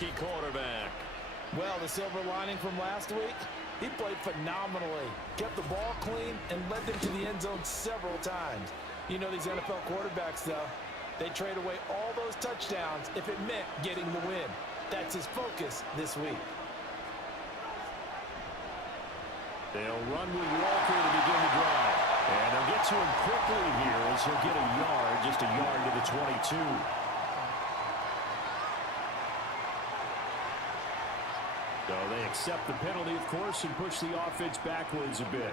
rookie quarterback. Well, the silver lining from last week, he played phenomenally, kept the ball clean, and led them to the end zone several times. You know these NFL quarterbacks, though, they trade away all those touchdowns if it meant getting the win. That's his focus this week. They'll run with Walker to begin the drive. And they'll get to him quickly here as he'll get a yard, just a yard to the 22. So they accept the penalty, of course, and push the offense backwards a bit.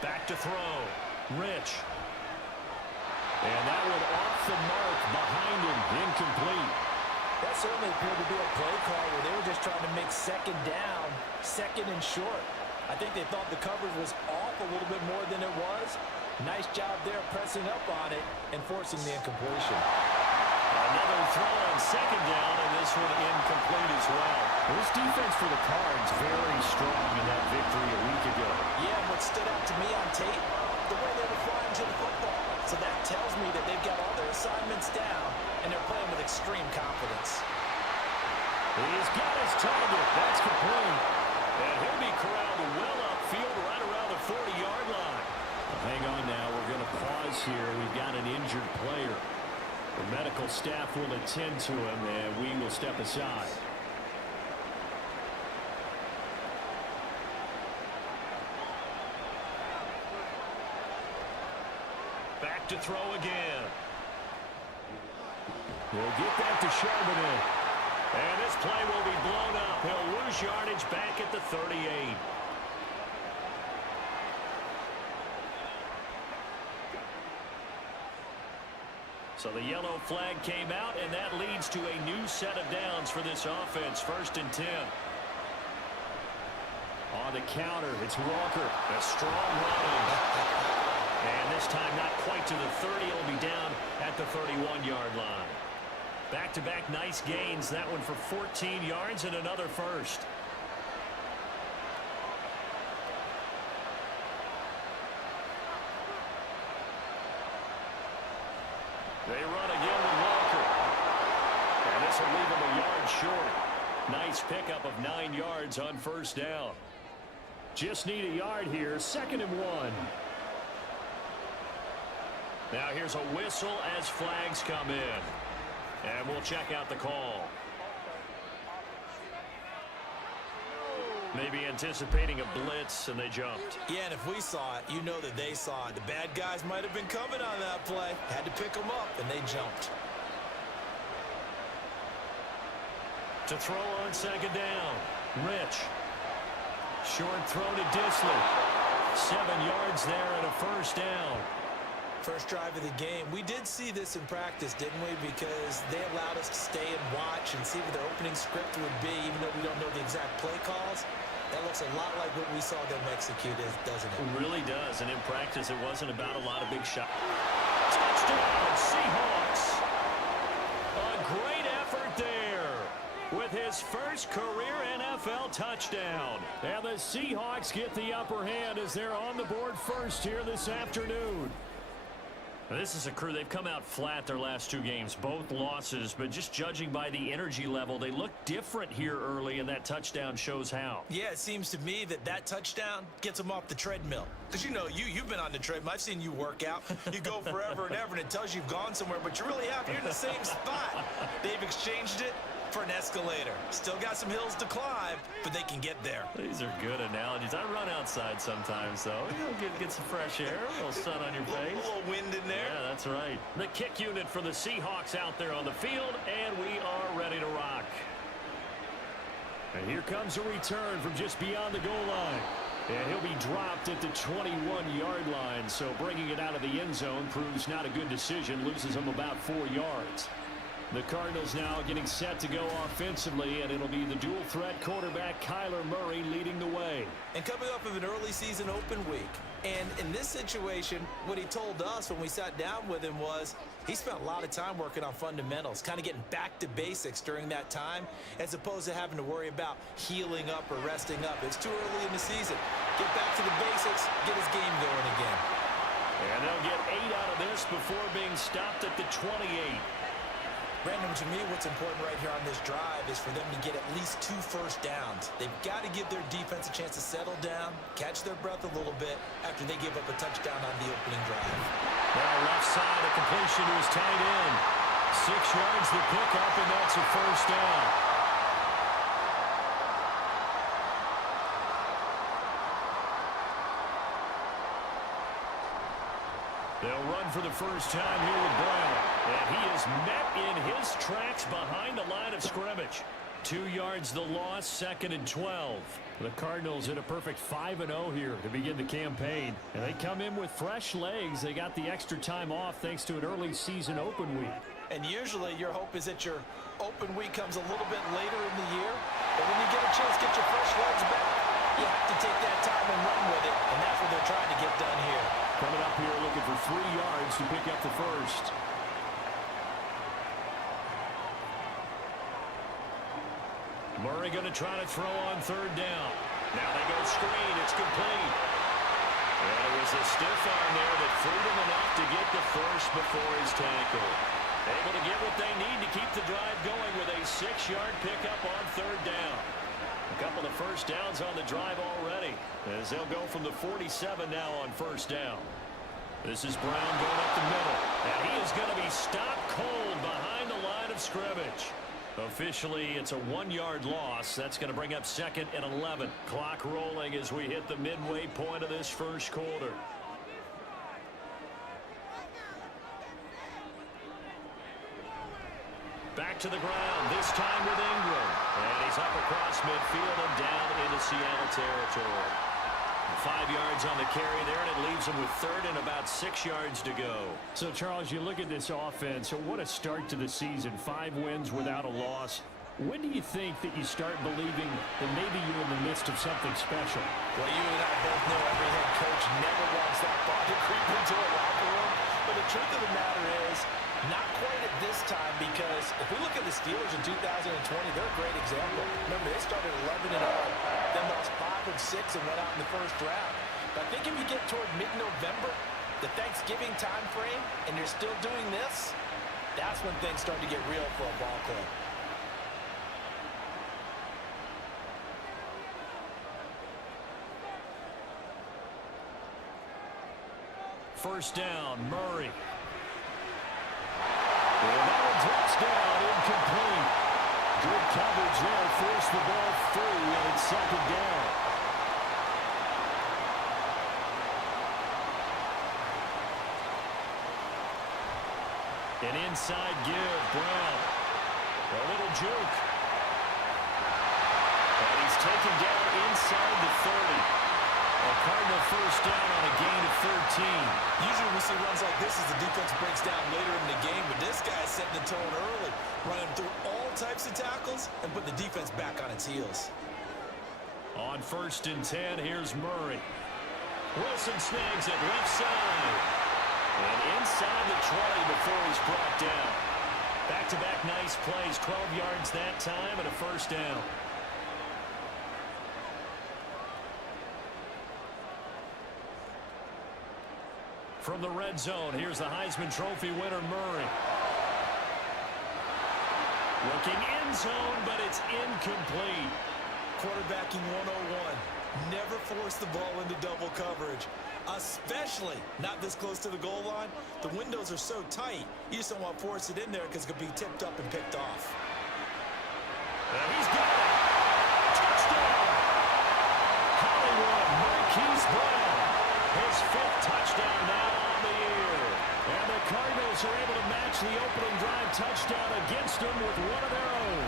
Back to throw. Rich. And that one off the mark behind him. Incomplete. That certainly appeared to be a play call where they were just trying to make second down, second and short. I think they thought the coverage was off a little bit more than it was. Nice job there pressing up on it and forcing the incompletion. Another throw on second down, and this one incomplete as well. This defense for the Cards very strong in that victory a week ago. Yeah, what stood out to me on tape, the way they were flying to the football. So that tells me that they've got all their assignments down, and they're playing with extreme confidence. He's got his target. That's complete. And he'll be corralled well upfield right around the 40-yard line. Hang on now. We're going to pause here. We've got an injured player. The medical staff will attend to him, and we will step aside. Back to throw again. We'll get that to Charbonnet. And this play will be blown up. He'll lose yardage back at the 38. So the yellow flag came out, and that leads to a new set of downs for this offense. 1st and 10. On the counter, it's Walker. A strong run. And this time not quite to the 30. It'll be down at the 31-yard line. Back-to-back nice gains. That one for 14 yards and another first. They run again with Walker. And this will leave him a yard short. Nice pickup of 9 yards on 1st down. Just need a yard here. 2nd and 1. Now here's a whistle as flags come in. And we'll check out the call. Maybe anticipating a blitz, and they jumped. Yeah, and if we saw it, you know that they saw it. The bad guys might have been coming on that play. Had to pick them up, and they jumped. To throw on 2nd down. Rich. Short throw to Disley. 7 yards there and a 1st down. First drive of the game. We did see this in practice, didn't we? Because they allowed us to stay and watch and see what their opening script would be, even though we don't know the exact play calls. That looks a lot like what we saw them execute, doesn't it? It really does. And in practice, it wasn't about a lot of big shots. Touchdown, Seahawks. A great effort there with his first career NFL touchdown. And the Seahawks get the upper hand as they're on the board first here this afternoon. This is a crew. They've come out flat their last 2 games, both losses, but just judging by the energy level, they look different here early, and that touchdown shows how. Yeah, it seems to me that touchdown gets them off the treadmill. Because, you know, you've been on the treadmill. I've seen you work out. You go forever and ever, and it tells you you've gone somewhere, but you really have. You're in the same spot. They've exchanged it for an escalator. Still got some hills to climb, but they can get there. These are good analogies. I run outside sometimes, though. You'll get some fresh air, a little sun on your face. A little wind in there. Yeah, that's right. The kick unit for the Seahawks out there on the field, and we are ready to rock. And here comes a return from just beyond the goal line. And he'll be dropped at the 21-yard line, so bringing it out of the end zone proves not a good decision, loses him about 4 yards. The Cardinals now getting set to go offensively, and it'll be the dual-threat quarterback Kyler Murray leading the way. And coming off of an early season open week. And in this situation, what he told us when we sat down with him was he spent a lot of time working on fundamentals, kind of getting back to basics during that time, as opposed to having to worry about healing up or resting up. It's too early in the season. get back to the basics, get his game going again. And they'll get 8 out of this before being stopped at the 28. Brandon, to me, what's important right here on this drive is for them to get at least 2 first downs. They've got to give their defense a chance to settle down, catch their breath a little bit after they give up a touchdown on the opening drive. Now left side, a completion to his tight end. 6 yards the pickup, and that's a first down. They'll run for the first time here with Brown. And he is met in his tracks behind the line of scrimmage. 2 yards the loss, 2nd and 12. The Cardinals in a perfect 5-0 here to begin the campaign. And they come in with fresh legs. They got the extra time off thanks to an early season open week. And usually your hope is that your open week comes a little bit later in the year. But when you get a chance to get your fresh legs back, you have to take that time and run with it. And that's what they're trying to get done here. Coming up here looking for 3 yards to pick up the first. Murray going to try to throw on 3rd down. Now they go screen. It's complete. And it was a stiff arm there that freed him enough to get the first before his tackle. Able to get what they need to keep the drive going with a 6-yard pickup on 3rd down. A couple of first downs on the drive already as they'll go from the 47 now on 1st down. This is Brown going up the middle. And he is going to be stopped cold behind the line of scrimmage. Officially, it's a 1-yard loss. That's going to bring up 2nd and 11. Clock rolling as we hit the midway point of this first quarter. Back to the ground, this time with Ingram. And he's up across midfield and down into Seattle territory. 5 yards on the carry there, and it leaves him with 3rd and about 6 yards to go. So, Charles, you look at this offense, so what a start to the season. 5 wins without a loss. When do you think that you start believing that maybe you're in the midst of something special? Well, you and I both know every head coach never wants that thought to creep into a locker room. But the truth of the matter is, not quite at this time, because if we look at the Steelers in 2020, they're a great example. Remember, they started 11-0, then lost 5 and 6 and went out in the first round. But I think if you get toward mid-November, the Thanksgiving time frame, and you're still doing this, that's when things start to get real for a ball club. First down, Murray. And that one drops down, incomplete. Good coverage there, forced the ball free, and it's 2nd down. An inside give, Brown. A little juke. And he's taken down inside the 30. A Cardinal first down on a gain of 13. Usually we see runs like this as the defense breaks down later in the game, but this guy's setting the tone early, running through all types of tackles and put the defense back on its heels. On 1st and 10, here's Murray. Wilson snags it left side. And inside the 20 before he's brought down. Back-to-back nice plays, 12 yards that time and a first down. From the red zone, here's the Heisman Trophy winner, Murray. Looking end zone, but it's incomplete. Quarterbacking 101. Never force the ball into double coverage, especially not this close to the goal line. The windows are so tight, you just don't want to force it in there because it could be tipped up and picked off. And he's got it. Touchdown. Hollywood Marquise Brown. His 5th touchdown now on the year. And the Cardinals are able to match the opening drive touchdown against them with one of their own.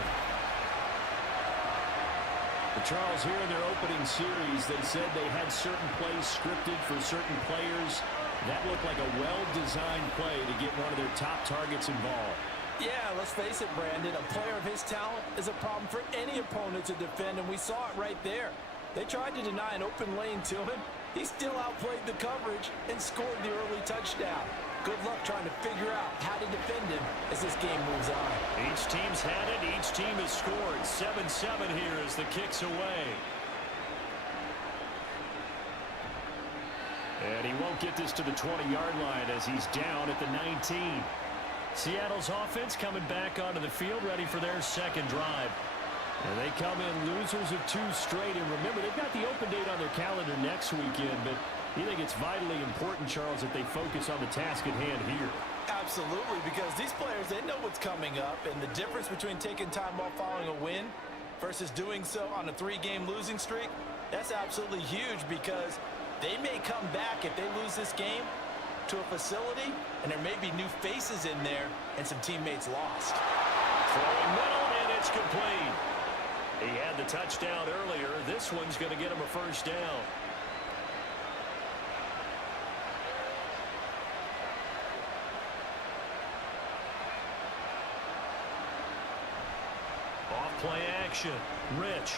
But Charles, here in their opening series, they said they had certain plays scripted for certain players. That looked like a well-designed play to get one of their top targets involved. Yeah, let's face it, Brandon. A player of his talent is a problem for any opponent to defend, and we saw it right there. They tried to deny an open lane to him. He still outplayed the coverage and scored the early touchdown. Good luck trying to figure out how to defend him as this game moves on. Each team's had it. Each team has scored. 7-7 here as the kick's away. And he won't get this to the 20-yard line as he's down at the 19. Seattle's offense coming back onto the field, ready for their second drive. And they come in losers of 2 straight. And remember, they've got the open date on their calendar next weekend. But you think it's vitally important, Charles, that they focus on the task at hand here? Absolutely, because these players, they know what's coming up. And the difference between taking time off following a win versus doing so on a 3-game losing streak, that's absolutely huge, because they may come back if they lose this game to a facility, and there may be new faces in there and some teammates lost. Throwing middle, and it's complete. He had the touchdown earlier. This one's going to get him a first down. Off-play action. Rich.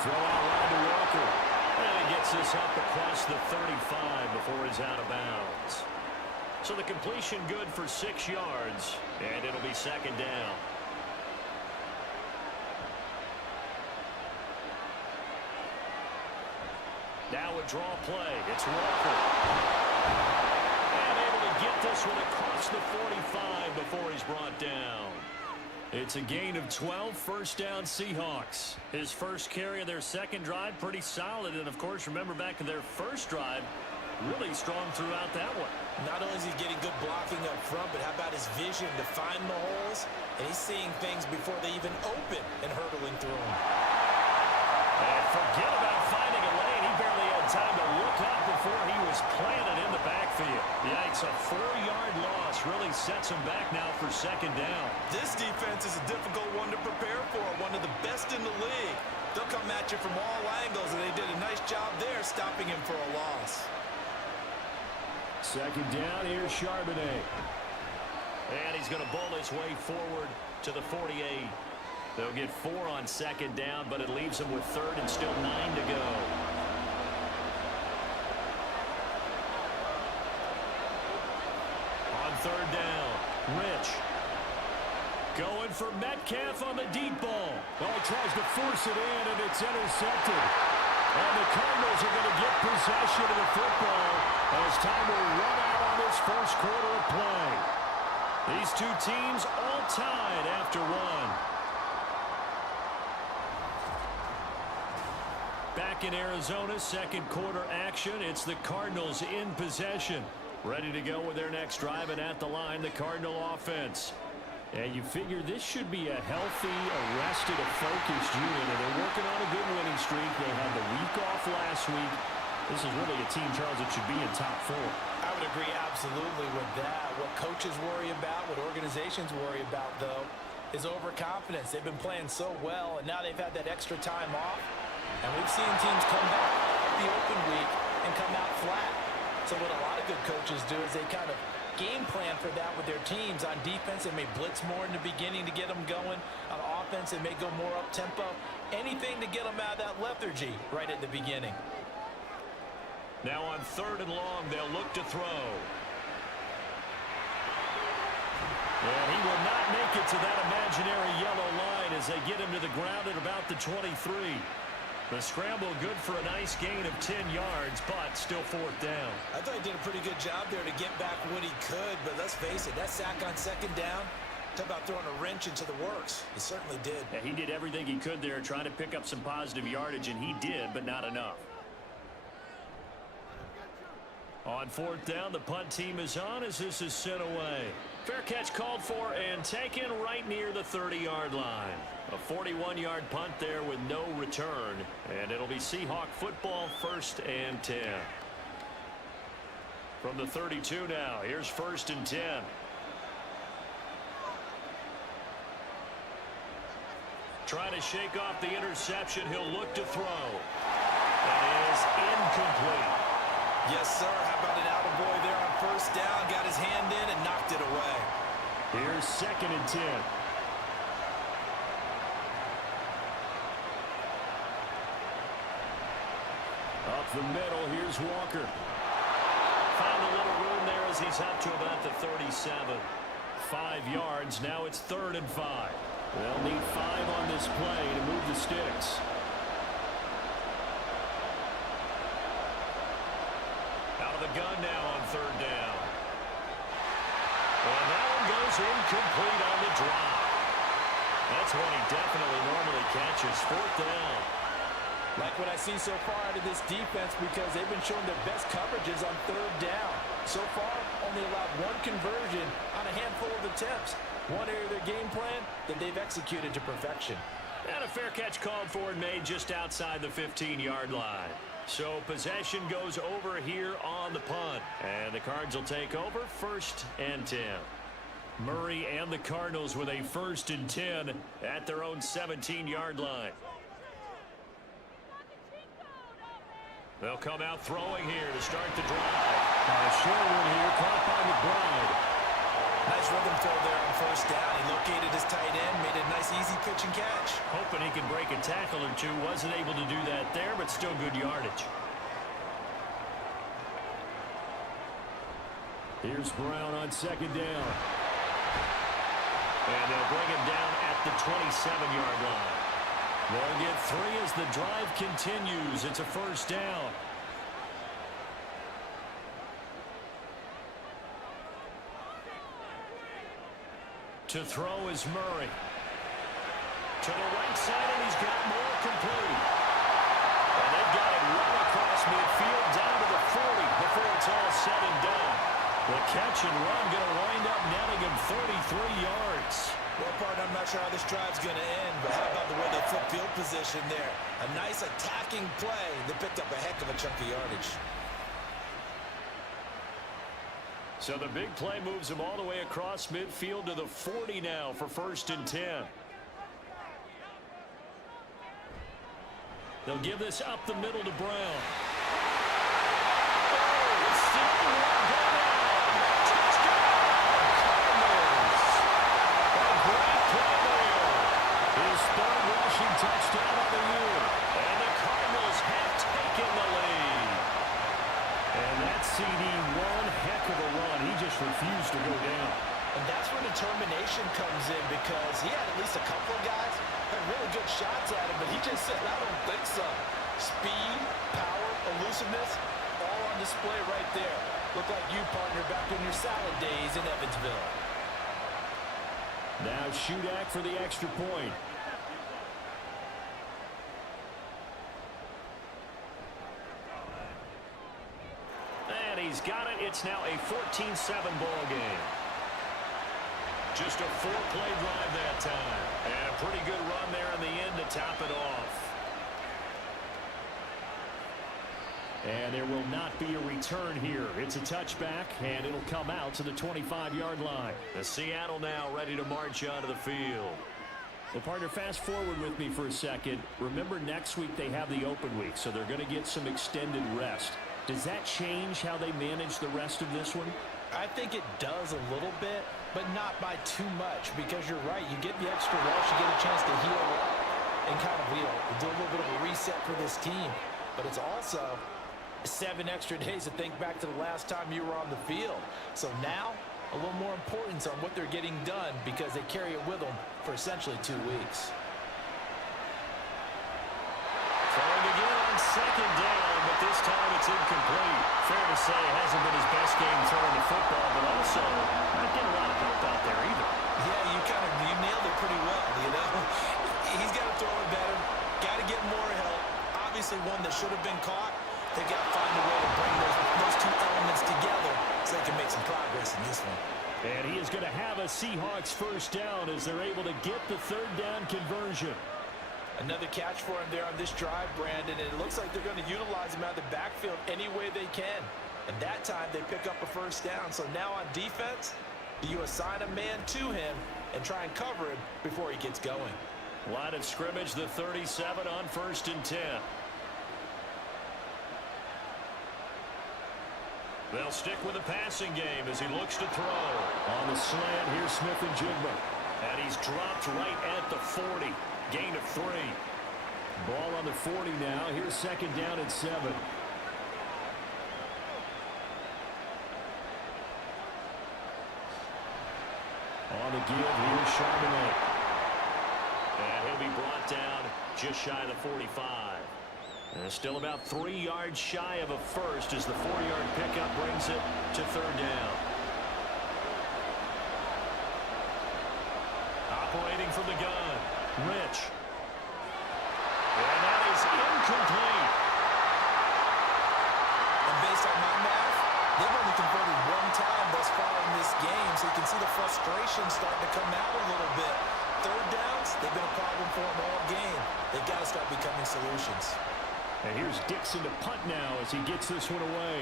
Throw out wide to Walker. And he gets this up across the 35 before he's out of bounds. So the completion good for 6 yards, and it'll be second down. Now a draw play. It's Walker. And able to get this one across the 45 before he's brought down. It's a gain of 12, first down Seahawks. His first carry of their second drive, pretty solid. And, of course, remember back to their first drive, really strong throughout that one. Not only is he getting good blocking up front, but how about his vision to find the holes? And he's seeing things before they even open and hurdling through them. And forget about finding a lane. He barely had time to look up before he was planted in the backfield. Yikes, a 4-yard loss really sets him back now for second down. This defense is a difficult one to prepare for, one of the best in the league. They'll come at you from all angles, and they did a nice job there stopping him for a loss. Second down, here's Charbonnet. And he's going to bowl his way forward to the 48. They'll get 4 on second down, but it leaves them with third and still 9 to go. On third down, Rich. Going for Metcalf on the deep ball. Well, he tries to force it in, and it's intercepted. And the Cardinals are going to get possession of the football as time will run out on this first quarter of play. These two teams all tied after one. Back in Arizona, second quarter action. It's the Cardinals in possession. Ready to go with their next drive, and at the line, the Cardinal offense. And you figure this should be a healthy, arrested, a focused unit. And they're working on a good winning streak. They had the week off last week. This is really a team, Charles, that should be in top 4. I would agree absolutely with that. What coaches worry about, what organizations worry about, though, is overconfidence. They've been playing so well, and now they've had that extra time off. And we've seen teams come back the open week and come out flat. So what a lot of good coaches do is they kind of game plan for that with their teams. On defense, they may blitz more in the beginning to get them going. On offense, they may go more up-tempo. Anything to get them out of that lethargy right at the beginning. Now on third and long, they'll look to throw. And he will not make it to that imaginary yellow line as they get him to the ground at about the 23. The scramble good for a nice gain of 10 yards, but still fourth down. I thought he did a pretty good job there to get back what he could, but let's face it, that sack on second down, talk about throwing a wrench into the works. He certainly did. Yeah, he did everything he could there trying to pick up some positive yardage, and he did, but not enough. On fourth down, the punt team is on as this is sent away. Fair catch called for and taken right near the 30-yard line. A 41-yard punt there with no return. And it'll be Seahawk football, 1st and 10. From the 32 now, here's 1st and 10. Trying to shake off the interception. He'll look to throw. That is incomplete. Yes, sir. How about an attaboy there on first down? Got his hand in and knocked it away. Here's 2nd and 10. Up the middle, here's Walker. Found a little room there as he's up to about the 37. 5 yards, now it's 3rd and 5. They'll need 5 on this play to move the sticks. gun now on third down. And that one goes incomplete on the drop. That's one he definitely normally catches. Fourth down. Like what I've seen so far out of this defense because they've been showing their best coverages on third down. So far, only allowed one conversion on a handful of attempts. One area of their game plan that they've executed to perfection. And a fair catch called for and made just outside the 15-yard line. So possession goes over here on the punt. And the Cards will take over 1st and 10. Murray and the Cardinals with a 1st and 10 at their own 17-yard line. They'll come out throwing here to start the drive. A short one here caught by McBride. Nice rhythm throw there on 1st down. He located his tight end, made a nice easy pitch and catch. Hoping he could break a tackle or two. Wasn't able to do that there, but still good yardage. Here's Brown on 2nd down. And they'll bring him down at the 27-yard line. They'll get 3 as the drive continues. It's a 1st down. To throw is Murray. To the right side, and he's got more complete. And they've got it well across midfield down to the 40 before it's all said and done. The catch and run going to wind up netting him 33 yards. Well, partner, I'm not sure how this drive's going to end, but how about the way they flip field position there? A nice attacking play that picked up a heck of a chunk of yardage. So the big play moves him all the way across midfield to the 40 now for 1st and 10. They'll give this up the middle to Brown. Touchdown of the year. And the Cardinals have taken the lead. And that CD, one heck of a run. He just refused to go down. And that's where determination comes in because he had at least a couple of guys had really good shots at him, but he just said, I don't think so. Speed, power, elusiveness, all on display right there. Look like you, partner, back in your salad days in Evansville. Now Shudak for the extra point. He's got it. It's now a 14-7 ball game. Just a 4-play drive that time. And a pretty good run there in the end to top it off. And there will not be a return here. It's a touchback, and it'll come out to the 25-yard line. The Seattle now ready to march onto the field. Well, partner, fast forward with me for a second. Remember, next week they have the open week, so they're going to get some extended rest. Does that change how they manage the rest of this one? I think it does a little bit, but not by too much because you're right. You get the extra rest, you get a chance to heal up and kind of do a little bit of a reset for this team. But it's also 7 extra days to think back to the last time you were on the field. So now, a little more importance on what they're getting done because they carry it with them for essentially 2 weeks. Throwing again on 2nd down, but this time it's incomplete. Fair to say it hasn't been his best game throwing the football, but also not getting a lot of help out there either. Yeah, you nailed it pretty well, you know. He's got to throw it better, got to get more help. Obviously one that should have been caught. They got to find a way to bring those 2 elements together so they can make some progress in this one. And he is going to have a Seahawks 1st down as they're able to get the 3rd down conversion. Another catch for him there on this drive, Brandon, and it looks like they're going to utilize him out of the backfield any way they can. And that time they pick up a 1st down. So now on defense, you assign a man to him and try and cover him before he gets going. Line of scrimmage, the 37 on 1st and 10. They'll stick with the passing game as he looks to throw. On the slant, here's Smith and Jigba. And he's dropped right at the 40. Gain of 3. Ball on the 40 now. Here's 2nd down and 7. On the give, here's Charbonnet. And he'll be brought down just shy of the 45. And still about 3 yards shy of a first as the 4-yard pickup brings it to third down. Operating from the gun, Rich. And that is incomplete. And based on my math, they've only converted one time thus far in this game, so you can see the frustration starting to come out a little bit. Third downs, they've been a problem for them all game. They've got to start becoming solutions. And here's Dixon to punt now as he gets this one away.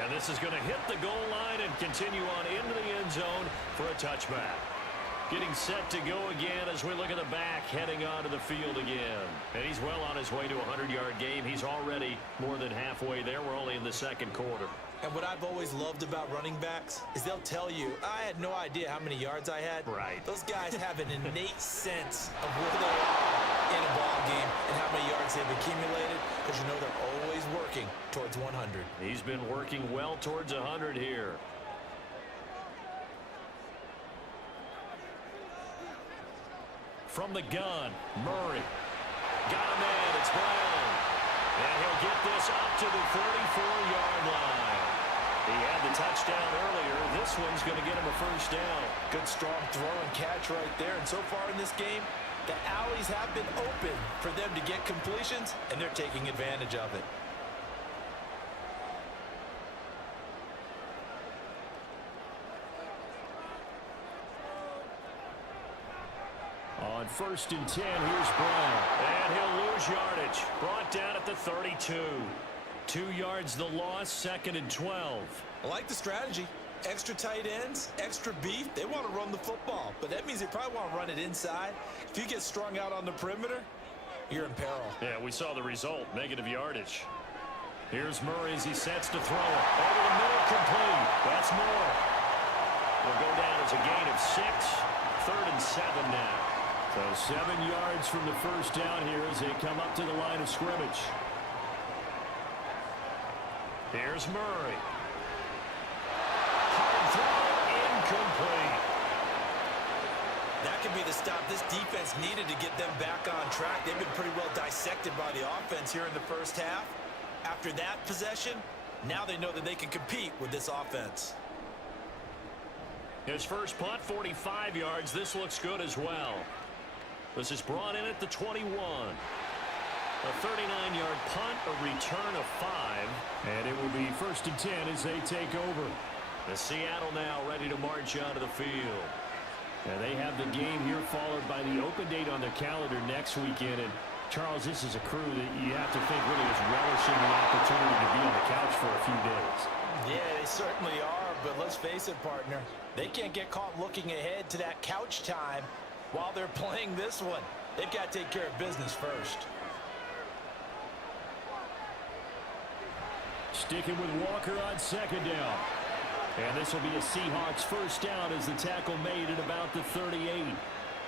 And this is going to hit the goal line and continue on into the end zone for a touchback. Getting set to go again as we look at the back heading onto the field again. And he's well on his way to a 100-yard game. He's already more than halfway there. We're only in the second quarter. And what I've always loved about running backs is they'll tell you, I had no idea how many yards I had. Right. Those guys have an innate sense of where they are in a ball game and how many yards they've accumulated, because you know they're always working towards 100. He's been working well towards 100 here. From the gun, Murray. Got a man, it's Brown. And he'll get this up to the 44-yard line. He had the touchdown earlier. This one's going to get him a first down. Good strong throw and catch right there. And so far in this game, the alleys have been open for them to get completions, and they're taking advantage of it. On 1st and 10, here's Brown. And he'll lose yardage. Brought down at the 32. 2 yards the loss, 2nd and 12. I like the strategy. Extra tight ends, extra beef. They want to run the football, but that means they probably want to run it inside. If you get strung out on the perimeter, you're in peril. Yeah, we saw the result, negative yardage. Here's Murray as he sets to throw it. Over the middle, complete. That's more. Will go down as a gain of 6. 3rd and 7 now. So 7 yards from the first down here as they come up to the line of scrimmage. Here's Murray. Hard throw, incomplete. That could be the stop this defense needed to get them back on track. They've been pretty well dissected by the offense here in the first half. After that possession, now they know that they can compete with this offense. His first punt, 45 yards. This looks good as well. This is brought in at the 21. A 39-yard punt, a return of 5. And it will be 1st and 10 as they take over. The Seattle now ready to march onto the field. And they have the game here followed by the open date on their calendar next weekend. And Charles, this is a crew that you have to think really is relishing the opportunity to be on the couch for a few days. Yeah, they certainly are, but let's face it, partner. They can't get caught looking ahead to that couch time while they're playing this one. They've got to take care of business first. Sticking with Walker on 2nd down. And this will be a Seahawks first down as the tackle made at about the 38.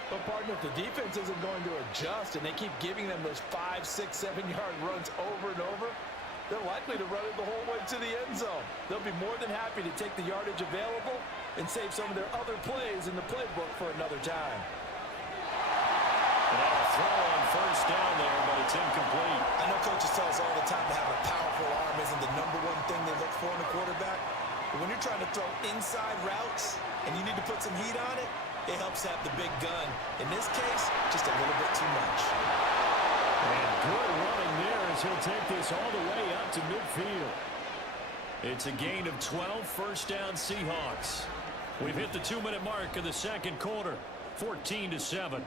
But, partner, if the defense isn't going to adjust and they keep giving them those 5, 6, 7-yard runs over and over, they're likely to run it the whole way to the end zone. They'll be more than happy to take the yardage available and save some of their other plays in the playbook for another time. And a throw on first down there, but it's incomplete. I know coaches tell us all the time to have a powerful arm isn't the #1 thing they look for in a quarterback. But when you're trying to throw inside routes and you need to put some heat on it, it helps have the big gun. In this case, just a little bit too much. And good running there as he'll take this all the way up to midfield. It's a gain of 12, first down Seahawks. We've hit the 2-minute mark of the second quarter, 14-7.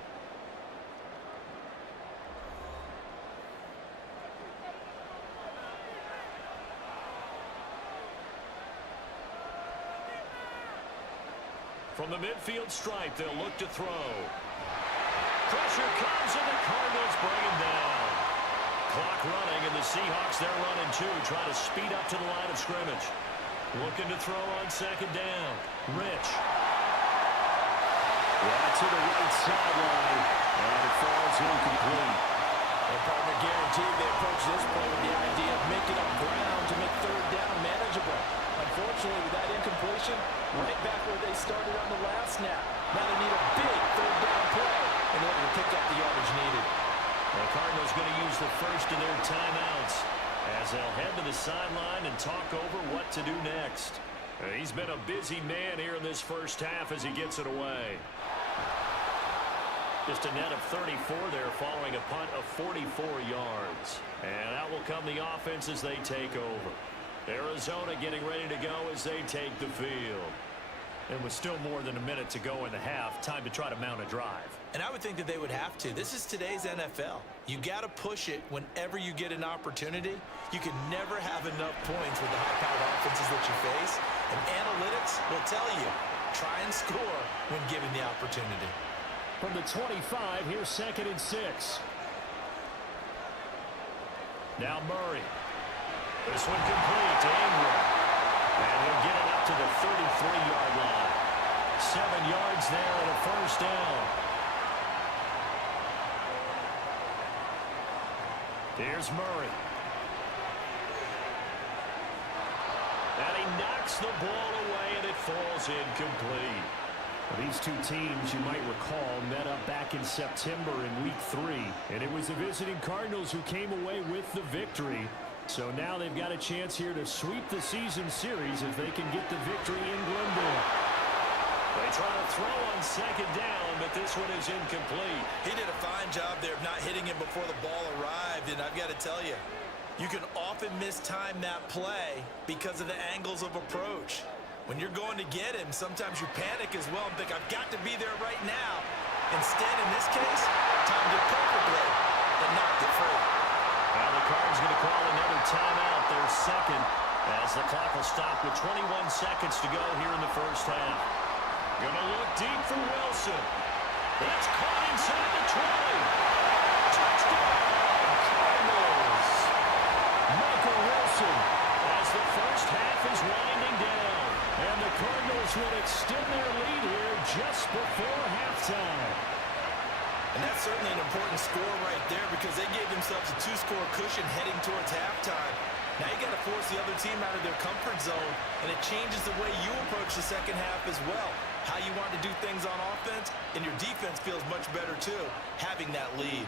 From the midfield stripe, they'll look to throw. Pressure comes, and the Cardinals bring him down. Clock running, and the Seahawks, they're running too, trying to speed up to the line of scrimmage. Looking to throw on 2nd down. Rich. Right to the right sideline, and it falls incomplete. And partner, guaranteed they approach this play with the idea of making up ground to make 3rd down manageable. Unfortunately, with that incompletion, right back where they started on the last snap. Now they need a big 3rd down play in order to pick up the yardage needed. The Cardinals going to use first of their timeouts as they'll head to the sideline and talk over what to do next. He's been a busy man here in this first half as he gets it away. Just a net of 34 there following a punt of 44 yards. And out will come the offense as they take over. Arizona getting ready to go as they take the field. And with still more than a minute to go in the half, time to try to mount a drive. And I would think that they would have to. This is today's NFL. You got to push it whenever you get an opportunity. You can never have enough points with the high-powered offenses that you face. And analytics will tell you, try and score when given the opportunity. From the 25, here's 2nd and 6. Now Murray. This one complete to Ingram. And he'll get it up to the 33-yard line. 7 yards there and a first down. Here's Murray. And he knocks the ball away and it falls incomplete. Well, these two teams, you might recall, met up back in September in Week 3. And it was the visiting Cardinals who came away with the victory. So now they've got a chance here to sweep the season series if they can get the victory in Glendale. They try to throw on 2nd down, but this one is incomplete. He did a fine job there of not hitting him before the ball arrived. And I've got to tell you, you can often mistime that play because of the angles of approach. When you're going to get him, sometimes you panic as well and think, I've got to be there right now. Instead, in this case, timed it perfectly and knocked it free. Well, the Cards going to call another timeout, their second, as the clock will stop with 21 seconds to go here in the first half. Going to look deep for Wilson. That's caught inside the 20. Touchdown, Cardinals. Michael Wilson as the first half is winding down. And the Cardinals would extend their lead here just before halftime. And that's certainly an important score right there because they gave themselves a 2-score cushion heading towards halftime. Now you got to force the other team out of their comfort zone, and it changes the way you approach the second half as well. How you want to do things on offense, and your defense feels much better too, having that lead.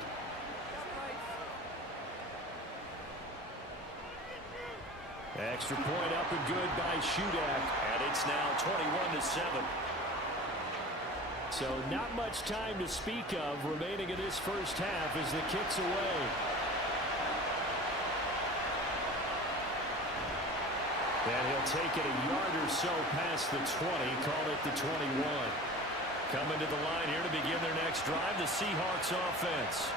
Extra point up and good by Shudak, and it's now 21-7. So not much time to speak of remaining in this first half as the kick's away. And he'll take it a yard or so past the 20, call it the 21. Coming to the line here to begin their next drive, the Seahawks offense.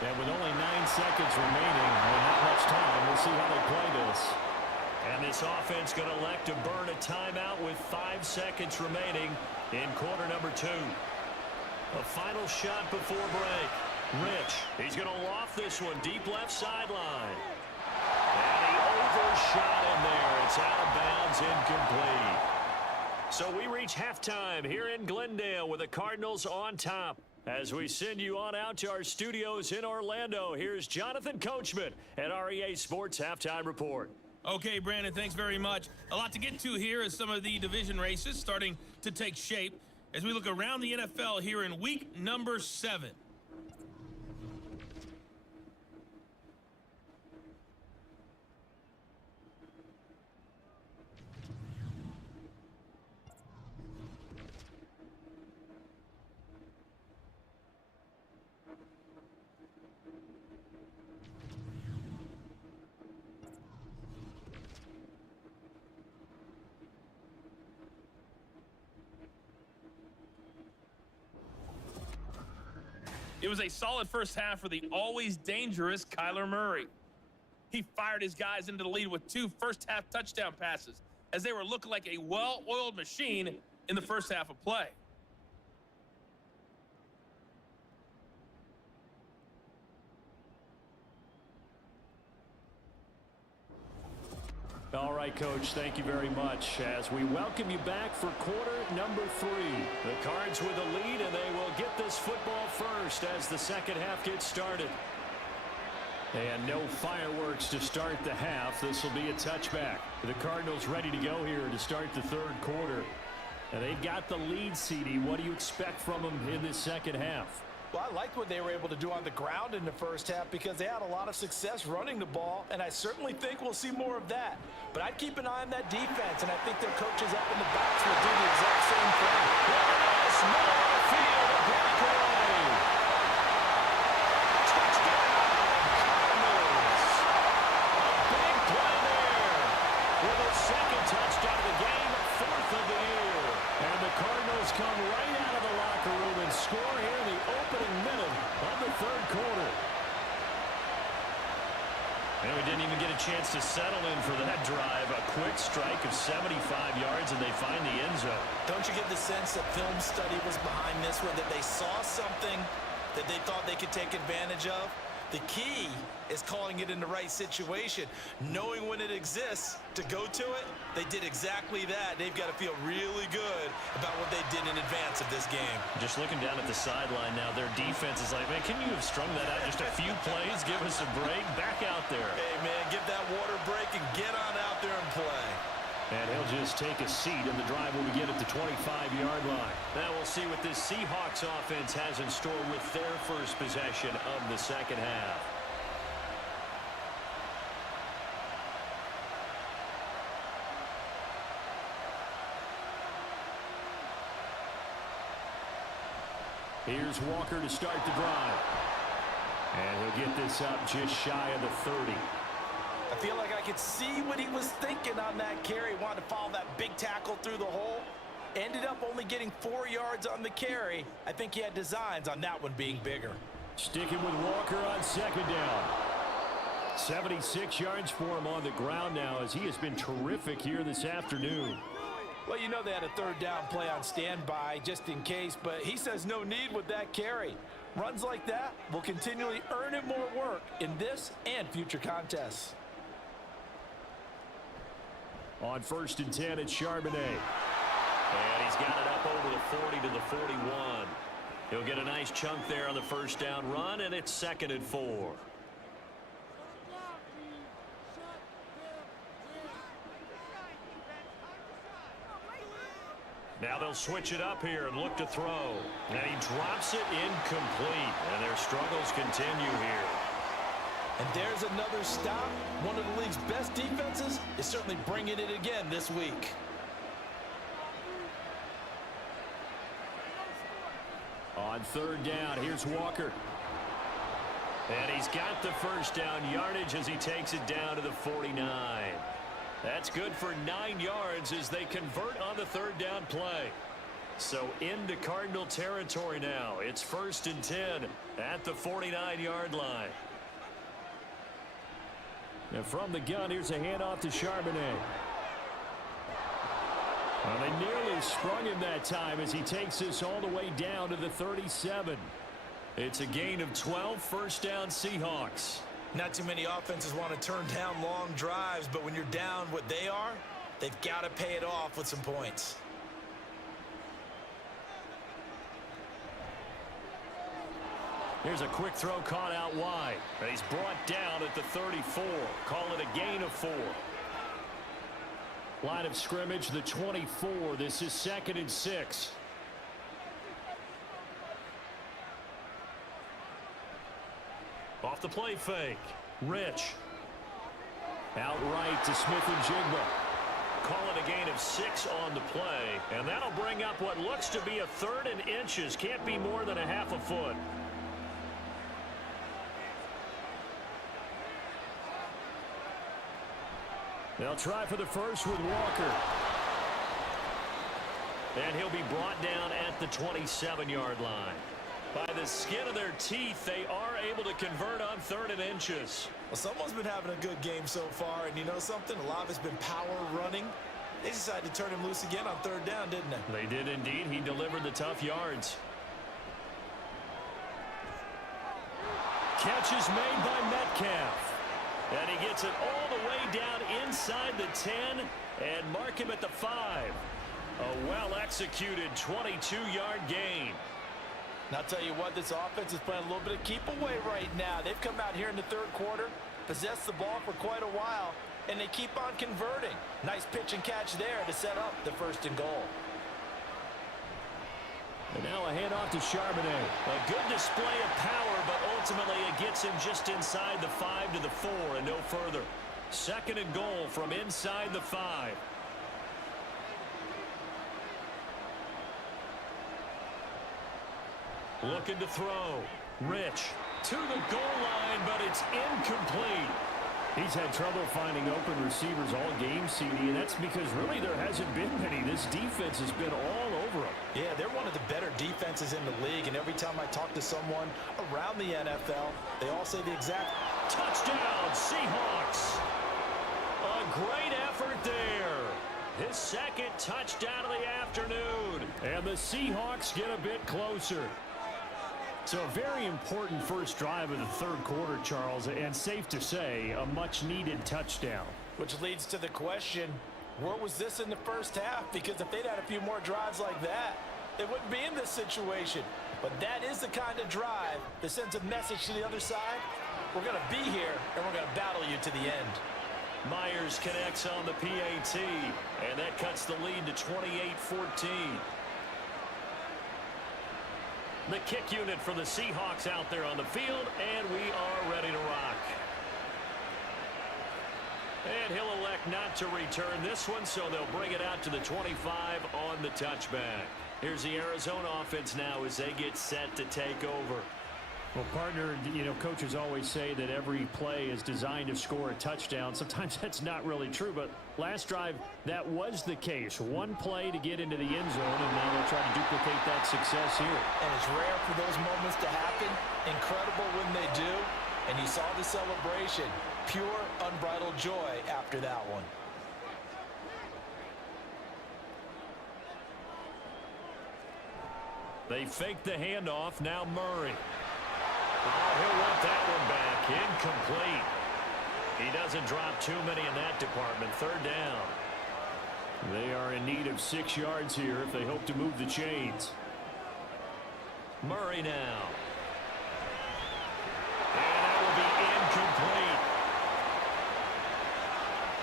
And with only 9 seconds remaining, and not much time, we'll see how they play this. And this offense going to elect to burn a timeout with 5 seconds remaining in quarter number 2. A final shot before break. Rich, he's going to loft this one deep left sideline. And he overshot him there. It's out of bounds, incomplete. So we reach halftime here in Glendale with the Cardinals on top. As we send you on out to our studios in Orlando, here's Jonathan Coachman at REA Sports Halftime Report. Okay, Brandon, thanks very much. A lot to get to here as some of the division races starting to take shape as we look around the NFL here in week number 7. It was a solid first half for the always dangerous Kyler Murray. He fired his guys into the lead with 2 first-half touchdown passes as they were looking like a well-oiled machine in the first half of play. All right, Coach, thank you very much as we welcome you back for quarter number 3. The Cards with a lead, and they will get this football first as the second half gets started. And no fireworks to start the half. This will be a touchback. The Cardinals ready to go here to start the third quarter. And they've got the lead, CD. What do you expect from them in this second half? Well, I liked what they were able to do on the ground in the first half because they had a lot of success running the ball, and I certainly think we'll see more of that. But I'd keep an eye on that defense, and I think their coaches up in the box will do the exact same thing. Field breakaway. Touchdown, Cardinals. A big play there with a second touchdown of the game, fourth of the year. And the Cardinals come right out of the locker room and score here in the opening minute of the third quarter. And we didn't even get a chance to settle in for that drive. A quick strike of 75 yards, and they find the end zone. Don't you get the sense that film study was behind this one, that they saw something that they thought they could take advantage of? The key is calling it in the right situation, knowing when it exists to go to it. They did exactly that. They've got to feel really good about what they did in advance of this game. Just looking down at the sideline now, their defense is like, man, can you have strung that out just a few plays? Give us a break. Back out there. Hey, man, give that water break and get on out there and play. And he'll just take a seat, and the drive will begin at the 25-yard line. Now we'll see what this Seahawks offense has in store with their first possession of the second half. Here's Walker to start the drive. And he'll get this up just shy of the 30. I feel like I could see what he was thinking on that carry. Wanted to follow that big tackle through the hole. Ended up only getting 4 yards on the carry. I think he had designs on that one being bigger. Sticking with Walker on second down. 76 yards for him on the ground now as he has been terrific here this afternoon. Well, you know they had a third down play on standby just in case, but he says no need with that carry. Runs like that will continually earn him more work in this and future contests. On 1st and 10, it's Charbonnet. And he's got it up over the 40 to the 41. He'll get a nice chunk there on the first down run, and it's 2nd and 4. Now they'll switch it up here and look to throw. And he drops it incomplete. And their struggles continue here. And there's another stop. One of the league's best defenses is certainly bringing it again this week. On 3rd down, here's Walker. And he's got the first down yardage as he takes it down to the 49. That's good for 9 yards as they convert on the 3rd down play. So into Cardinal territory now. It's 1st and 10 at the 49-yard line. And from the gun, here's a handoff to Charbonnet. Well, they nearly sprung him that time as he takes this all the way down to the 37. It's a gain of 12, first down Seahawks. Not too many offenses want to turn down long drives, but when you're down what they are, they've got to pay it off with some points. Here's a quick throw caught out wide. And he's brought down at the 34. Call it a gain of 4. Line of scrimmage, the 24. This is 2nd and 6. Off the play fake. Rich. Outright to Smith-Njigba. Call it a gain of 6 on the play. And that'll bring up what looks to be a 3rd and inches. Can't be more than a half a foot. They'll try for the first with Walker. And he'll be brought down at the 27-yard line. By the skin of their teeth, they are able to convert on 3rd and inches. Well, someone's been having a good game so far, and you know something? A lot of it's been power running. They decided to turn him loose again on 3rd down, didn't they? They did indeed. He delivered the tough yards. Catch is made by Metcalf. And he gets it all the way down inside the 10 and mark him at the 5. A well-executed 22-yard gain. And I'll tell you what, this offense is playing a little bit of keep away right now. They've come out here in the 3rd quarter, possessed the ball for quite a while, and they keep on converting. Nice pitch and catch there to set up the 1st and goal. And now a handoff to Charbonnet. A good display of power, but ultimately it gets him just inside the 5 to the 4 and no further. Second and goal from inside the 5. Looking to throw. Rich to the goal line, but it's incomplete. He's had trouble finding open receivers all game, CD, and that's because really there hasn't been many. This defense has been all over him. Yeah, they're one of the better defenses in the league, and every time I talk to someone around the NFL, they all say the exact touchdown, Seahawks. A great effort there. His second touchdown of the afternoon. And the Seahawks get a bit closer. So a very important first drive of the third quarter, Charles, and safe to say, a much-needed touchdown. Which leads to the question, where was this in the first half? Because if they'd had a few more drives like that, they wouldn't be in this situation. But that is the kind of drive that sends a message to the other side. We're going to be here, and we're going to battle you to the end. Myers connects on the PAT, and that cuts the lead to 28-14. The kick unit for the Seahawks out there on the field, and we are ready to rock. And he'll elect not to return this one, so they'll bring it out to the 25 on the touchback. Here's the Arizona offense now as they get set to take over. Well, partner, you know, coaches always say that every play is designed to score a touchdown. Sometimes that's not really true, but last drive, that was the case. One play to get into the end zone, and now they'll try to duplicate that success here. And it's rare for those moments to happen. Incredible when they do. And you saw the celebration. Pure, unbridled joy after that one. They fake the handoff. Now Murray. Oh, he'll want that one back. Incomplete. He doesn't drop too many in that department. Third down. They are in need of 6 yards here if they hope to move the chains. Murray now. And that will be incomplete.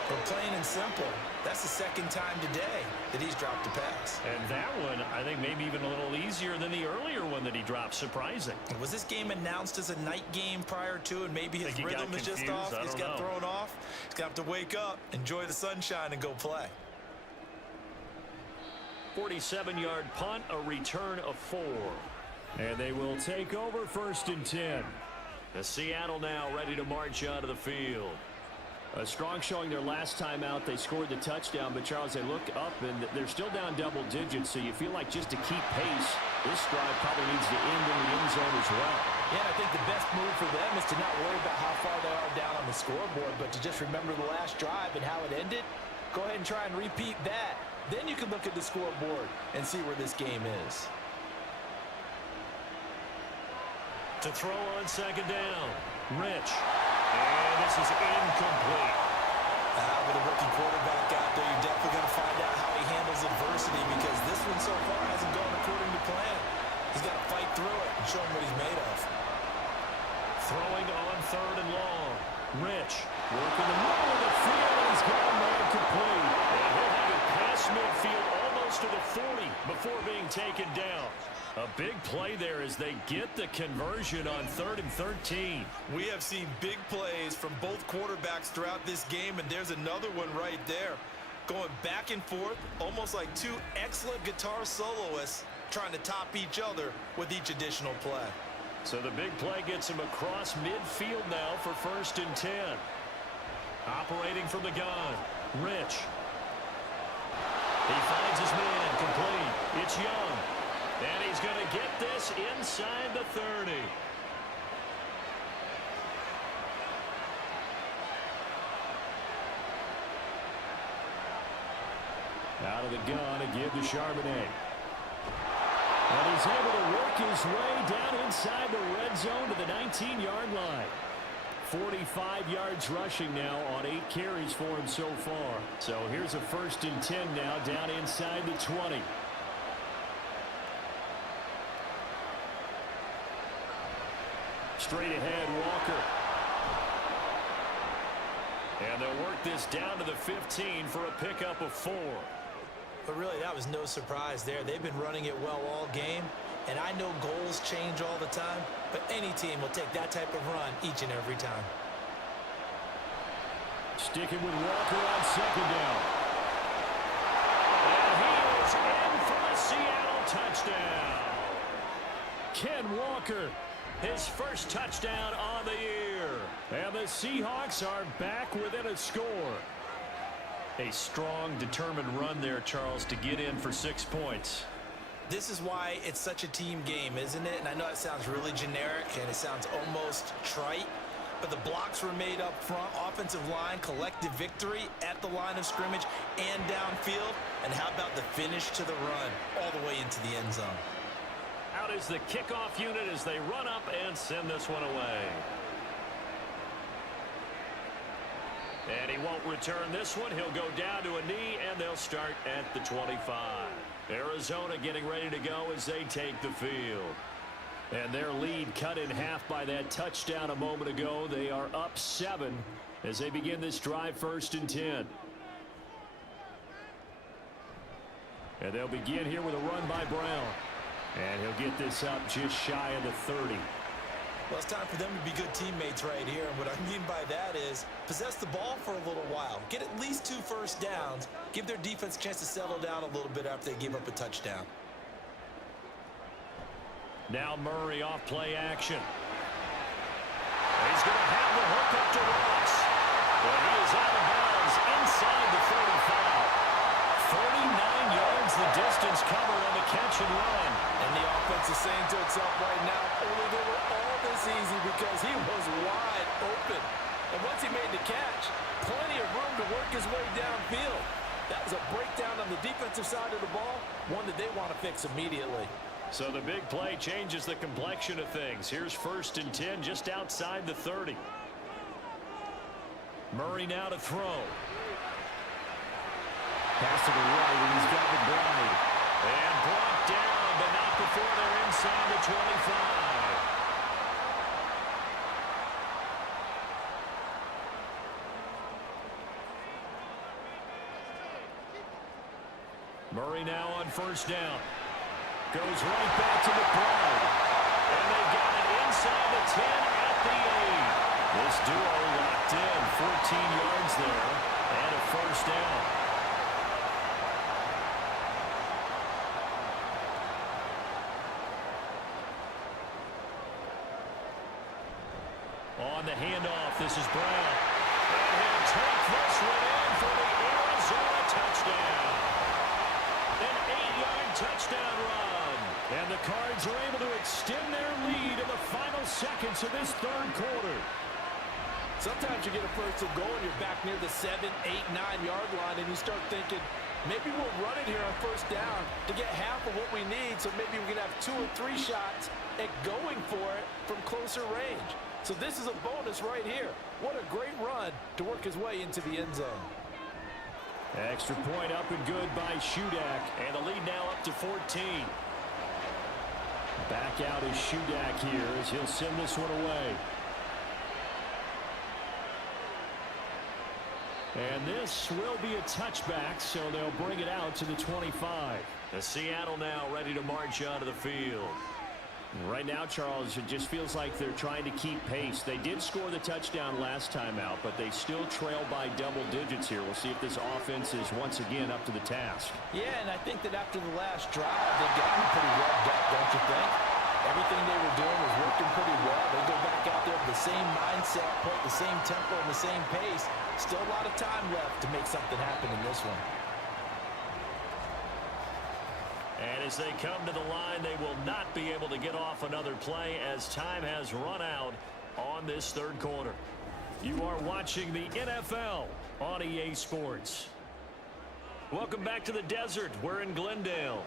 But plain and simple, that's the second time today that he's dropped a pass. And that one, I think, maybe even a little easier than the earlier one that he dropped. Surprising. Was this game announced as a night game prior to, and maybe his rhythm is just off? He's got thrown off. He's going to have to wake up, enjoy the sunshine, and go play. 47-yard punt, a return of 4. And they will take over 1st and 10. The Seattle now ready to march out of the field. A strong showing their last time out. They scored the touchdown, but Charles, they look up and they're still down double digits, so you feel like just to keep pace, this drive probably needs to end in the end zone as well. Yeah, and I think the best move for them is to not worry about how far they are down on the scoreboard, but to just remember the last drive and how it ended. Go ahead and try and repeat that. Then you can look at the scoreboard and see where this game is. To throw on second down, Rich. And this is incomplete. With a rookie quarterback out there, you're definitely going to find out how he handles adversity, because this one so far hasn't gone according to plan. He's got to fight through it and show him what he's made of. Throwing on 3rd and long. Rich working the middle of the field, and he's got a man complete. And he'll have it past midfield almost to the 40 before being taken down. A big play there as they get the conversion on 3rd and 13. We have seen big plays from both quarterbacks throughout this game, and there's another one right there. Going back and forth, almost like two excellent guitar soloists trying to top each other with each additional play. So the big play gets him across midfield now for 1st and 10. Operating from the gun, Rich. He finds his man complete. It's Young. And he's going to get this inside the 30. Out of the gun again to Charbonnet. And he's able to work his way down inside the red zone to the 19-yard line. 45 yards rushing now on 8 carries for him so far. So here's a 1st and 10 now down inside the 20. Straight ahead, Walker. And they'll work this down to the 15 for a pickup of 4. But really, that was no surprise there. They've been running it well all game, and I know goals change all the time, but any team will take that type of run each and every time. Sticking with Walker on second down. And he is in for a Seattle touchdown. Ken Walker, his first touchdown on the year. And the Seahawks are back within a score. A strong, determined run there, Charles, to get in for 6 points. This is why it's such a team game, isn't it? And I know it sounds really generic and it sounds almost trite, but the blocks were made up front, offensive line, collective victory at the line of scrimmage and downfield. And how about the finish to the run all the way into the end zone? Out is the kickoff unit as they run up and send this one away. And he won't return this one. He'll go down to a knee, and they'll start at the 25. Arizona getting ready to go as they take the field. And their lead cut in half by that touchdown a moment ago. They are up 7 as they begin this drive, 1st and 10. And they'll begin here with a run by Brown. And he'll get this up just shy of the 30. Well, it's time for them to be good teammates right here. And what I mean by that is possess the ball for a little while. Get at least 2 first downs. Give their defense a chance to settle down a little bit after they give up a touchdown. Now Murray off play action. He's going to have the hook up to Ross. But he is out of bounds inside the 35. 39 yards the distance covered on the catch and run. And the offense is saying to itself right now, only they were all this easy because he was wide open. And once he made the catch, plenty of room to work his way downfield. That was a breakdown on the defensive side of the ball, one that they want to fix immediately. So the big play changes the complexion of things. Here's 1st and 10 just outside the 30. Murray now to throw. Pass to the right, and he's got McBride. And brought down, but not before they're inside the 25. Murray now on 1st down. Goes right back to McBride. And they got it inside the 10 at the 8. This duo locked in. 14 yards there. And a 1st down. On the handoff, this is Brown. And he'll take this one in for the Arizona touchdown. An 8-yard touchdown run. And the Cards are able to extend their lead in the final seconds of this 3rd quarter. Sometimes you get a 1st and goal and you're back near the 7, 8, 9-yard line and you start thinking, maybe we'll run it here on 1st down to get half of what we need, so maybe we can have 2 or 3 shots at going for it from closer range. So this is a bonus right here. What a great run to work his way into the end zone. Extra point up and good by Shudak, and the lead now up to 14. Back out is Shudak here as he'll send this one away. And this will be a touchback, so they'll bring it out to the 25. The Seattle now ready to march onto the field. Right now, Charles, it just feels like they're trying to keep pace. They did score the touchdown last time out, but they still trail by double digits here. We'll see if this offense is once again up to the task. Yeah, and I think that after the last drive, they've gotten pretty revved up, don't you think? Everything they were doing was working pretty well. They go back out there with the same mindset, put the same tempo and the same pace. Still a lot of time left to make something happen in this one. And as they come to the line, they will not be able to get off another play as time has run out on this 3rd quarter. You are watching the NFL on EA Sports. Welcome back to the desert. We're in Glendale.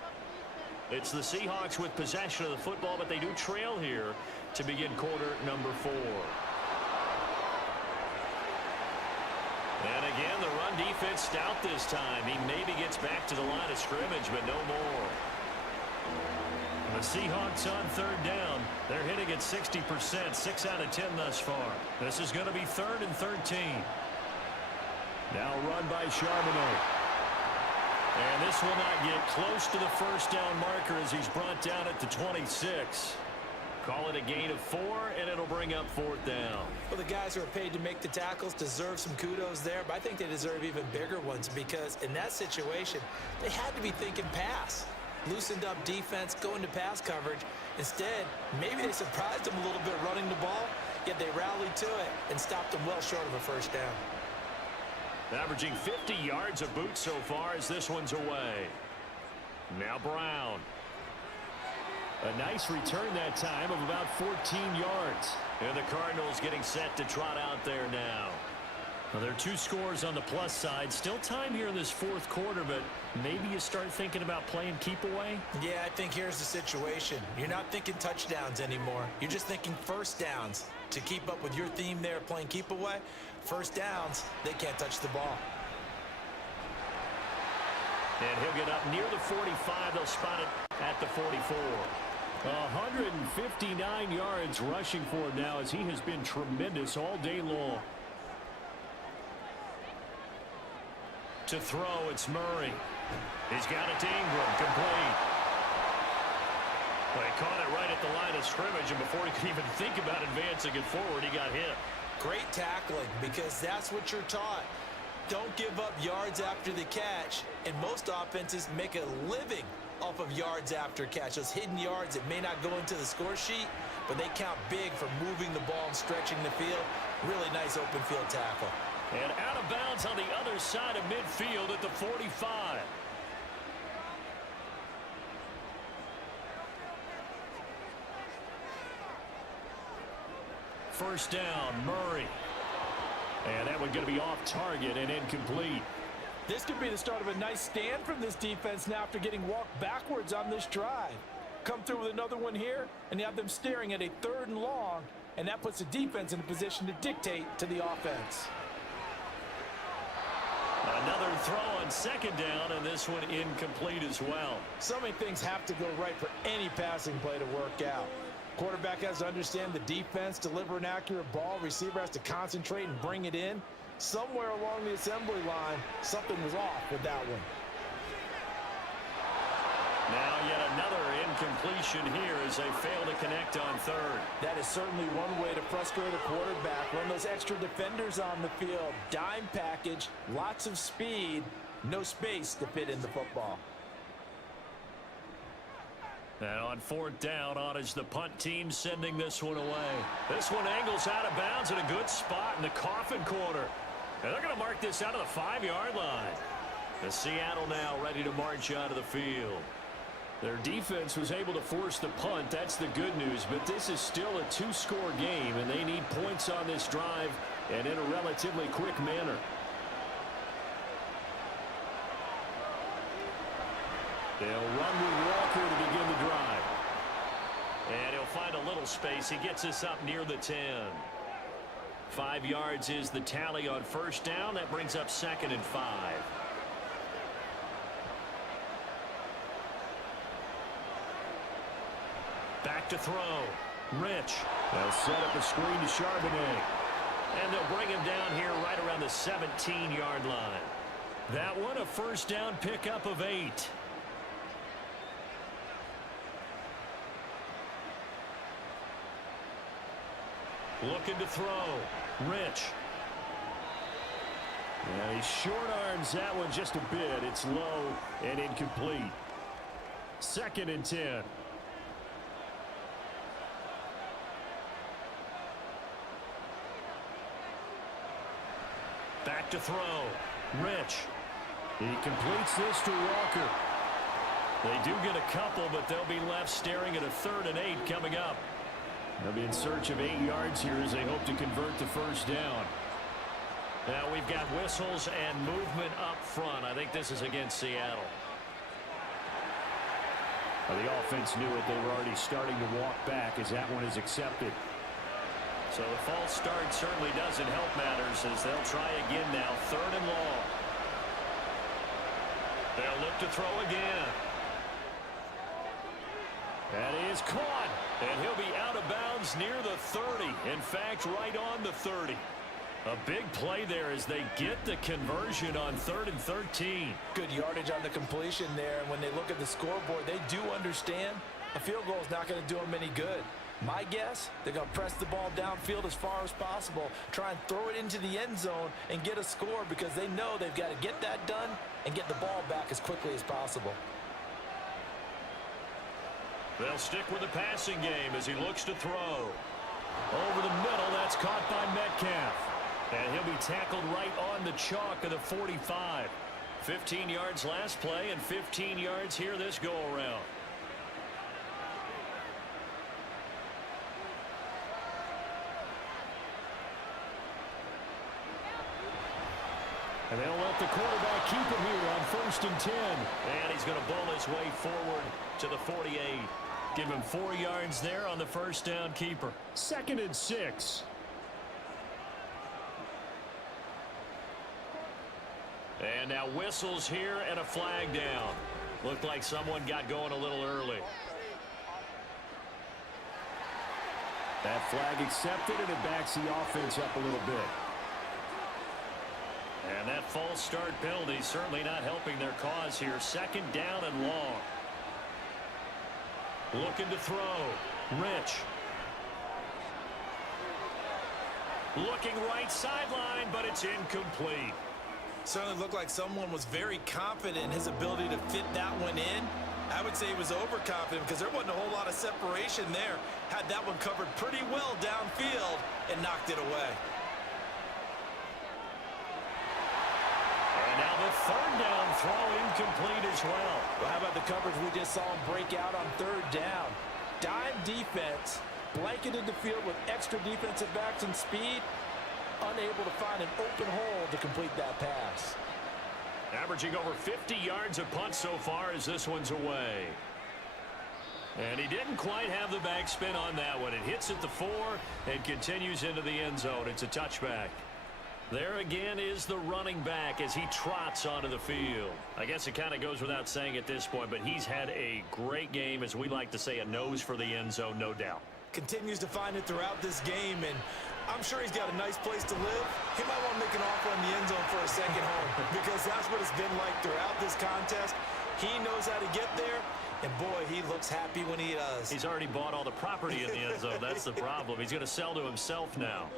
It's the Seahawks with possession of the football, but they do trail here to begin quarter number 4. And again, the run defense stout this time. He maybe gets back to the line of scrimmage, but no more. The Seahawks on 3rd down. They're hitting at 60%, 6 out of 10 thus far. This is going to be 3rd and 13. Now run by Charbonnet. And this will not get close to the first down marker as he's brought down at the 26. Call it a gain of 4, and it'll bring up 4th down. Well, the guys who are paid to make the tackles deserve some kudos there, but I think they deserve even bigger ones because in that situation, they had to be thinking pass. Loosened up defense, going to pass coverage. Instead, maybe they surprised them a little bit running the ball, yet they rallied to it and stopped them well short of a first down. Averaging 50 yards of boot so far as this one's away. Now Brown. A nice return that time of about 14 yards. And the Cardinals getting set to trot out there now. Well, there are 2 scores on the plus side. Still time here in this 4th quarter, but maybe you start thinking about playing keep away? Yeah, I think here's the situation. You're not thinking touchdowns anymore. You're just thinking first downs. To keep up with your theme there, playing keep away, first downs, they can't touch the ball. And he'll get up near the 45. They'll spot it at the 44. 159 yards rushing for him now as he has been tremendous all day long. To throw, it's Murray. He's got it to Ingram, complete. Well, he caught it right at the line of scrimmage, and before he could even think about advancing it forward, he got hit. Great tackling, because that's what you're taught. Don't give up yards after the catch, and most offenses make a living off of yards after catch. Those hidden yards that may not go into the score sheet, but they count big for moving the ball and stretching the field. Really nice open field tackle. And out of bounds on the other side of midfield at the 45. First down, Murray. And that one going to be off target and incomplete. This could be the start of a nice stand from this defense now after getting walked backwards on this drive. Come through with another one here, and you have them staring at a 3rd and long, and that puts the defense in a position to dictate to the offense. Another throw on 2nd down, and this one incomplete as well. So many things have to go right for any passing play to work out. Quarterback has to understand the defense, deliver an accurate ball. Receiver has to concentrate and bring it in. Somewhere along the assembly line, something was off with that one. Now yet another incompletion here as they fail to connect on 3rd. That is certainly one way to frustrate a quarterback. Run those extra defenders on the field. Dime package, lots of speed, no space to fit in the football. Now on 4th down, on is the punt team sending this one away. This one angles out of bounds in a good spot in the coffin corner. And they're going to mark this out of the 5-yard line. The Seattle now ready to march out of the field. Their defense was able to force the punt. That's the good news. But this is still a 2-score game, and they need points on this drive and in a relatively quick manner. They'll run with Walker to begin the drive. And he'll find a little space. He gets us up near the 10. 5 yards is the tally on 1st down. That brings up 2nd and 5. Back to throw. Rich. They'll set up a screen to Charbonnet. And they'll bring him down here right around the 17-yard line. That one a 1st down pickup of 8. Looking to throw. Rich. Yeah, he short arms that one just a bit. It's low and incomplete. 2nd and 10. Back to throw. Rich. He completes this to Walker. They do get a couple, but they'll be left staring at a 3rd and 8 coming up. They'll be in search of 8 yards here as they hope to convert to 1st down. Now we've got whistles and movement up front. I think this is against Seattle. Well, the offense knew it. They were already starting to walk back as that one is accepted. So the false start certainly doesn't help matters as they'll try again now. 3rd and long. They'll look to throw again. That is caught. And he'll be out of bounds near the 30. In fact, right on the 30. A big play there as they get the conversion on 3rd and 13. Good yardage on the completion there. And when they look at the scoreboard, they do understand a field goal is not going to do them any good. My guess, they're going to press the ball downfield as far as possible, try and throw it into the end zone and get a score because they know they've got to get that done and get the ball back as quickly as possible. They'll stick with the passing game as he looks to throw. Over the middle, that's caught by Metcalf. And he'll be tackled right on the chalk of the 45. 15 yards last play and 15 yards here this go-around. And they'll let the quarterback keep it here on 1st and 10. And he's going to bowl his way forward to the 48. Give him 4 yards there on the first down keeper. 2nd and 6. And now whistles here and a flag down. Looked like someone got going a little early. That flag accepted, and it backs the offense up a little bit. And that false start penalty certainly not helping their cause here. 2nd down and long. Looking to throw. Rich. Looking right sideline, but it's incomplete. Certainly looked like someone was very confident in his ability to fit that one in. I would say he was overconfident because there wasn't a whole lot of separation there. Had that one covered pretty well downfield and knocked it away. And now the 3rd down throw incomplete as well. Well, how about the coverage we just saw him break out on 3rd down? Dime defense, blanketed the field with extra defensive backs and speed, unable to find an open hole to complete that pass. Averaging over 50 yards a punt so far as this one's away. And he didn't quite have the backspin on that one. It hits at the 4 and continues into the end zone. It's a touchback. There again is the running back as he trots onto the field. I guess it kind of goes without saying at this point, but he's had a great game, as we like to say, a nose for the end zone, no doubt. Continues to find it throughout this game, and I'm sure he's got a nice place to live. He might want to make an offer on the end zone for a second home because that's what it's been like throughout this contest. He knows how to get there, and boy, he looks happy when he does. He's already bought all the property in the end zone. That's the problem. He's going to sell to himself now.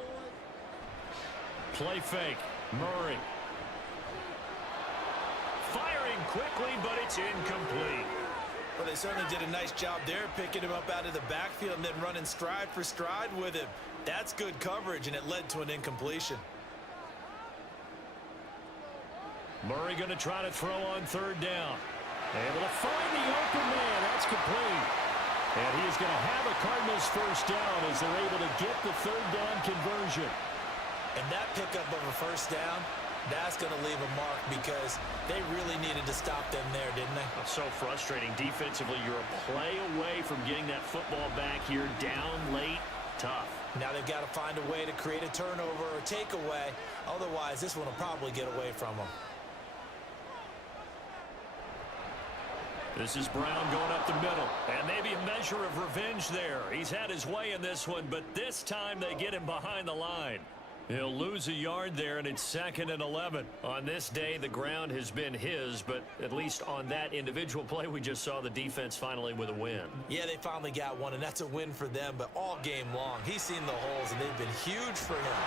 Play fake. Murray. Firing quickly, but it's incomplete. Well, they certainly did a nice job there, picking him up out of the backfield and then running stride for stride with him. That's good coverage, and it led to an incompletion. Murray going to try to throw on 3rd down. Able to find the open man. That's complete. And he is going to have a Cardinals first down as they're able to get the 3rd down conversion. And that pickup of a first down, that's going to leave a mark because they really needed to stop them there, didn't they? So frustrating. Defensively, you're a play away from getting that football back here. Down late, tough. Now they've got to find a way to create a turnover or takeaway. Otherwise, this one will probably get away from them. This is Brown going up the middle. And maybe a measure of revenge there. He's had his way in this one, but this time they get him behind the line. He'll lose a yard there, and it's 2nd and 11. On this day, the ground has been his, but at least on that individual play, we just saw the defense finally with a win. Yeah, they finally got one, and that's a win for them, but all game long, he's seen the holes, and they've been huge for him.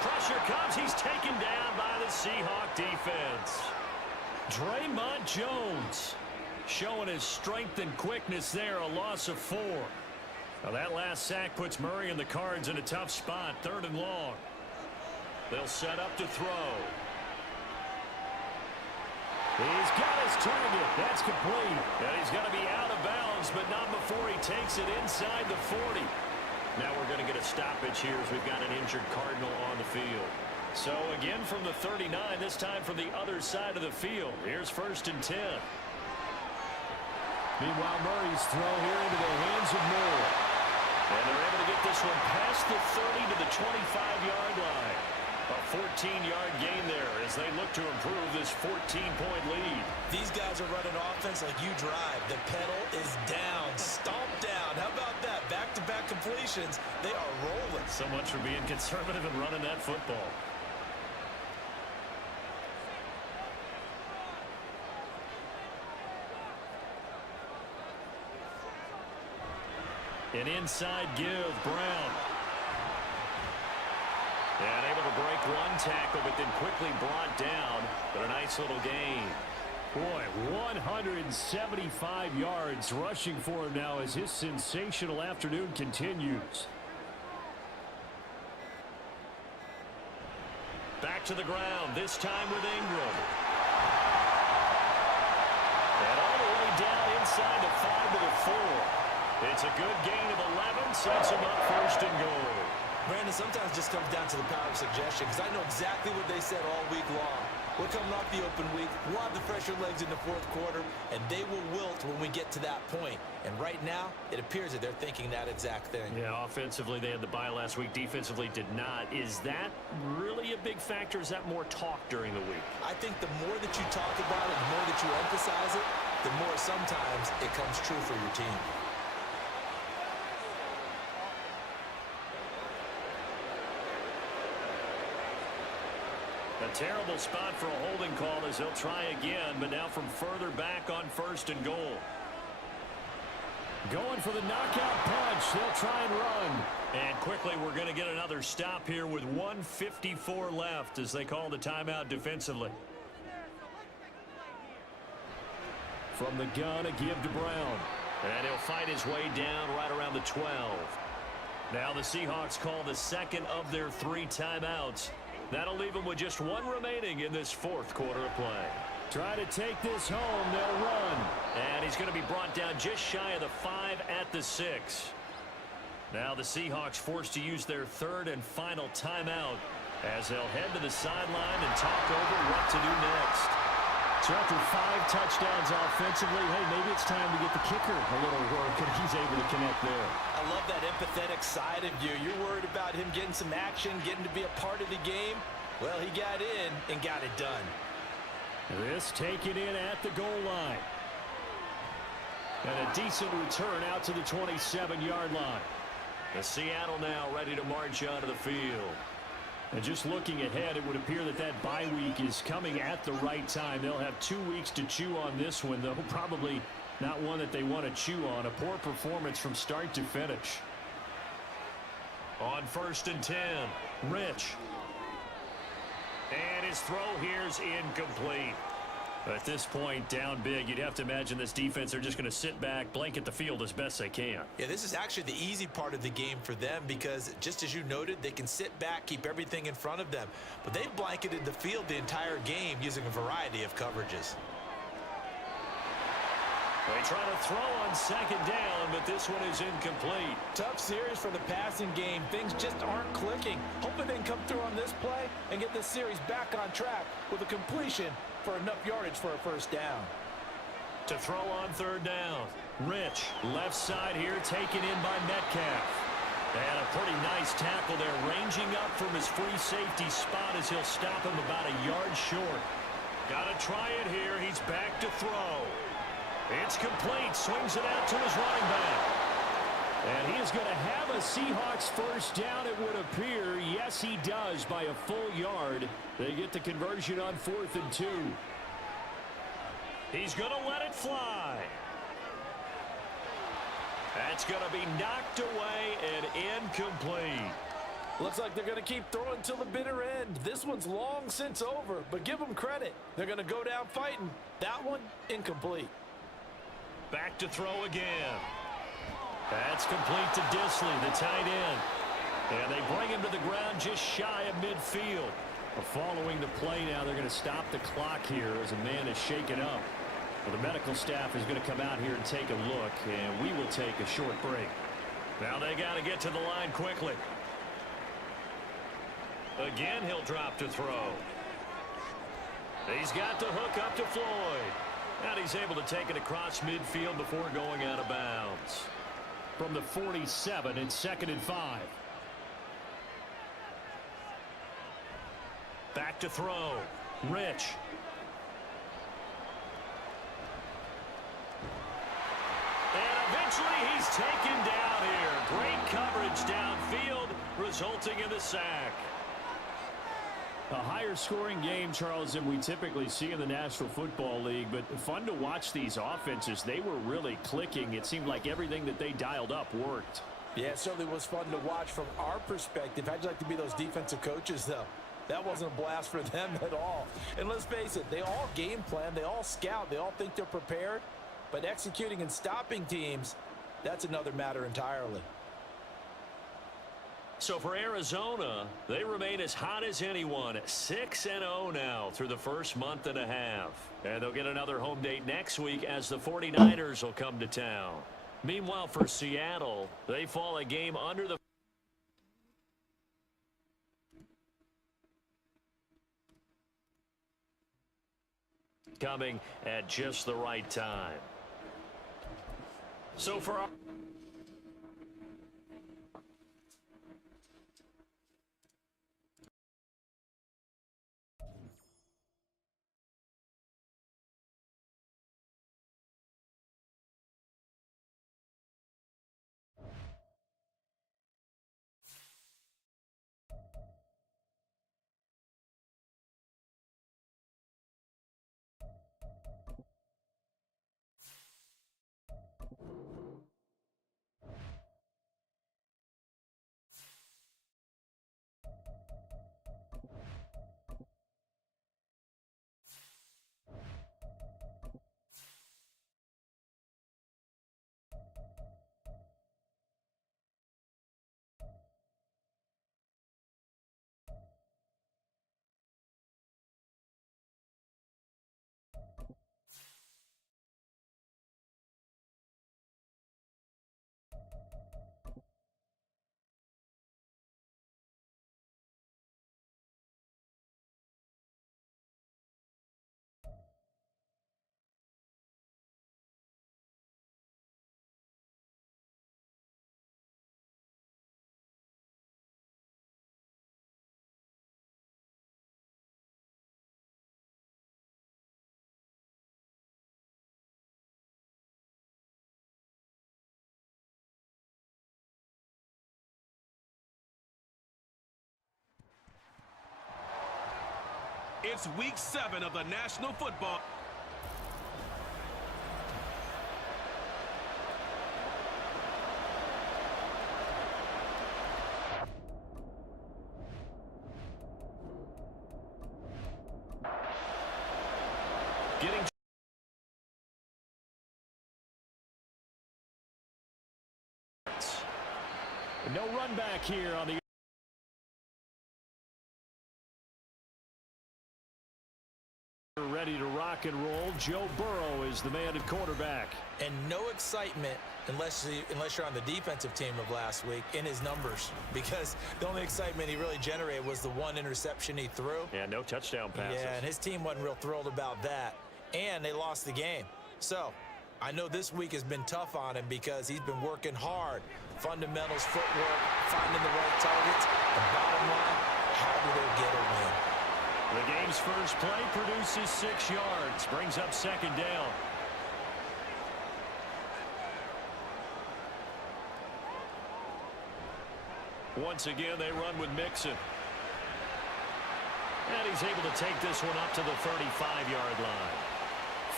Pressure comes. He's taken down by the Seahawk defense. Draymond Jones showing his strength and quickness there, a loss of 4. Now that last sack puts Murray and the Cards in a tough spot, 3rd and long. They'll set up to throw. He's got his target. That's complete. And he's going to be out of bounds, but not before he takes it inside the 40. Now we're going to get a stoppage here as we've got an injured Cardinal on the field. So again from the 39, this time from the other side of the field. Here's 1st and 10. Meanwhile, Murray's throw here into the hands of Moore. And they're able to get this one past the 30 to the 25-yard line. A 14-yard gain there as they look to improve this 14-point lead. These guys are running offense like you drive. The pedal is down, stomp down. How about that? Back-to-back completions. They are rolling. So much for being conservative and running that football. An inside give, Brown. And able to break one tackle, but then quickly brought down. But a nice little gain. Boy, 175 yards rushing for him now as his sensational afternoon continues. Back to the ground, this time with Ingram. And all the way down inside the 5 to the 4. It's a good gain of 11, sets him up first and goal. Brandon, sometimes it just comes down to the power of suggestion, because I know exactly what they said all week long. We're coming off the open week. We'll have the fresher legs in the fourth quarter, and they will wilt when we get to that point. And right now, it appears that they're thinking that exact thing. Yeah, offensively, they had the bye last week. Defensively, did not. Is that really a big factor? Is that more talk during the week? I think the more that you talk about it, the more that you emphasize it, the more sometimes it comes true for your team. A terrible spot for a holding call as they'll try again, but now from further back on first and goal. Going for the knockout punch. They'll try and run. And quickly we're going to get another stop here with 1:54 left as they call the timeout defensively. From the gun, a give to Brown. And he'll fight his way down right around the 12. Now the Seahawks call the second of their 3 timeouts. That'll leave them with just 1 remaining in this fourth quarter of play. Try to take this home. They'll run. And he's going to be brought down just shy of the 5 at the 6. Now the Seahawks forced to use their 3rd and final timeout as they'll head to the sideline and talk over what to do next. So after 5 touchdowns offensively, hey, maybe it's time to get the kicker a little work, and he's able to connect there. I love that empathetic side of you. You're worried about him getting some action, getting to be a part of the game. Well, he got in and got it done. This taken in at the goal line. And a decent return out to the 27-yard line. The Seattle now ready to march onto the field. And just looking ahead, it would appear that that bye week is coming at the right time. They'll have 2 weeks to chew on this one, though. Probably not one that they want to chew on. A poor performance from start to finish. On 1st and 10, Rich. And his throw here's incomplete. At this point, down big, you'd have to imagine this defense, they're just going to sit back, blanket the field as best they can. Yeah, this is actually the easy part of the game for them because, just as you noted, they can sit back, keep everything in front of them. But they've blanketed the field the entire game using a variety of coverages. They try to throw on 2nd down, but this one is incomplete. Tough series for the passing game. Things just aren't clicking. Hoping they can come through on this play and get this series back on track with a completion for enough yardage for a 1st down. To throw on 3rd down. Rich, left side here, taken in by Metcalf. And a pretty nice tackle there, ranging up from his free safety spot as he'll stop him about a yard short. Got to try it here. He's back to throw. It's complete. Swings it out to his running back. And he is going to have a Seahawks 1st down, it would appear. Yes, he does by a full yard. They get the conversion on 4th and 2. He's going to let it fly. That's going to be knocked away and incomplete. Looks like they're going to keep throwing till the bitter end. This one's long since over, but give them credit. They're going to go down fighting. That one, incomplete. Back to throw again. That's complete to Disley, the tight end. And they bring him to the ground just shy of midfield. Following the play now, they're going to stop the clock here as a man is shaken up. Well, the medical staff is going to come out here and take a look, and we will take a short break. Now they got to get to the line quickly. Again, he'll drop to throw. He's got the hook up to Floyd. And he's able to take it across midfield before going out of bounds. From the 47, it's 2nd and 5. Back to throw. Rich. And Eventually, he's taken down here. Great coverage downfield, resulting in the sack. A higher scoring game, Charles, than we typically see in the National Football League, but fun to watch these offenses. They were really clicking. It seemed like everything that they dialed up worked. Yeah, it certainly was fun to watch from our perspective. How'd you like to be those defensive coaches, though? That wasn't a blast for them at all. And let's face it, they all game plan, they all scout, they all think they're prepared. But executing and stopping teams, that's another matter entirely. So for Arizona, they remain as hot as anyone, 6-0 now through the first month and a half. And they'll get another home date next week as the 49ers will come to town. Meanwhile, for Seattle, they fall a game under the coming at just the right time. So for our It's week 7 of the National Football. getting No run back here on the ready to rock and roll. Joe Burrow is the man at quarterback. And no excitement unless you're on the defensive team of last week in his numbers, because the only excitement he really generated was the one interception he threw. Yeah, no touchdown passes. Yeah, and his team wasn't real thrilled about that, and they lost the game. So I know this week has been tough on him because he's been working hard. Fundamentals, footwork, finding the right targets. The bottom line, how do they get a win? The game's first play produces 6 yards, brings up second down. Once again, they run with Mixon. And he's able to take this one up to the 35-yard line.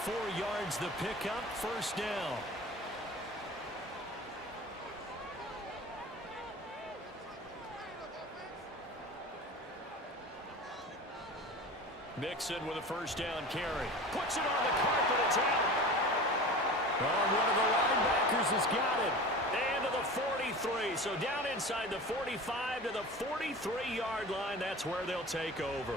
4 yards the pickup, first down. Mixon with a first down carry. Puts it on the carpet. It's out. Oh, one of the linebackers has got it. And to the 43. So down inside the 45 to the 43-yard line. That's where they'll take over.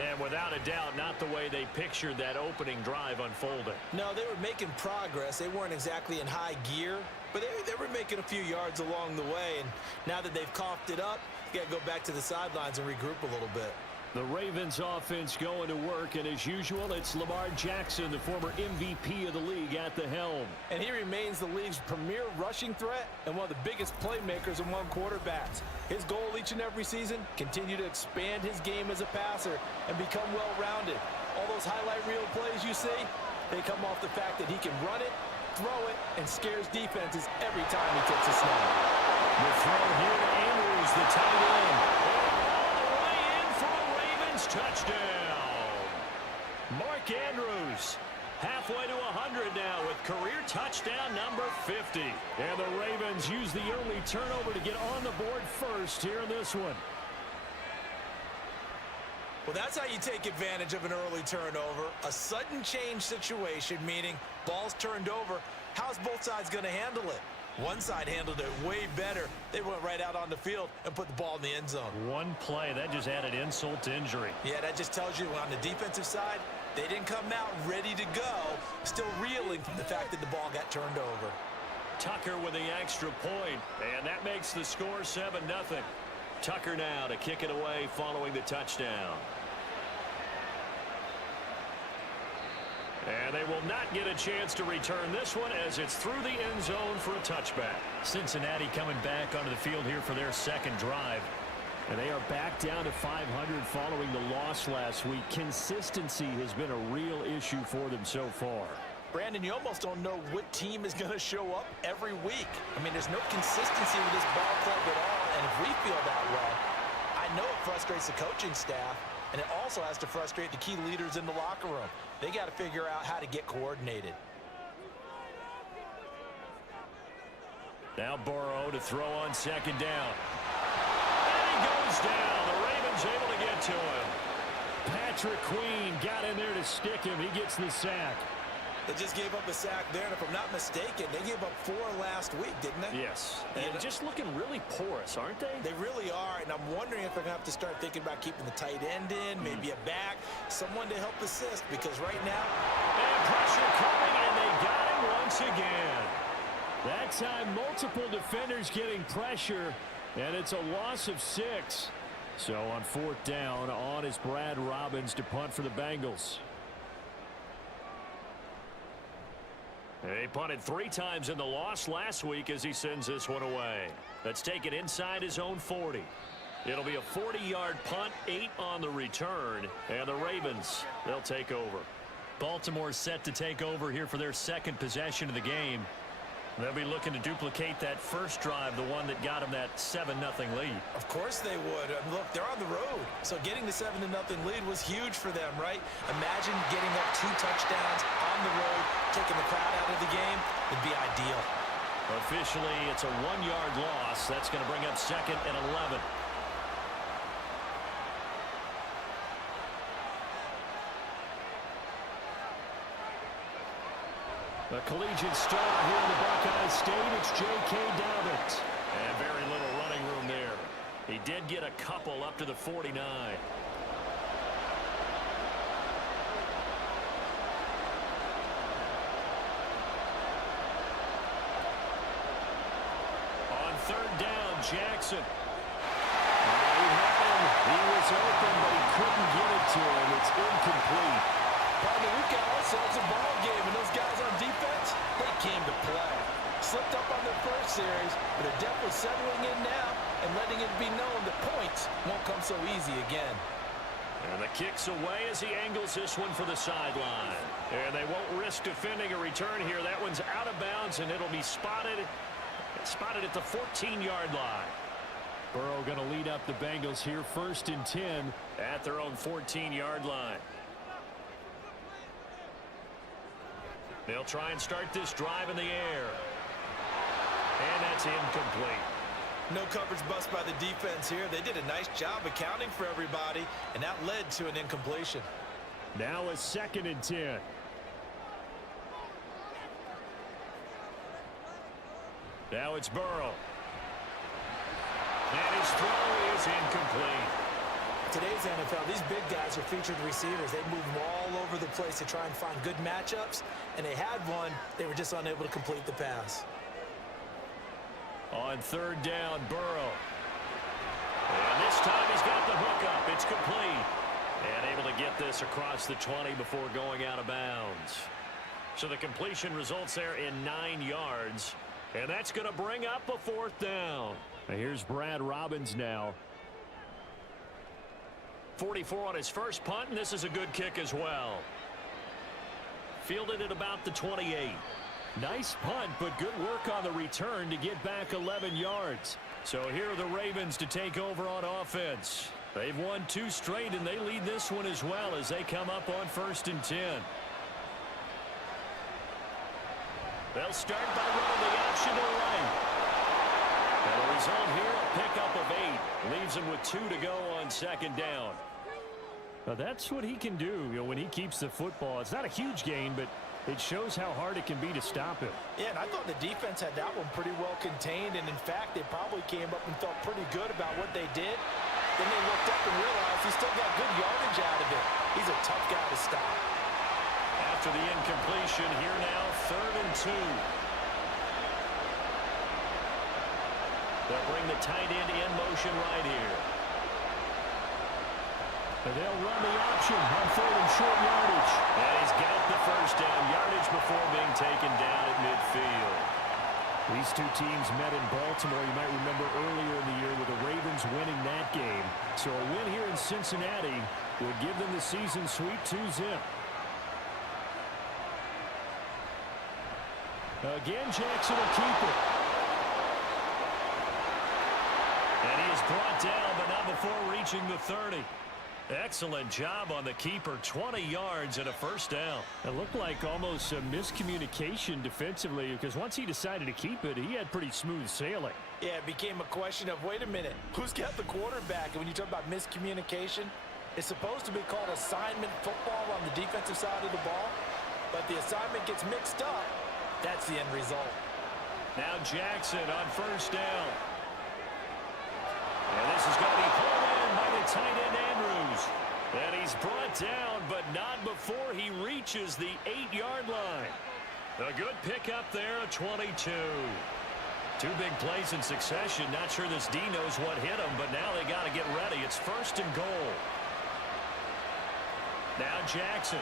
And without a doubt, not the way they pictured that opening drive unfolding. No, they were making progress. They weren't exactly in high gear, but they were making a few yards along the way. And now that they've coughed it up, you got to go back to the sidelines and regroup a little bit. The Ravens offense going to work, and as usual, it's Lamar Jackson, the former MVP of the league, at the helm. And he remains the league's premier rushing threat and one of the biggest playmakers among quarterbacks. His goal each and every season, continue to expand his game as a passer and become well-rounded. All those highlight reel plays you see, they come off the fact that he can run it throw it and scares defenses every time he takes a snap. The throw here to Andrews, the tight end. All the way in for a Ravens touchdown. Mark Andrews halfway to 100 now with career touchdown number 50. And the Ravens use the early turnover to get on the board first here in this one. Well, that's how you take advantage of an early turnover. A sudden change situation, meaning ball's turned over. How's both sides going to handle it? One side handled it way better. They went right out on the field and put the ball in the end zone. One play, that just added insult to injury. Yeah, that just tells you on the defensive side, they didn't come out ready to go, still reeling from the fact that the ball got turned over. Tucker with the extra point, and that makes the score 7-0. Tucker now to kick it away following the touchdown. And they will not get a chance to return this one as it's through the end zone for a touchback. Cincinnati coming back onto the field here for their second drive. And they are back down to 500 following the loss last week. Consistency has been a real issue for them so far. Brandon, you almost don't know what team is going to show up every week. I mean, there's no consistency with this ball club at all, and if we feel that way, I know it frustrates the coaching staff, and it also has to frustrate the key leaders in the locker room. They got to figure out how to get coordinated. Now Burrow to throw on second down. And he goes down. The Ravens able to get to him. Patrick Queen got in there to stick him. He gets the sack. They just gave up a sack there, and if I'm not mistaken, they gave up 4 last week, didn't they? Yes. And just looking really porous, aren't they? They really are, and I'm wondering if they're going to have to start thinking about keeping the tight end in, maybe a back, someone to help assist, because right now... And pressure coming, and they got him once again. That time, multiple defenders getting pressure, and it's a loss of 6. So on 4th down, on is Brad Robbins to punt for the Bengals. They punted 3 times in the loss last week as he sends this one away. That's taken inside his own 40. It'll be a 40-yard punt, 8 on the return, and the Ravens, they'll take over. Baltimore set to take over here for their second possession of the game. They'll be looking to duplicate that first drive, the one that got them that 7-0 lead. Of course they would. Look, they're on the road. So getting the 7-0 lead was huge for them, right? Imagine getting up 2 touchdowns on the road, taking the crowd out of the game. Would be ideal. Officially, it's a 1-yard loss. That's going to bring up 2nd and 11. A collegiate star here in the Buckeye State, it's J.K. Dobbins. And very little running room there. He did get a couple up to the 49. On 3rd down, Jackson. He was open, but he couldn't get it to him. It's incomplete. Partner, we've got ourselves a ball game, and those guys on defense, they came to play. Slipped up on their first series, but they're definitely settling in now and letting it be known that points won't come so easy again. And the kick's away as he angles this one for the sideline. And they won't risk defending a return here. That one's out of bounds, and it'll be spotted at the 14-yard line. Burrow going to lead up the Bengals here, 1st and 10. At their own 14-yard line. They'll try and start this drive in the air. And that's incomplete. No coverage bust by the defense here. They did a nice job accounting for everybody, and that led to an incompletion. Now a 2nd and 10. Now it's Burrow. And his throw is incomplete. Today's NFL, these big guys are featured receivers. They move them all over the place to try and find good matchups, and they had one. They were just unable to complete the pass. On 3rd down, Burrow. And this time he's got the hook up. It's complete. And able to get this across the 20 before going out of bounds. So the completion results there in 9 yards. And that's going to bring up a 4th down. Now here's Brad Robbins now. 44 on his first punt, and this is a good kick as well. Fielded at about the 28. Nice punt, but good work on the return to get back 11 yards. So here are the Ravens to take over on offense. They've won 2 straight, and they lead this one as well as they come up on 1st and 10. They'll start by running the option to the right. And the result here, a pickup of 8. Leaves him with 2 to go on 2nd down. Now that's what he can do, when he keeps the football. It's not a huge gain, but it shows how hard it can be to stop him. Yeah, and I thought the defense had that one pretty well contained, and in fact, they probably came up and felt pretty good about what they did. Then they looked up and realized he still got good yardage out of it. He's a tough guy to stop. After the incompletion, here now, 3rd and 2. They'll bring the tight end in motion right here. And they'll run the option on 3rd and short yardage. And he's got the 1st down, yardage before being taken down at midfield. These 2 teams met in Baltimore, you might remember earlier in the year, with the Ravens winning that game. So a win here in Cincinnati would give them the season sweep 2-zip. Again, Jackson will keep it. And he is brought down, but not before reaching the 30. Excellent job on the keeper. 20 yards and a 1st down. It looked like almost a miscommunication defensively, because once he decided to keep it, he had pretty smooth sailing. Yeah, it became a question of, wait a minute, who's got the quarterback? And when you talk about miscommunication, it's supposed to be called assignment football on the defensive side of the ball. But the assignment gets mixed up. That's the end result. Now Jackson on 1st down. And this is going to be pulled in by the tight end Andrews. And he's brought down, but not before he reaches the 8-yard line. A good pickup there, a 22. 2 big plays in succession. Not sure this D knows what hit him, but now they got to get ready. It's 1st and goal. Now Jackson.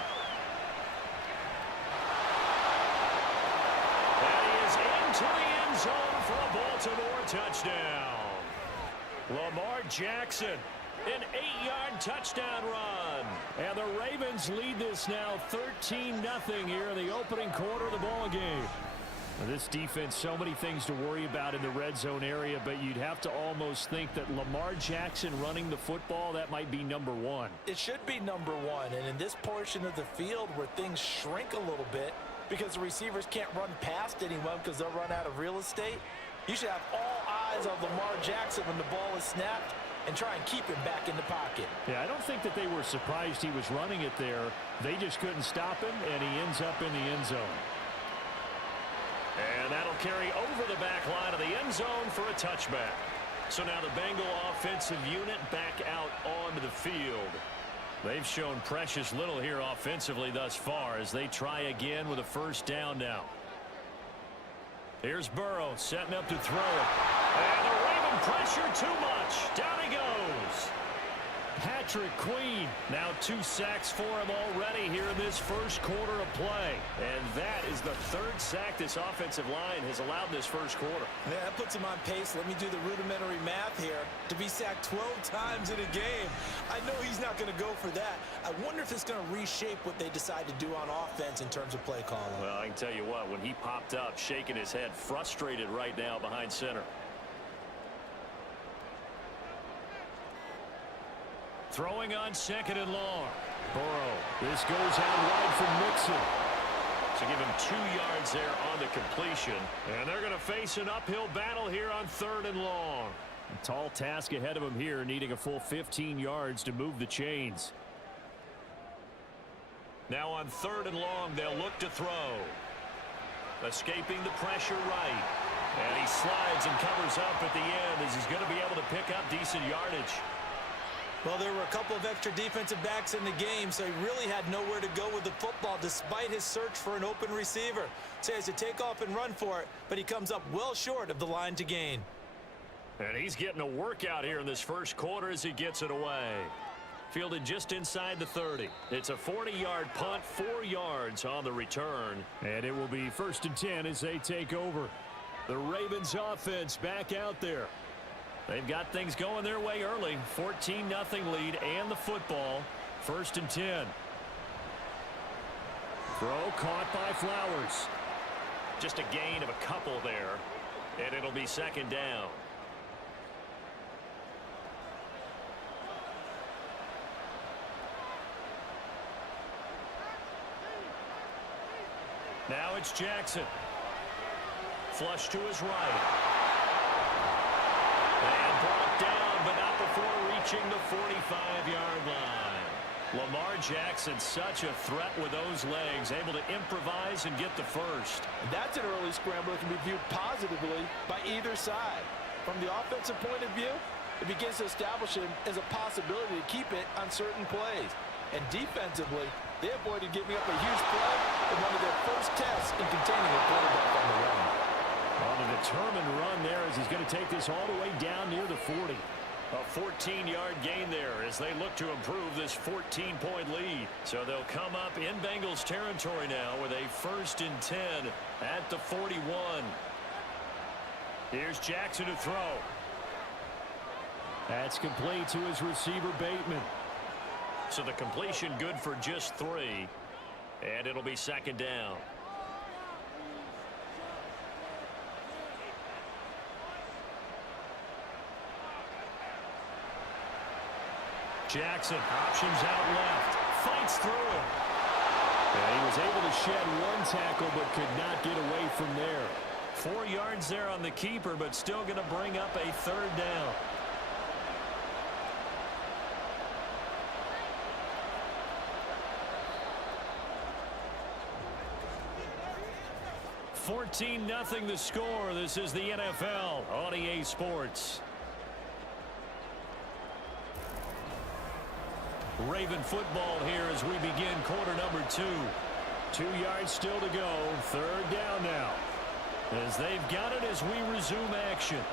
And he is into the end zone for a Baltimore touchdown. Lamar Jackson, an 8-yard touchdown run. And the Ravens lead this now 13-0 here in the opening quarter of the ball game. This defense, so many things to worry about in the red zone area, but you'd have to almost think that Lamar Jackson running the football, that might be number 1. It should be number 1, and in this portion of the field where things shrink a little bit because the receivers can't run past anyone because they'll run out of real estate, you should have all eyes on Lamar Jackson when the ball is snapped and try and keep him back in the pocket. Yeah, I don't think that they were surprised he was running it there. They just couldn't stop him, and he ends up in the end zone. And that'll carry over the back line of the end zone for a touchback. So now the Bengal offensive unit back out onto the field. They've shown precious little here offensively thus far as they try again with a 1st down now. Here's Burrow setting up to throw it. And the Raven pressure too much. Down he goes. Patrick Queen. Now 2 sacks for him already here in this 1st quarter of play. And that is the 3rd sack this offensive line has allowed this 1st quarter. Yeah, that puts him on pace. Let me do the rudimentary math here. To be sacked 12 times in a game, I know he's not going to go for that. I wonder if it's going to reshape what they decide to do on offense in terms of play calling. Well, I can tell you what, when he popped up, shaking his head, frustrated right now behind center. Throwing on 2nd and long. Burrow. This goes out wide from Mixon. So give him 2 yards there on the completion. And they're going to face an uphill battle here on 3rd and long. A tall task ahead of him here, needing a full 15 yards to move the chains. Now on 3rd and long, they'll look to throw. Escaping the pressure right. And he slides and covers up at the end as he's going to be able to pick up decent yardage. Well, there were a couple of extra defensive backs in the game, so he really had nowhere to go with the football despite his search for an open receiver. So he has to take off and run for it, but he comes up well short of the line to gain. And he's getting a workout here in this 1st quarter as he gets it away. Fielded just inside the 30. It's a 40-yard punt, 4 yards on the return. And it will be 1st and 10 as they take over. The Ravens offense back out there. They've got things going their way early. 14-0 lead and the football. 1st and 10. Throw caught by Flowers. Just a gain of a couple there, and it'll be second down. Now it's Jackson. Flush to his right. And brought down, but not before reaching the 45-yard line. Lamar Jackson, such a threat with those legs, able to improvise and get the first. And that's an early scramble that can be viewed positively by either side. From the offensive point of view, it begins to establish him as a possibility to keep it on certain plays. And defensively, they avoided giving up a huge play in one of their first tests in containing a quarterback on the run. On a determined run there as he's going to take this all the way down near the 40. A 14-yard gain there as they look to improve this 14-point lead. So they'll come up in Bengals territory now with a 1st and 10 at the 41. Here's Jackson to throw. That's complete to his receiver, Bateman. So the completion good for just 3. And it'll be second down. Jackson options out left. Fights through him. And he was able to shed one tackle but could not get away from there. 4 yards there on the keeper, but still going to bring up a 3rd down. (14-0) the score. This is the NFL on EA Sports. Raven football here as we begin quarter number 2. 2 yards still to go. 3rd down now. As they've got it as we resume action.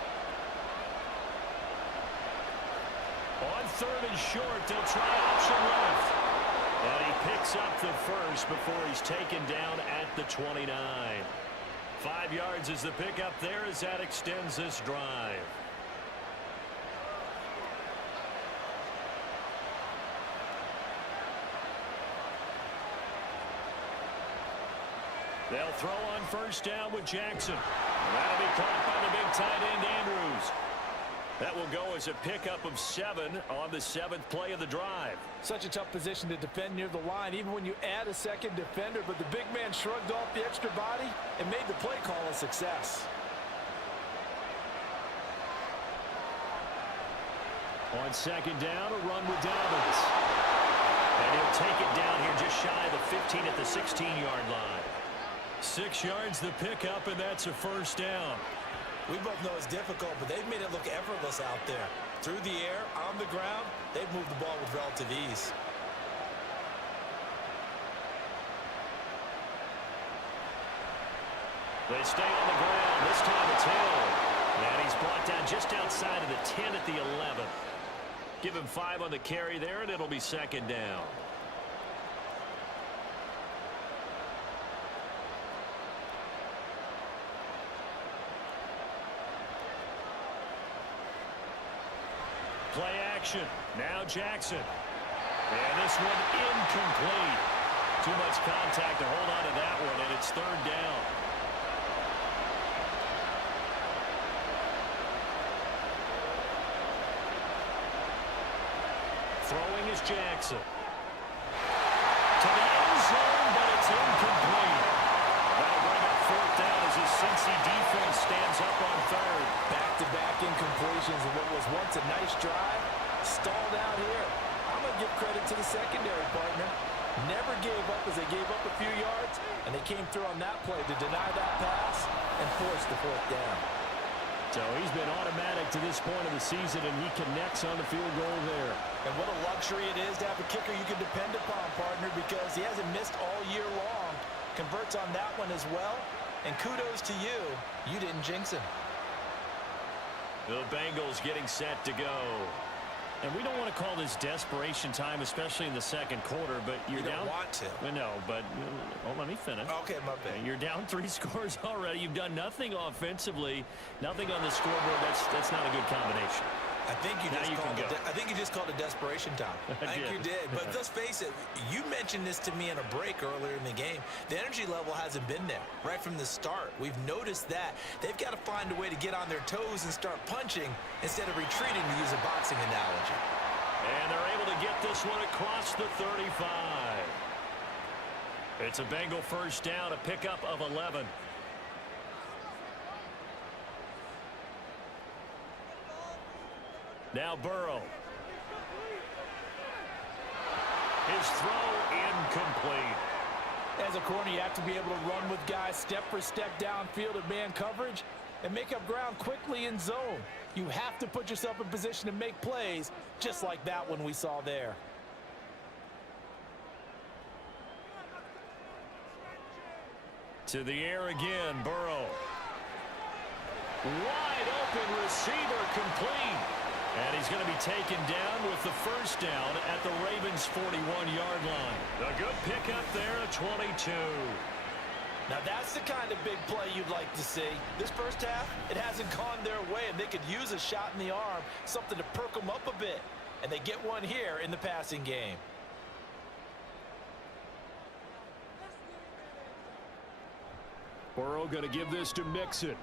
On 3rd and short, they'll try option left. And he picks up the first before he's taken down at the 29. 5 yards is the pickup there as that extends this drive. They'll throw on 1st down with Jackson. That'll be caught by the big tight end, Andrews. That will go as a pickup of 7 on the 7th play of the drive. Such a tough position to defend near the line, even when you add a second defender, but the big man shrugged off the extra body and made the play call a success. On 2nd down, a run with Dobbins. And he'll take it down here just shy of the 15 at the 16-yard line. 6 yards the pickup, and that's a 1st down. We both know it's difficult, but they've made it look effortless out there. Through the air, on the ground, they've moved the ball with relative ease. They stay on the ground. This time it's Hill. And he's brought down just outside of the 10 at the 11. Give him 5 on the carry there, and it'll be 2nd down. Play action. Now Jackson. And this one incomplete. Too much contact to hold on to that one, and it's 3rd down. Throwing is Jackson. To the end zone, but it's incomplete. That'll bring up 4th down as his Cincy defense stands up on 3rd. Back-to-back incompletions of what was once a nice drive, stalled out here. I'm going to give credit to the secondary partner. Never gave up as they gave up a few yards, and they came through on that play to deny that pass and force the 4th down. So he's been automatic to this point of the season, and he connects on the field goal there. And what a luxury it is to have a kicker you can depend upon, partner, because he hasn't missed all year long. Converts on that one as well, and kudos to you. You didn't jinx him. The Bengals getting set to go. And we don't want to call this desperation time, especially in the 2nd quarter, but you're You down. don't want to. No, but let me finish. Okay, my bad. You're down 3 scores already. You've done nothing offensively, nothing on the scoreboard. That's not a good combination. I think you Now just you called can it. go. I think you just called it desperation time. I think you did. But let's face it. You mentioned this to me in a break earlier in the game. The energy level hasn't been there right from the start. We've noticed that they've got to find a way to get on their toes and start punching instead of retreating, to use a boxing analogy. And they're able to get this one across the 35. It's a Bengal first down, a pickup of 11. Now Burrow. His throw incomplete. As a corner, you have to be able to run with guys step for step downfield in man coverage and make up ground quickly in zone. You have to put yourself in position to make plays, just like that one we saw there. To the air again, Burrow. Wide open receiver, complete. And he's going to be taken down with the first down at the Ravens' 41-yard line. A good pickup there, a 22. Now that's the kind of big play you'd like to see. This first half, it hasn't gone their way, and they could use a shot in the arm, something to perk them up a bit. And they get one here in the passing game. Burrow going to give this to Mixon.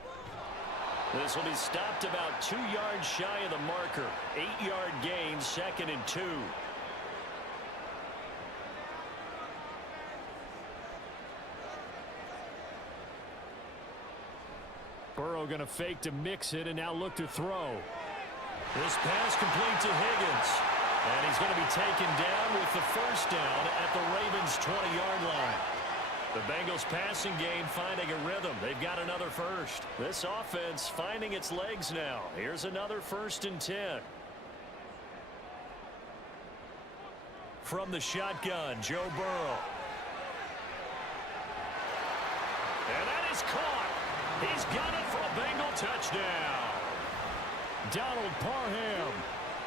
This will be stopped about 2 yards shy of the marker. 8-yard gain, 2nd and 2. Burrow going to fake to Mixon and now look to throw. This pass complete to Higgins. And he's going to be taken down with the first down at the Ravens' 20-yard line. The Bengals passing game finding a rhythm. They've got another first. This offense finding its legs now. Here's another 1st and 10. From the shotgun, Joe Burrow. And that is caught. He's got it for a Bengal touchdown. Donald Parham.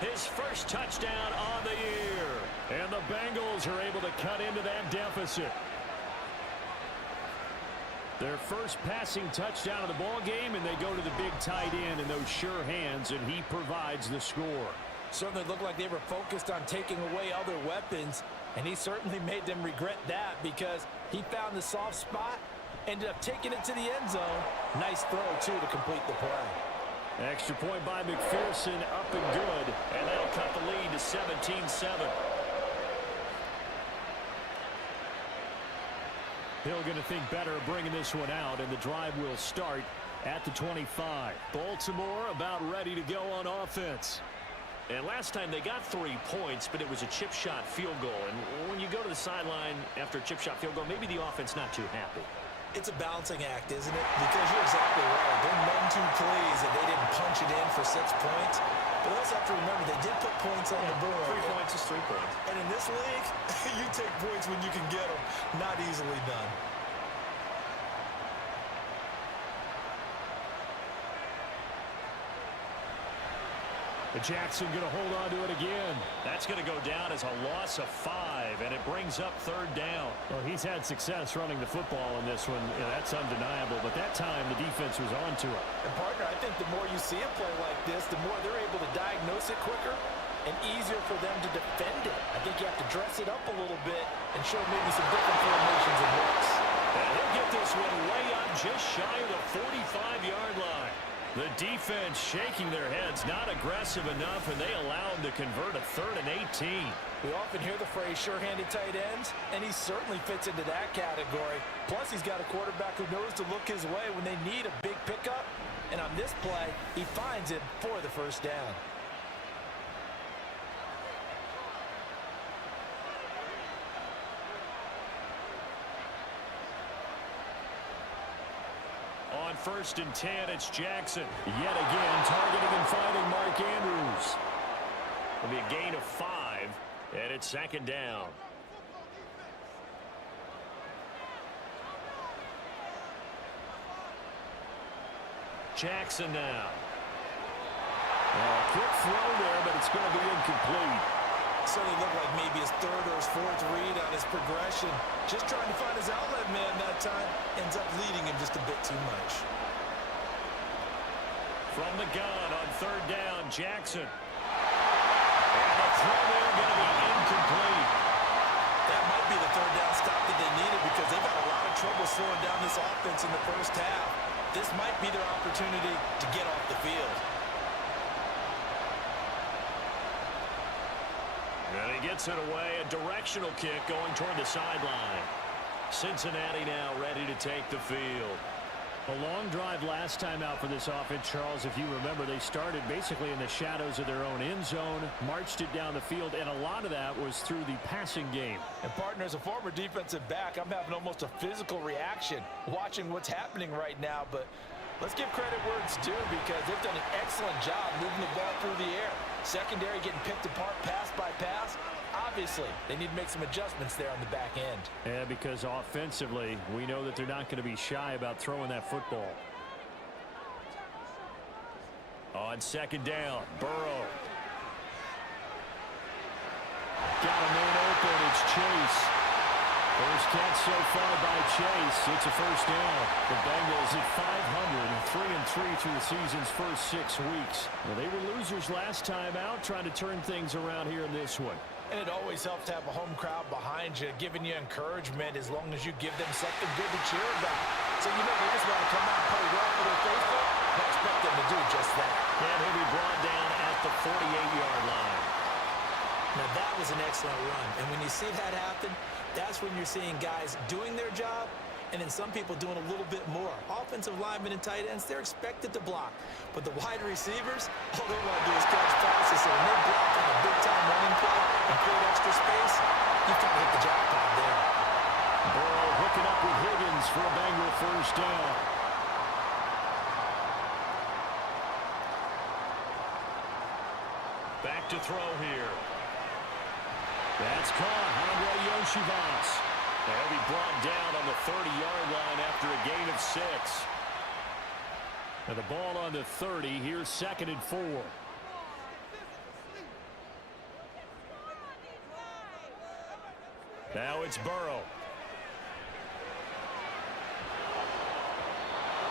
His first touchdown on the year. And the Bengals are able to cut into that deficit. Their first passing touchdown of the ball game, and they go to the big tight end in those sure hands, and he provides the score. Certainly looked like they were focused on taking away other weapons, and he certainly made them regret that because he found the soft spot, ended up taking it to the end zone. Nice throw, too, to complete the play. Extra point by McPherson, up and good. And that'll cut the lead to 17-7. Hill going to think better of bringing this one out, and the drive will start at the 25. Baltimore about ready to go on offense. And last time they got 3 points, but it was a chip shot field goal. And when you go to the sideline after a chip shot field goal, maybe the offense not too happy. It's a balancing act, isn't it? Because you're exactly right. They're none too pleased that they didn't punch it in for 6 points. But also have to remember, they did put points on the board. 3 points is 3 points. And in this league, you take points when you can get them. Not easily done. Jackson going to hold on to it again. That's going to go down as a loss of 5, and it brings up 3rd down. Well, he's had success running the football in this one. Yeah, that's undeniable. But that time, the defense was on to it. And, partner, I think the more you see a play like this, the more they're able to diagnose it quicker and easier for them to defend it. I think you have to dress it up a little bit and show maybe some different formations and looks. And he'll get this one way up just shy of the 45-yard line. The defense shaking their heads, not aggressive enough, and they allow him to convert a 3rd and 18. We often hear the phrase sure-handed tight ends, and he certainly fits into that category. Plus, he's got a quarterback who knows to look his way when they need a big pickup. And on this play, he finds it for the first down. On 1st and 10, it's Jackson. Yet again, targeting and finding Mark Andrews. It'll be a gain of 5, and it's 2nd down. Jackson now. Quick throw there, but it's going to be incomplete. Certainly looked like maybe his 3rd or his 4th read on his progression. Just trying to find his outlet man that time. Ends up leading him just a bit too much. From the gun on 3rd down, Jackson. throw there going to be incomplete. That might be the third down stop that they needed because they've had a lot of trouble slowing down this offense in the first half. This might be their opportunity to get off the field. And he gets it away. A directional kick going toward the sideline. Cincinnati now ready to take the field. A long drive last time out for this offense, Charles. If you remember, they started basically in the shadows of their own end zone, marched it down the field, and a lot of that was through the passing game. And partner, as a former defensive back, I'm having almost a physical reaction watching what's happening right now. But let's give credit where it's due because they've done an excellent job moving the ball through the air. Secondary getting picked apart pass by pass. Obviously, they need to make some adjustments there on the back end. Yeah, because offensively, we know that they're not going to be shy about throwing that football. On second down, Burrow. Got a man open. It's Chase. First catch so far by Chase. It's a first down. The Bengals at 500, 3-3 through the season's first 6 weeks. Well, they were losers last time out, trying to turn things around here in this one. And it always helps to have a home crowd behind you, giving you encouragement as long as you give them something good to cheer about. So, you know, they just want to come out and play well for their faithful. I expect them to do just that. And he'll be brought down at the 48-yard line. Now, that was an excellent run. And when you see that happen, that's when you're seeing guys doing their job and then some people doing a little bit more. Offensive linemen and tight ends, they're expected to block. But the wide receivers, all they want to do is catch passes. So when they block on a big-time running play and create extra space, you've kind of hit the jackpot there. Burrow hooking up with Higgins for a Bengal first down. Back to throw here. That's caught. Andre Yoshivas. They'll be brought down on the 30-yard line after a gain of 6. Now the ball on the 30. Here's 2nd and 4. Now it's Burrow.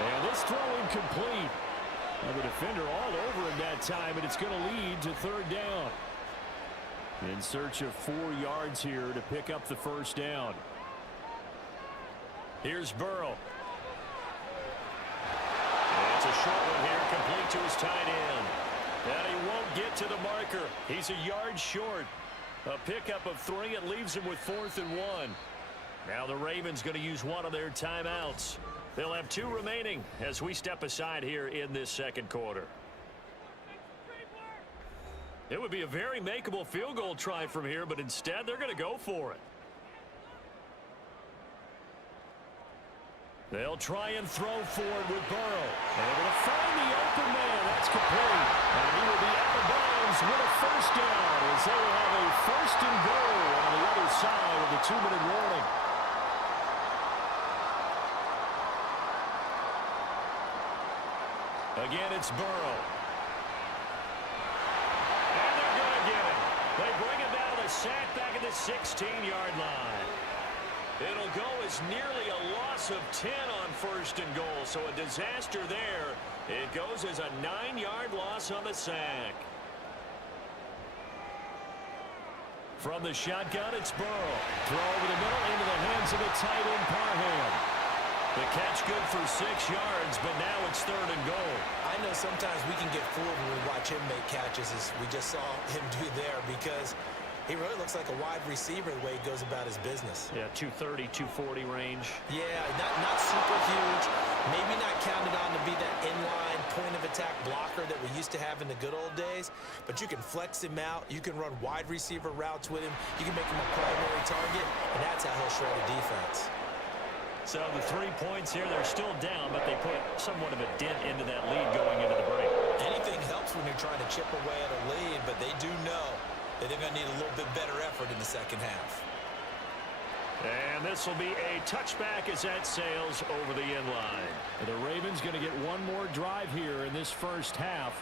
And this throw incomplete. Now the defender all over him that time, and it's going to lead to 3rd down. In search of 4 yards here to pick up the first down. Here's Burrow. And it's a short one here, complete to his tight end. And he won't get to the marker. He's a yard short. A pickup of 3. It leaves him with 4th and 1. Now the Ravens going to use one of their timeouts. They'll have 2 remaining as we step aside here in this second quarter. It would be a very makeable field goal try from here, but instead they're going to go for it. They'll try and throw forward with Burrow. And they're going to find the open man. That's complete. And he will be out of bounds with a first down as they will have a 1st and goal on the other side of the 2-minute warning. Again, it's Burrow. And they're going to get him. They bring him down to the sack back at the 16-yard line. It'll go as nearly a loss of 10 on 1st and goal, so a disaster there. It goes as a 9-yard loss on the sack. From the shotgun, it's Burrow. Throw over the middle into the hands of the tight end, Parham. The catch good for 6 yards, but now it's 3rd and goal. I know sometimes we can get fooled when we watch him make catches, as we just saw him do there, because he really looks like a wide receiver the way he goes about his business. Yeah, 230, 240 range. Yeah, not super huge. Maybe not counted on to be that inline point-of-attack blocker that we used to have in the good old days. But you can flex him out. You can run wide receiver routes with him. You can make him a primary target, and that's how he'll shred a defense. So the 3 points here, they're still down, but they put somewhat of a dent into that lead going into the break. Anything helps when you're trying to chip away at a lead, but they do know that they're going to need a little bit better effort in the second half. And this will be a touchback as that sails over the end line. The Ravens going to get one more drive here in this first half.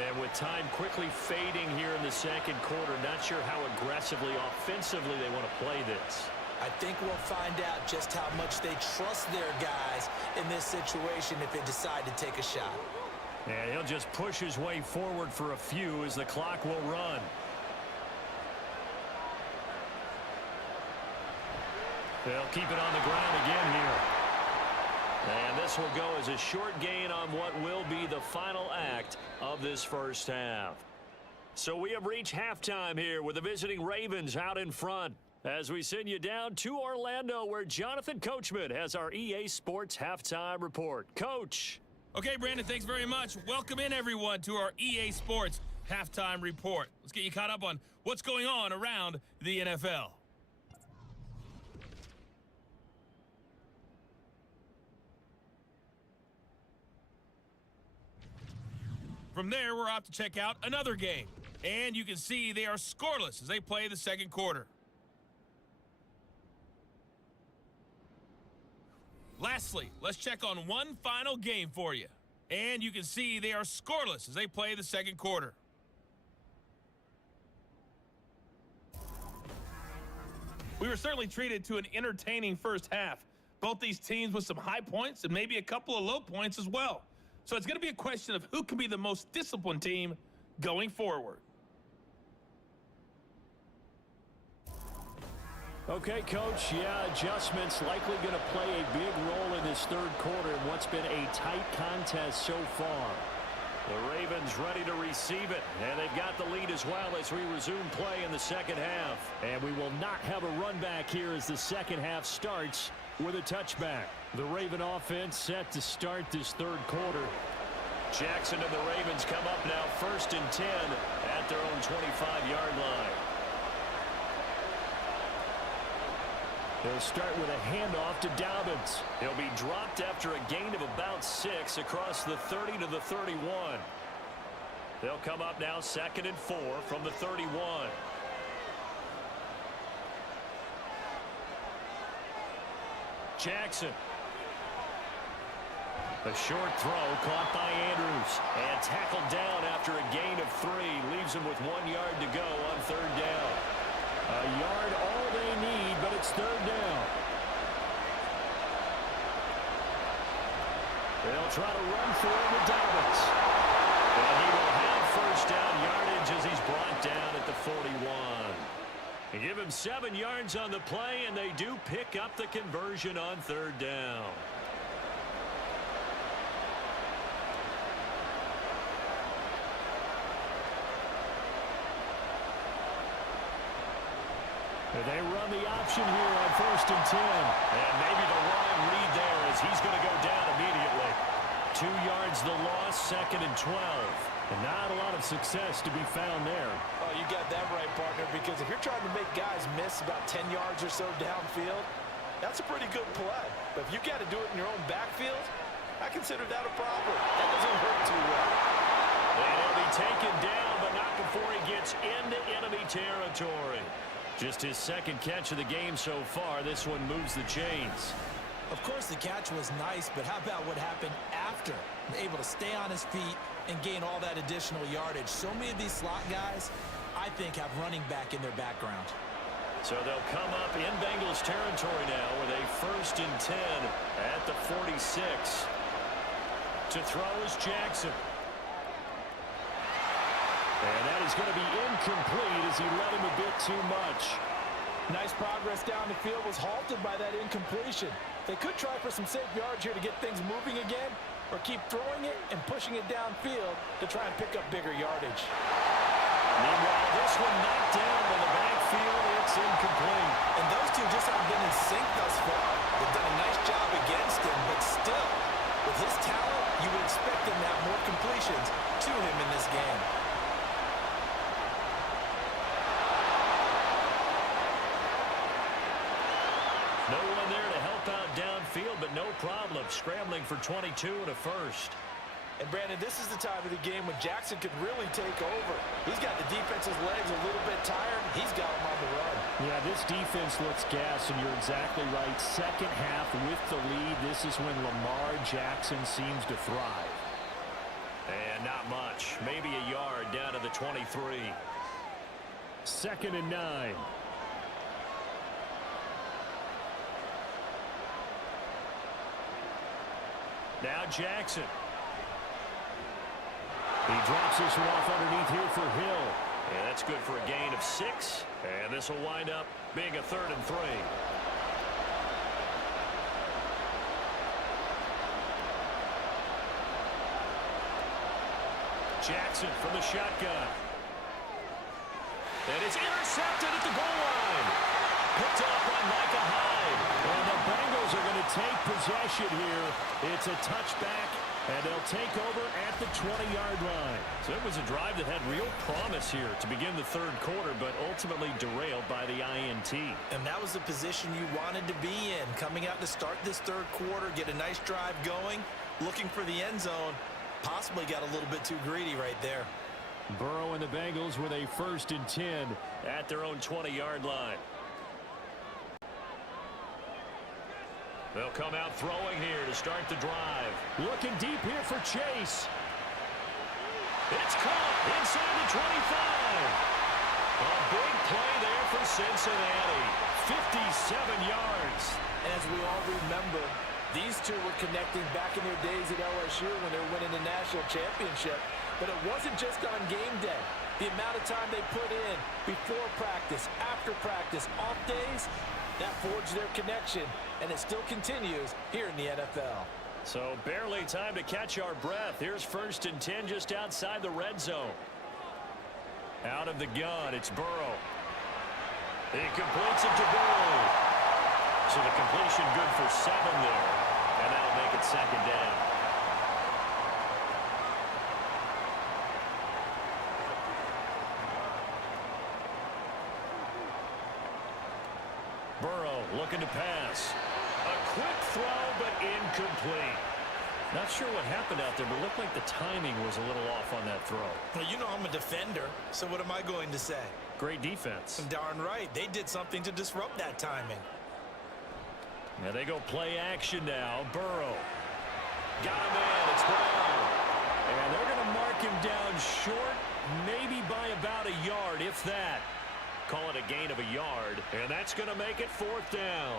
And with time quickly fading here in the second quarter, not sure how aggressively, offensively they want to play this. I think we'll find out just how much they trust their guys in this situation if they decide to take a shot. And he'll just push his way forward for a few as the clock will run. They'll keep it on the ground again here. And this will go as a short gain on what will be the final act of this first half. So we have reached halftime here with the visiting Ravens out in front, as we send you down to Orlando, where Jonathan Coachman has our EA Sports halftime report. Coach. Okay, Brandon, thanks very much. Welcome in, everyone, to our EA Sports halftime report. Let's get you caught up on what's going on around the NFL. From there, we're off to check out another game. And you can see they are scoreless as they play the second quarter. Lastly, let's check on one final game for you. And you can see they are scoreless as they play the second quarter. We were certainly treated to an entertaining first half. Both these teams with some high points and maybe a couple of low points as well. So it's going to be a question of who can be the most disciplined team going forward. Okay, Coach, yeah, adjustments likely going to play a big role in this third quarter in what's been a tight contest so far. The Ravens ready to receive it, and they've got the lead as well as we resume play in the second half. And we will not have a run back here as the second half starts with a touchback. The Raven offense set to start this third quarter. Jackson and the Ravens come up now 1st and 10 at their own 25-yard line. They'll start with a handoff to Dobbins. He'll be dropped after a gain of about 6 across the 30 to the 31. They'll come up now 2nd and 4 from the 31. Jackson. A short throw caught by Andrews and tackled down after a gain of 3. Leaves him with 1 yard to go on 3rd down. A yard all they need, but it's 3rd down. They'll try to run for it with Dobbins. And he will have 1st down yardage as he's brought down at the 41. They give him 7 yards on the play, and they do pick up the conversion on 3rd down. They run the option here on 1st and 10. And maybe the wrong read there as he's going to go down immediately. 2 yards the loss, 2nd and 12. And not a lot of success to be found there. Oh, you got that right, partner, because if you're trying to make guys miss about 10 yards or so downfield, that's a pretty good play. But if you got to do it in your own backfield, I consider that a problem. That doesn't hurt too well. And he'll be taken down, but not before he gets into enemy territory. Just his 2nd catch of the game so far. This one moves the chains. Of course, the catch was nice, but how about what happened after? Able to stay on his feet and gain all that additional yardage. So many of these slot guys, I think, have running back in their background. So they'll come up in Bengals territory now with a 1st and 10 at the 46. To throw is Jackson. And that is going to be incomplete as he led him a bit too much. Nice progress down the field was halted by that incompletion. They could try for some safe yards here to get things moving again, or keep throwing it and pushing it downfield to try and pick up bigger yardage. Meanwhile, this one knocked down in the backfield. It's incomplete. And those two just haven't been in sync thus far. They've done a nice job against him, but still, with his talent, you would expect him to have more completions to him in this game. No one there to help out downfield, but no problem. Scrambling for 22 and a 1st. And, Brandon, this is the time of the game when Jackson could really take over. He's got the defense's legs a little bit tired. He's got them on the run. Yeah, this defense looks gassed, and you're exactly right. Second half with the lead, this is when Lamar Jackson seems to thrive. And not much. Maybe a yard down to the 23. 2nd and 9. Now Jackson. He drops this one off underneath here for Hill. And that's good for a gain of 6. And this will wind up being a 3rd and 3. Jackson from the shotgun. And it's intercepted at the goal line. Picked up by Micah Hyde. And the Bengals are going to take possession here. It's a touchback, and they'll take over at the 20-yard line. So it was a drive that had real promise here to begin the third quarter, but ultimately derailed by the INT. And that was the position you wanted to be in. Coming out to start this third quarter, get a nice drive going, looking for the end zone. Possibly got a little bit too greedy right there. Burrow and the Bengals with a 1st and 10 at their own 20-yard line. They'll come out throwing here to start the drive. Looking deep here for Chase. It's caught inside the 25. A big play there for Cincinnati. 57 yards. And as we all remember, these two were connecting back in their days at LSU when they were winning the national championship. But it wasn't just on game day. The amount of time they put in before practice, after practice, off days, that forged their connection, and it still continues here in the NFL. So barely time to catch our breath. Here's 1st and 10 just outside the red zone. Out of the gun, it's Burrow. He completes it to Burrow. So the completion good for 7 there, and that'll make it 2nd down. Burrow looking to pass. A quick throw, but incomplete. Not sure what happened out there, but it looked like the timing was a little off on that throw. Well, you know I'm a defender, so what am I going to say? Great defense. Darn right. They did something to disrupt that timing. Now they go play action now. Burrow. Got him in. It's Brown. And they're going to mark him down short, maybe by about a yard, if that. Call it a gain of a yard, and that's going to make it 4th down.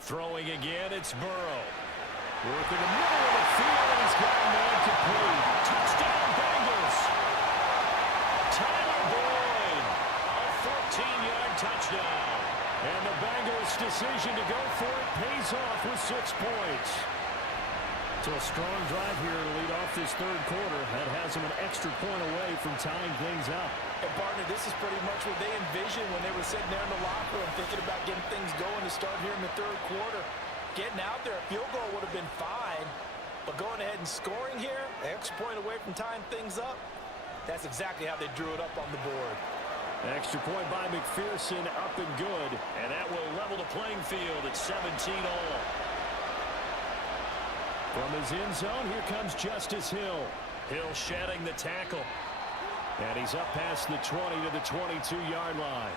Throwing again, it's Burrow. Working the middle of the field, and he's got a man complete. Touchdown, Bengals. Tyler Boyd. A 14-yard touchdown. And the Bengals' decision to go for it pays off with 6 points. So a strong drive here to lead off this third quarter. That has them an extra point away from tying things up. And partner, this is pretty much what they envisioned when they were sitting there in the locker room thinking about getting things going to start here in the third quarter. Getting out there, a field goal would have been fine. But going ahead and scoring here, an extra point away from tying things up, that's exactly how they drew it up on the board. Extra point by McPherson, up and good. And that will level the playing field at 17 all. From his end zone, here comes Justice Hill. Hill shedding the tackle. And he's up past the 20 to the 22-yard line.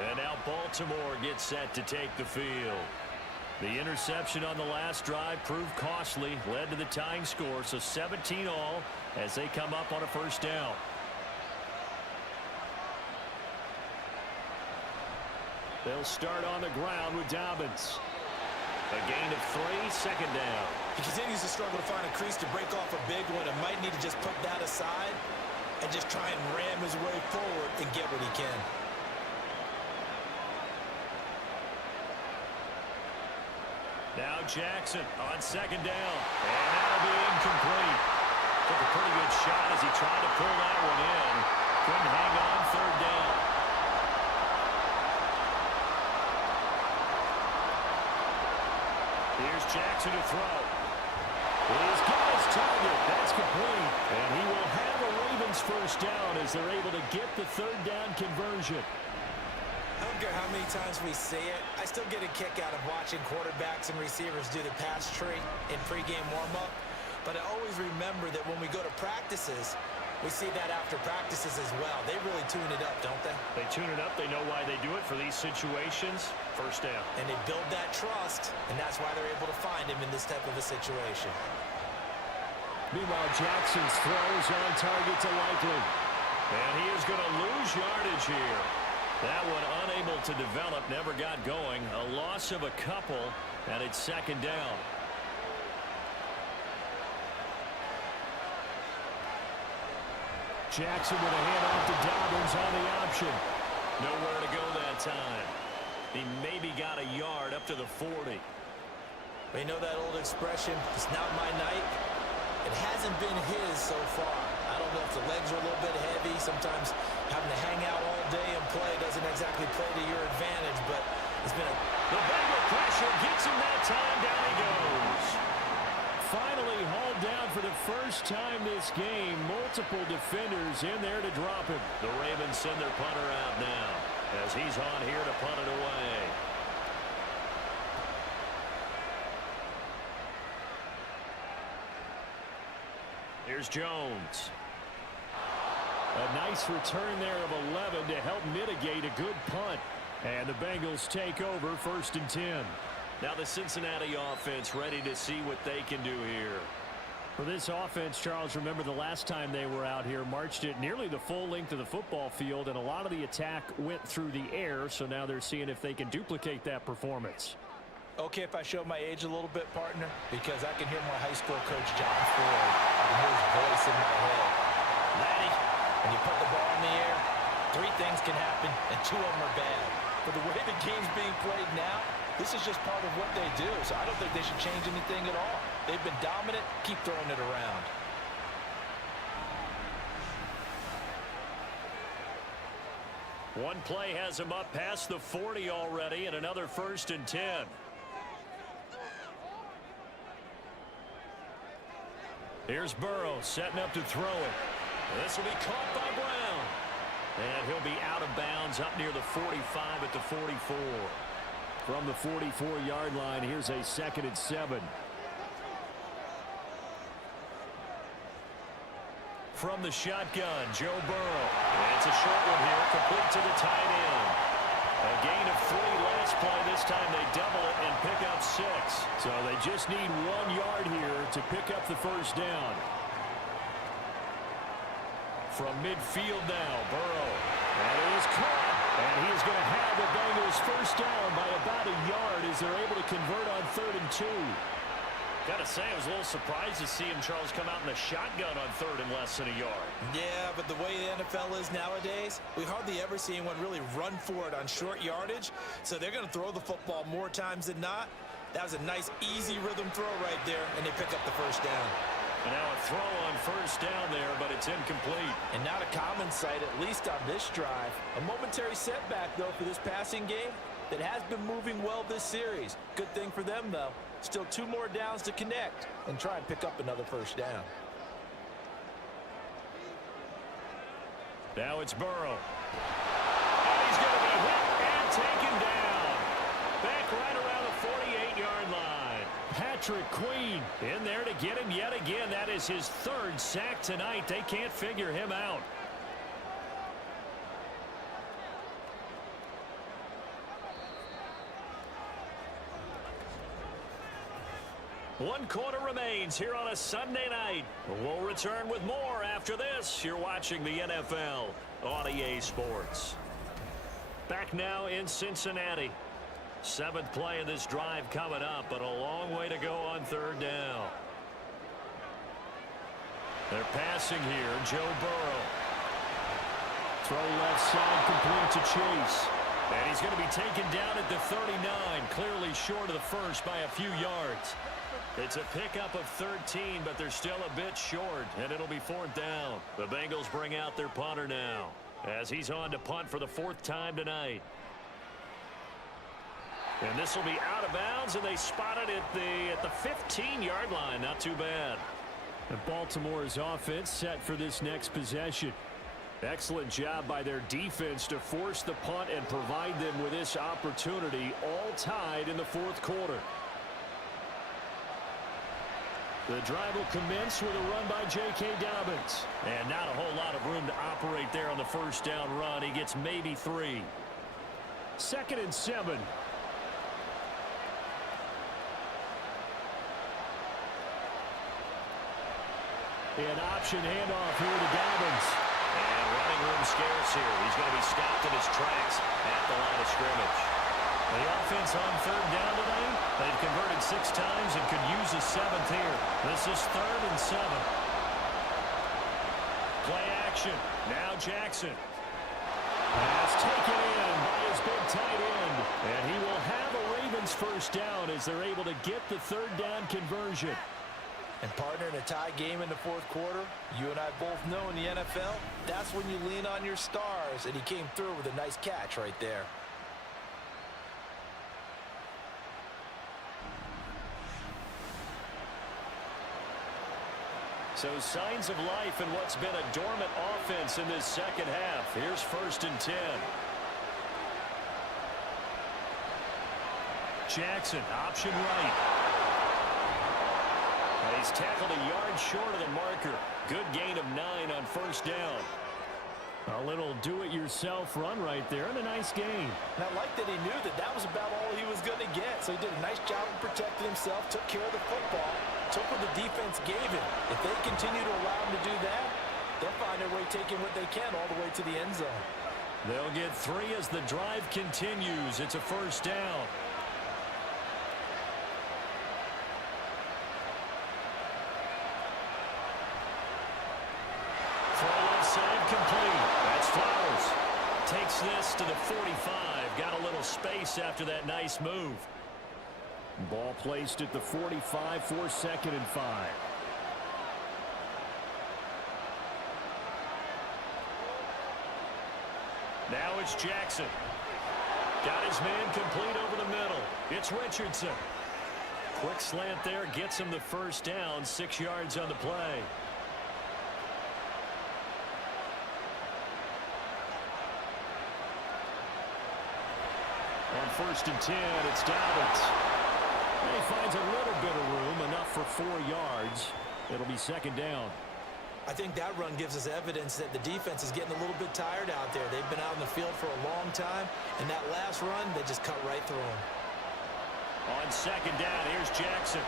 And now Baltimore gets set to take the field. The interception on the last drive proved costly, led to the tying score, so 17 all as they come up on a 1st down. They'll start on the ground with Dobbins. A gain of 3, 2nd down. He continues to struggle to find a crease to break off a big one and might need to just put that aside and just try and ram his way forward and get what he can. Now Jackson on 2nd down. And that'll be incomplete. Took a pretty good shot as he tried to pull that one in. Couldn't hang on 3rd down. Here's Jackson to throw. He's got his target. That's complete. And he will have a Ravens 1st down as they're able to get the 3rd down conversion. I don't care how many times we say it, I still get a kick out of watching quarterbacks and receivers do the pass tree in pregame warm-up. But I always remember that when we go to practices, we see that after practices as well. They really tune it up, don't they? They tune it up. They know why they do it for these situations. 1st down. And they build that trust, and that's why they're able to find him in this type of a situation. Meanwhile, Jackson's throws on target to Likely. And he is going to lose yardage here. That one unable to develop, never got going. A loss of a couple, and it's 2nd down. Jackson with a handoff to Dobbins on the option. Nowhere to go that time. He maybe got a yard up to the 40. You know that old expression, it's not my night? It hasn't been his so far. I don't know if the legs are a little bit heavy. Sometimes having to hang out all day and play doesn't exactly play to your advantage, but it's been a... The Bengal pressure gets him that time. Down he goes. Finally hauled down for the first time this game. Multiple defenders in there to drop him. The Ravens send their punter out now as he's on here to punt it away. Here's Jones. A nice return there of 11 to help mitigate a good punt. And the Bengals take over 1st and 10. Now the Cincinnati offense ready to see what they can do here. For this offense, Charles, remember the last time they were out here, marched it nearly the full length of the football field, and a lot of the attack went through the air, so now they're seeing if they can duplicate that performance. Okay, if I show my age a little bit, partner, because I can hear my high school coach, John Ford. I can hear his voice in my head. Laddie, when you put the ball in the air, 3 things can happen, and 2 of them are bad. For the way the game's being played now, this is just part of what they do, so I don't think they should change anything at all. They've been dominant. Keep throwing it around. One play has him up past the 40 already, and another 1st and 10. Here's Burrow setting up to throw it. This will be caught by Brown. And he'll be out of bounds up near the 45 at the 44. From the 44-yard line, here's a 2nd and 7. From the shotgun, Joe Burrow. And it's a short one here, complete to the tight end. A gain of 3 last play. This time they double it and pick up 6. So they just need 1 yard here to pick up the 1st down. From midfield now, Burrow. And it is caught. And he is going to have the Bengals 1st down by about a yard as they're able to convert on 3rd and 2. Gotta say, I was a little surprised to see him, Charles, come out in the shotgun on 3rd and less than a yard. Yeah, but the way the NFL is nowadays, we hardly ever see anyone really run for it on short yardage. So they're going to throw the football more times than not. That was a nice, easy rhythm throw right there, and they pick up the 1st down. And now a throw on 1st down there, but it's incomplete. And not a common sight, at least on this drive. A momentary setback, though, for this passing game that has been moving well this series. Good thing for them, though. Still 2 more downs to connect and try and pick up another 1st down. Now it's Burrow. And he's going to be hit and taken down. Back right around the 48-yard line. Patrick Queen in there to get him yet again. That is his 3rd sack tonight. They can't figure him out. One quarter remains here on a Sunday night. We'll return with more after this. You're watching the NFL on EA Sports. Back now in Cincinnati. 7th play of this drive coming up, but a long way to go on 3rd down. They're passing here. Joe Burrow. Throw left side, complete to Chase. And he's going to be taken down at the 39, clearly short of the 1st by a few yards. It's a pickup of 13, but they're still a bit short, and it'll be 4th down. The Bengals bring out their punter now as he's on to punt for the 4th time tonight. And this will be out of bounds, and they spot it at the 15-yard line. Not too bad. And Baltimore's offense set for this next possession. Excellent job by their defense to force the punt and provide them with this opportunity, all tied in the 4th quarter. The drive will commence with a run by J.K. Dobbins. And not a whole lot of room to operate there on the 1st down run. He gets maybe 3. 2nd and 7. An option handoff here to Dobbins. And running room scarce here. He's going to be stopped in his tracks at the line of scrimmage. The offense on 3rd down today, they've converted 6 times and could use a 7th here. This is 3rd and 7. Play action. Now Jackson. That's taken in by his big tight end. And he will have a Ravens first down as they're able to get the third down conversion. And partner, in a tie game in the fourth quarter, you and I both know in the NFL, that's when you lean on your stars. And he came through with a nice catch right there. So signs of life in what's been a dormant offense in this second half. Here's 1st and 10. Jackson, option right. And he's tackled a yard short of the marker. Good gain of 9 on 1st down. A little do-it-yourself run right there and a nice gain. And I like that he knew that that was about all he was going to get. So he did a nice job of protecting himself, took care of the football, took what the defense gave him. If they continue to allow him to do that, they'll find their way taking what they can all the way to the end zone. They'll get 3 as the drive continues. It's a 1st down. Save complete. That's Flowers. Takes this to the 45. Got a little space after that nice move. Ball placed at the 45 for 2nd and 5. Now it's Jackson. Got his man complete over the middle. It's Richardson. Quick slant there. Gets him the first down. 6 yards on the play. On 1st and 10, it's Dobbins. And he finds a little bit of room, enough for 4 yards. It'll be 2nd down. I think that run gives us evidence that the defense is getting a little bit tired out there. They've been out in the field for a long time, and that last run, they just cut right through them. On 2nd down, here's Jackson.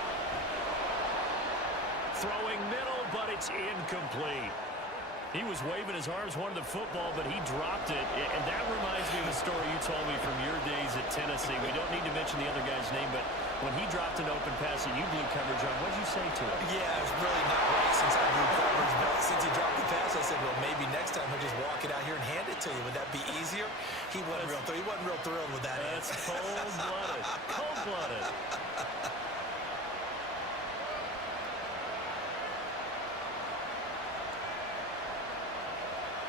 Throwing middle, but it's incomplete. He was waving his arms, wanted the football, but he dropped it. And that reminds me of the story you told me from your days at Tennessee. We don't need to mention the other guy's name, but when he dropped an open pass and you blew coverage on, what did you say to him? Yeah, it's really not right since I blew coverage, but since he dropped the pass, I said, well, maybe next time he'll just walk it out here and hand it to you. Would that be easier? He wasn't real thrilled with that. That's cold-blooded. Cold-blooded.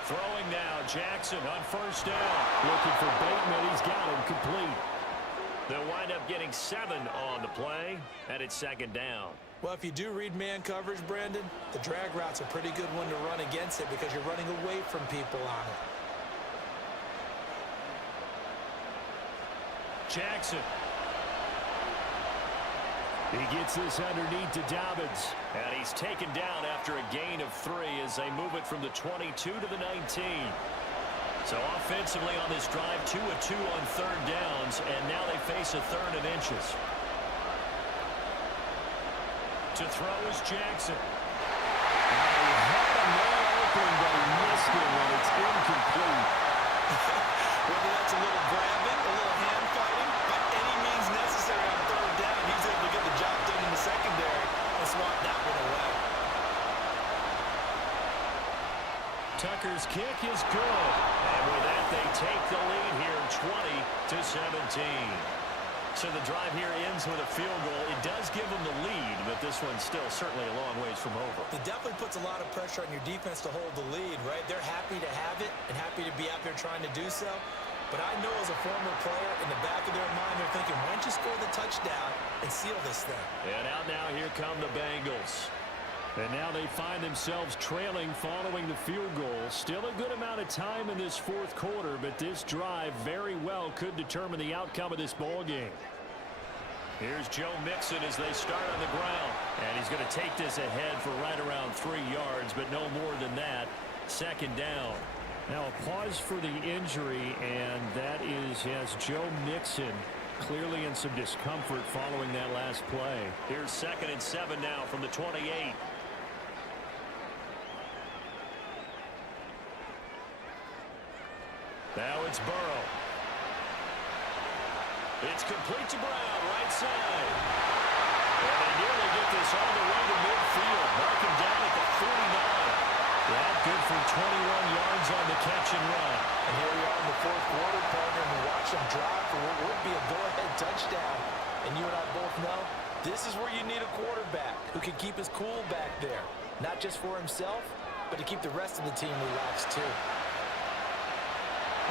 Throwing now, Jackson on 1st down. Looking for Bateman. He's got him complete. They'll wind up getting 7 on the play, and it's 2nd down. Well, if you do read man coverage, Brandon, the drag route's a pretty good one to run against it because you're running away from people on it. Jackson. He gets this underneath to Dobbins. And he's taken down after a gain of 3 as they move it from the 22 to the 19. So offensively on this drive, 2 of 2 on 3rd downs, and now they face a 3rd and inches. To throw is Jackson. And he had a man open, but he missed him, and it's incomplete. Whether that's a little grabbing, a little hand fighting, by any means necessary on 3rd down, he's able to get the job done in the secondary and swat that one away. Tucker's kick is good. And with that, they take the lead here, 20-17. So the drive here ends with a field goal. It does give them the lead, but this one's still certainly a long ways from over. It definitely puts a lot of pressure on your defense to hold the lead, right? They're happy to have it and happy to be out there trying to do so. But I know as a former player, in the back of their mind, they're thinking, why don't you score the touchdown and seal this thing? And out now, here come the Bengals. And now they find themselves trailing following the field goal. Still a good amount of time in this 4th quarter, but this drive very well could determine the outcome of this ball game. Here's Joe Mixon as they start on the ground. And he's going to take this ahead for right around 3 yards, but no more than that. 2nd down. Now a pause for the injury, and that is as Joe Mixon clearly in some discomfort following that last play. Here's 2nd and 7 now from the 28. Now it's Burrow. It's complete to Brown, right side. And they nearly get this all the way to midfield. Mark him down at the 49. That good for 21 yards on the catch and run. And here we are in the fourth quarter, partner, and we watch them drive for what would be a go-ahead touchdown. And you and I both know this is where you need a quarterback who can keep his cool back there. Not just for himself, but to keep the rest of the team relaxed too.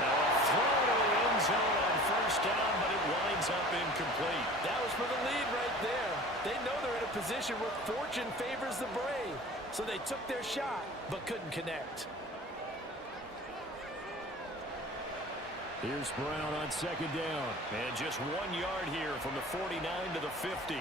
Now a throw to the end zone on first down, but it winds up incomplete. That was for the lead right there. They know they're in a position where fortune favors the brave. So they took their shot, but couldn't connect. Here's Brown on second down. And just 1 yard here from the 49 to the 50.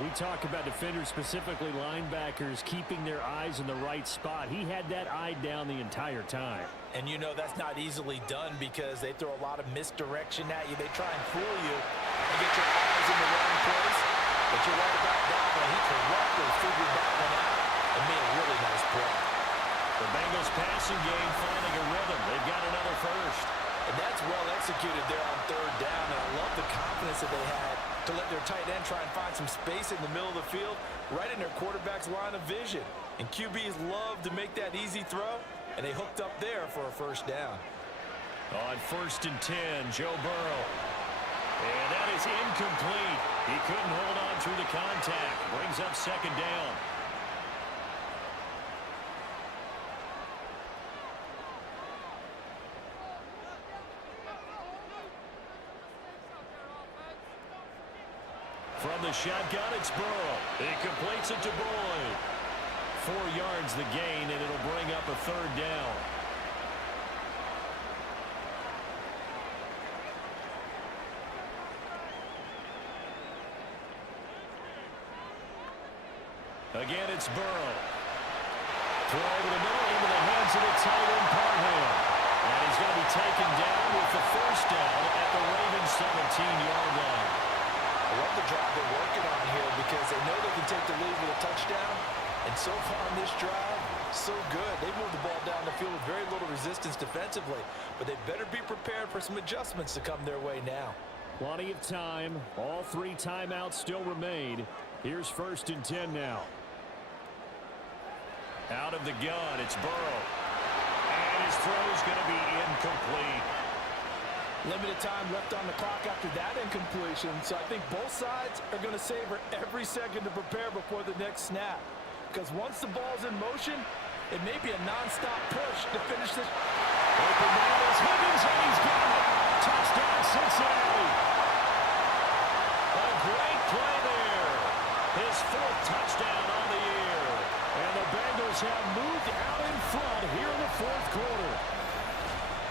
We talk about defenders, specifically linebackers, keeping their eyes in the right spot. He had that eye down the entire time. And you know that's not easily done because they throw a lot of misdirection at you. They try and fool you and get your eyes in the wrong place. But you're right about that one. He correctly figured that one out and made a really nice play. The Bengals passing game finding a rhythm. They've got another first. And that's well executed there on third down. And I love the confidence that they had to let their tight end try and find some space in the middle of the field, right in their quarterback's line of vision. And QBs love to make that easy throw, and they hooked up there for a first down. On 1st and 10, Joe Burrow. And that is incomplete. He couldn't hold on through the contact. Brings up second down. From the shotgun, it's Burrow. He completes it to Boyd. 4 yards the gain, and it'll bring up a third down. Again, it's Burrow. Throw over the middle into the hands of the tight end, Parham. And he's going to be taken down with the first down at the Ravens' 17-yard line. I love the drive they're working on here because they know they can take the lead with a touchdown. And so far on this drive, so good. They moved the ball down the field with very little resistance defensively. But they better be prepared for some adjustments to come their way now. Plenty of time. All 3 timeouts still remain. Here's 1st and 10 now. Out of the gun, it's Burrow. And his throw's going to be incomplete. Limited time left on the clock after that incompletion, so I think both sides are going to savor every second to prepare before the next snap. Because once the ball's in motion, it may be a non-stop push to finish this. Open man is Higgins, and he's got it. Touchdown, Cincinnati. A great play there. His 4th touchdown on the year. And the Bengals have moved out in front here in the 4th quarter.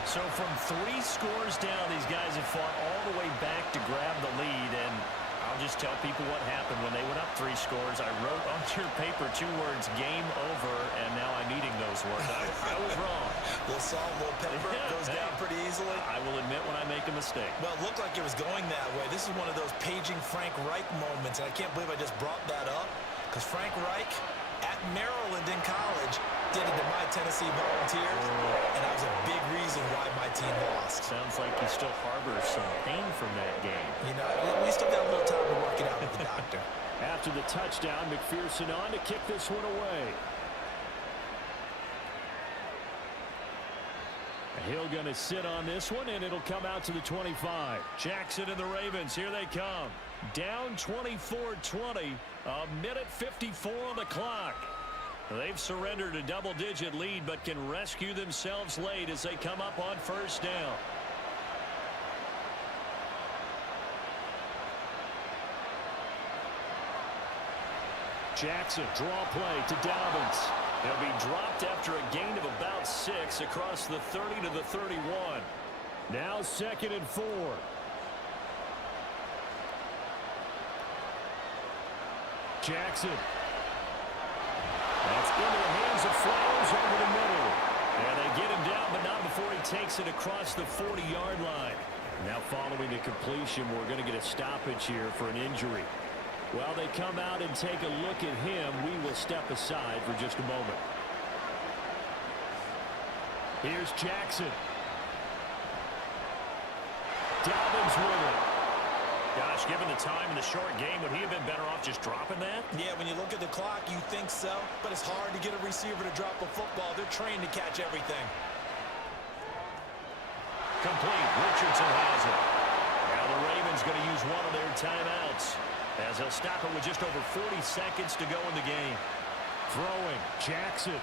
So from 3 scores down, these guys have fought all the way back to grab the lead. And I'll just tell people what happened when they went up 3 scores. I wrote on your paper 2 words, game over, and now I'm eating those words. I was wrong. Little salt, little pepper, goes down pretty easily. I will admit when I make a mistake. Well, it looked like it was going that way. This is one of those paging Frank Reich moments, and I can't believe I just brought that up because Frank Reich at Maryland in college did it to my Tennessee Volunteers, and that was a big reason why my team lost. Sounds like you still harbor some pain from that game. You know, we still got a little time to work it out with the doctor. After the touchdown, McPherson on to kick this one away. Hill going to sit on this one, and it'll come out to the 25. Jackson and the Ravens, here they come. Down 24-20, a minute 54 on the clock. They've surrendered a double-digit lead, but can rescue themselves late as they come up on first down. Jackson, draw play to Dobbins. He'll be dropped after a gain of about 6 across the 30 to the 31. Now 2nd and 4. Jackson. That's into the hands of Flowers over the middle. And they get him down, but not before he takes it across the 40-yard line. Now following the completion, we're going to get a stoppage here for an injury. While they come out and take a look at him, we will step aside for just a moment. Here's Jackson. Dobbins with it. Gosh, given the time in the short game, would he have been better off just dropping that? Yeah, when you look at the clock, you think so, but it's hard to get a receiver to drop a football. They're trained to catch everything. Complete. Richardson has it. Now the Ravens going to use one of their timeouts as they'll stop it with just over 40 seconds to go in the game. Throwing. Jackson.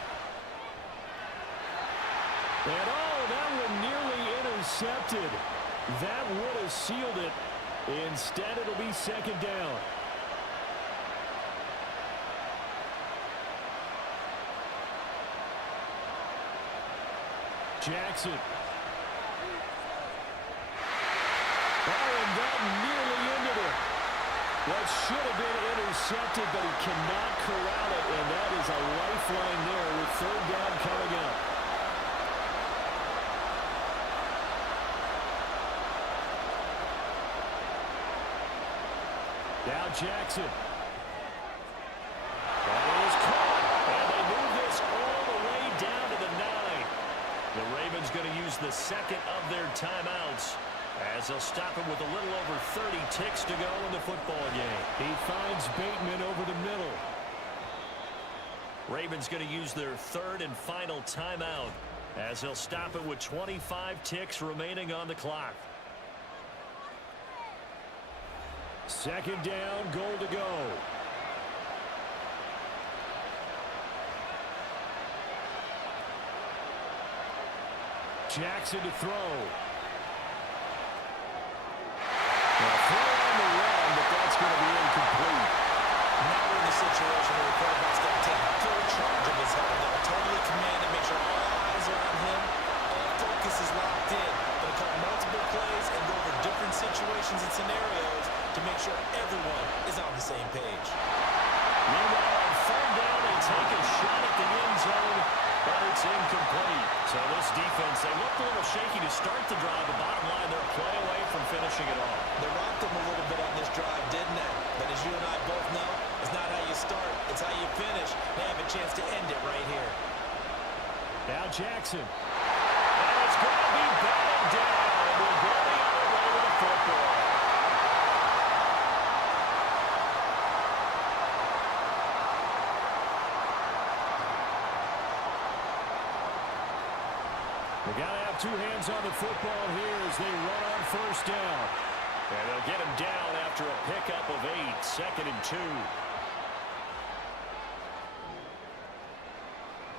And that one nearly intercepted. That would have sealed it. Instead, it'll be second down. Jackson. And that nearly ended it. That should have been intercepted, but he cannot corral it, and that is a lifeline there with third down coming up. Now Jackson. That is caught. And they move this all the way down to the 9. The Ravens going to use the second of their timeouts as they'll stop him with a little over 30 ticks to go in the football game. He finds Bateman over the middle. Ravens going to use their third and final timeout as they'll stop it with 25 ticks remaining on the clock. Second down, goal to go. Jackson to throw. Well, throw on the run, but that's going to be incomplete. Now we're in a situation where the quarterback's got to take full charge of his head. They're totally commanded, make sure all eyes are on him. All focus is locked in. They'll call multiple plays and go over different situations and scenarios to make sure everyone is on the same page. Meanwhile, on third down, they take a shot at the end zone, but it's incomplete. So this defense, they looked a little shaky to start the drive. The bottom line, they're a play away from finishing it off. They rocked them a little bit on this drive, didn't they? But as you and I both know, it's not how you start, it's how you finish. They have a chance to end it right here. Now Jackson. And it's going to be batted down. And we'll go the other way with the football. They got to have two hands on the football here as they run on first down. And they'll get him down after a pickup of 8, second and 2.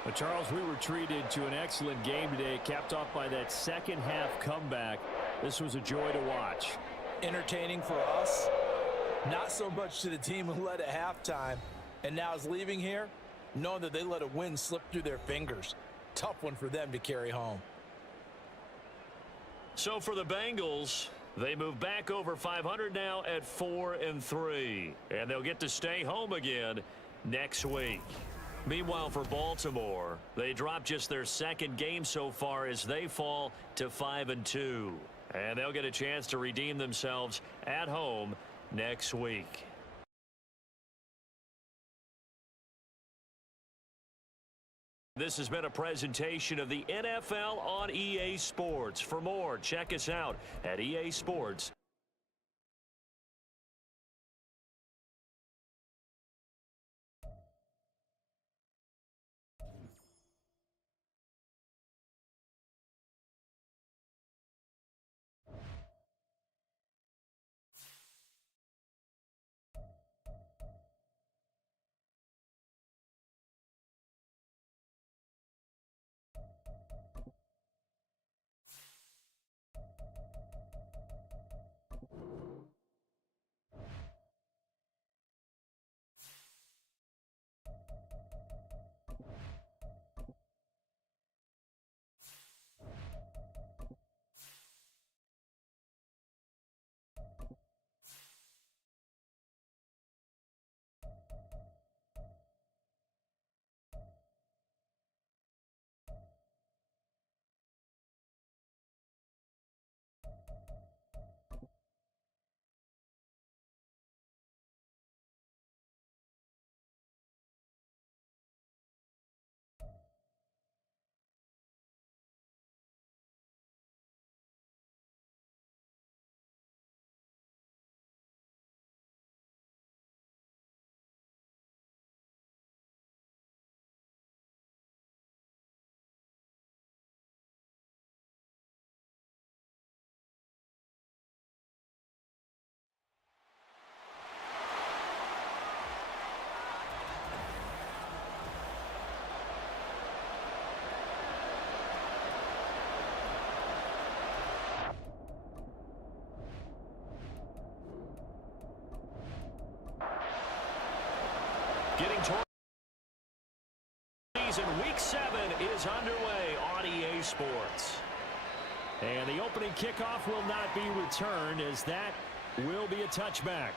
But Charles, we were treated to an excellent game today, capped off by that second half comeback. This was a joy to watch. Entertaining for us, not so much to the team who led at halftime and now is leaving here knowing that they let a win slip through their fingers. Tough one for them to carry home. So for the Bengals, they move back over 500 now at 4-3. And they'll get to stay home again next week. Meanwhile, for Baltimore, they drop just their second game so far as they fall to 5-2. And they'll get a chance to redeem themselves at home next week. This has been a presentation of the NFL on EA Sports. For more, check us out at EA Sports. season. Week 7 is underway on EA Sports. And the opening kickoff will not be returned, as that will be a touchback.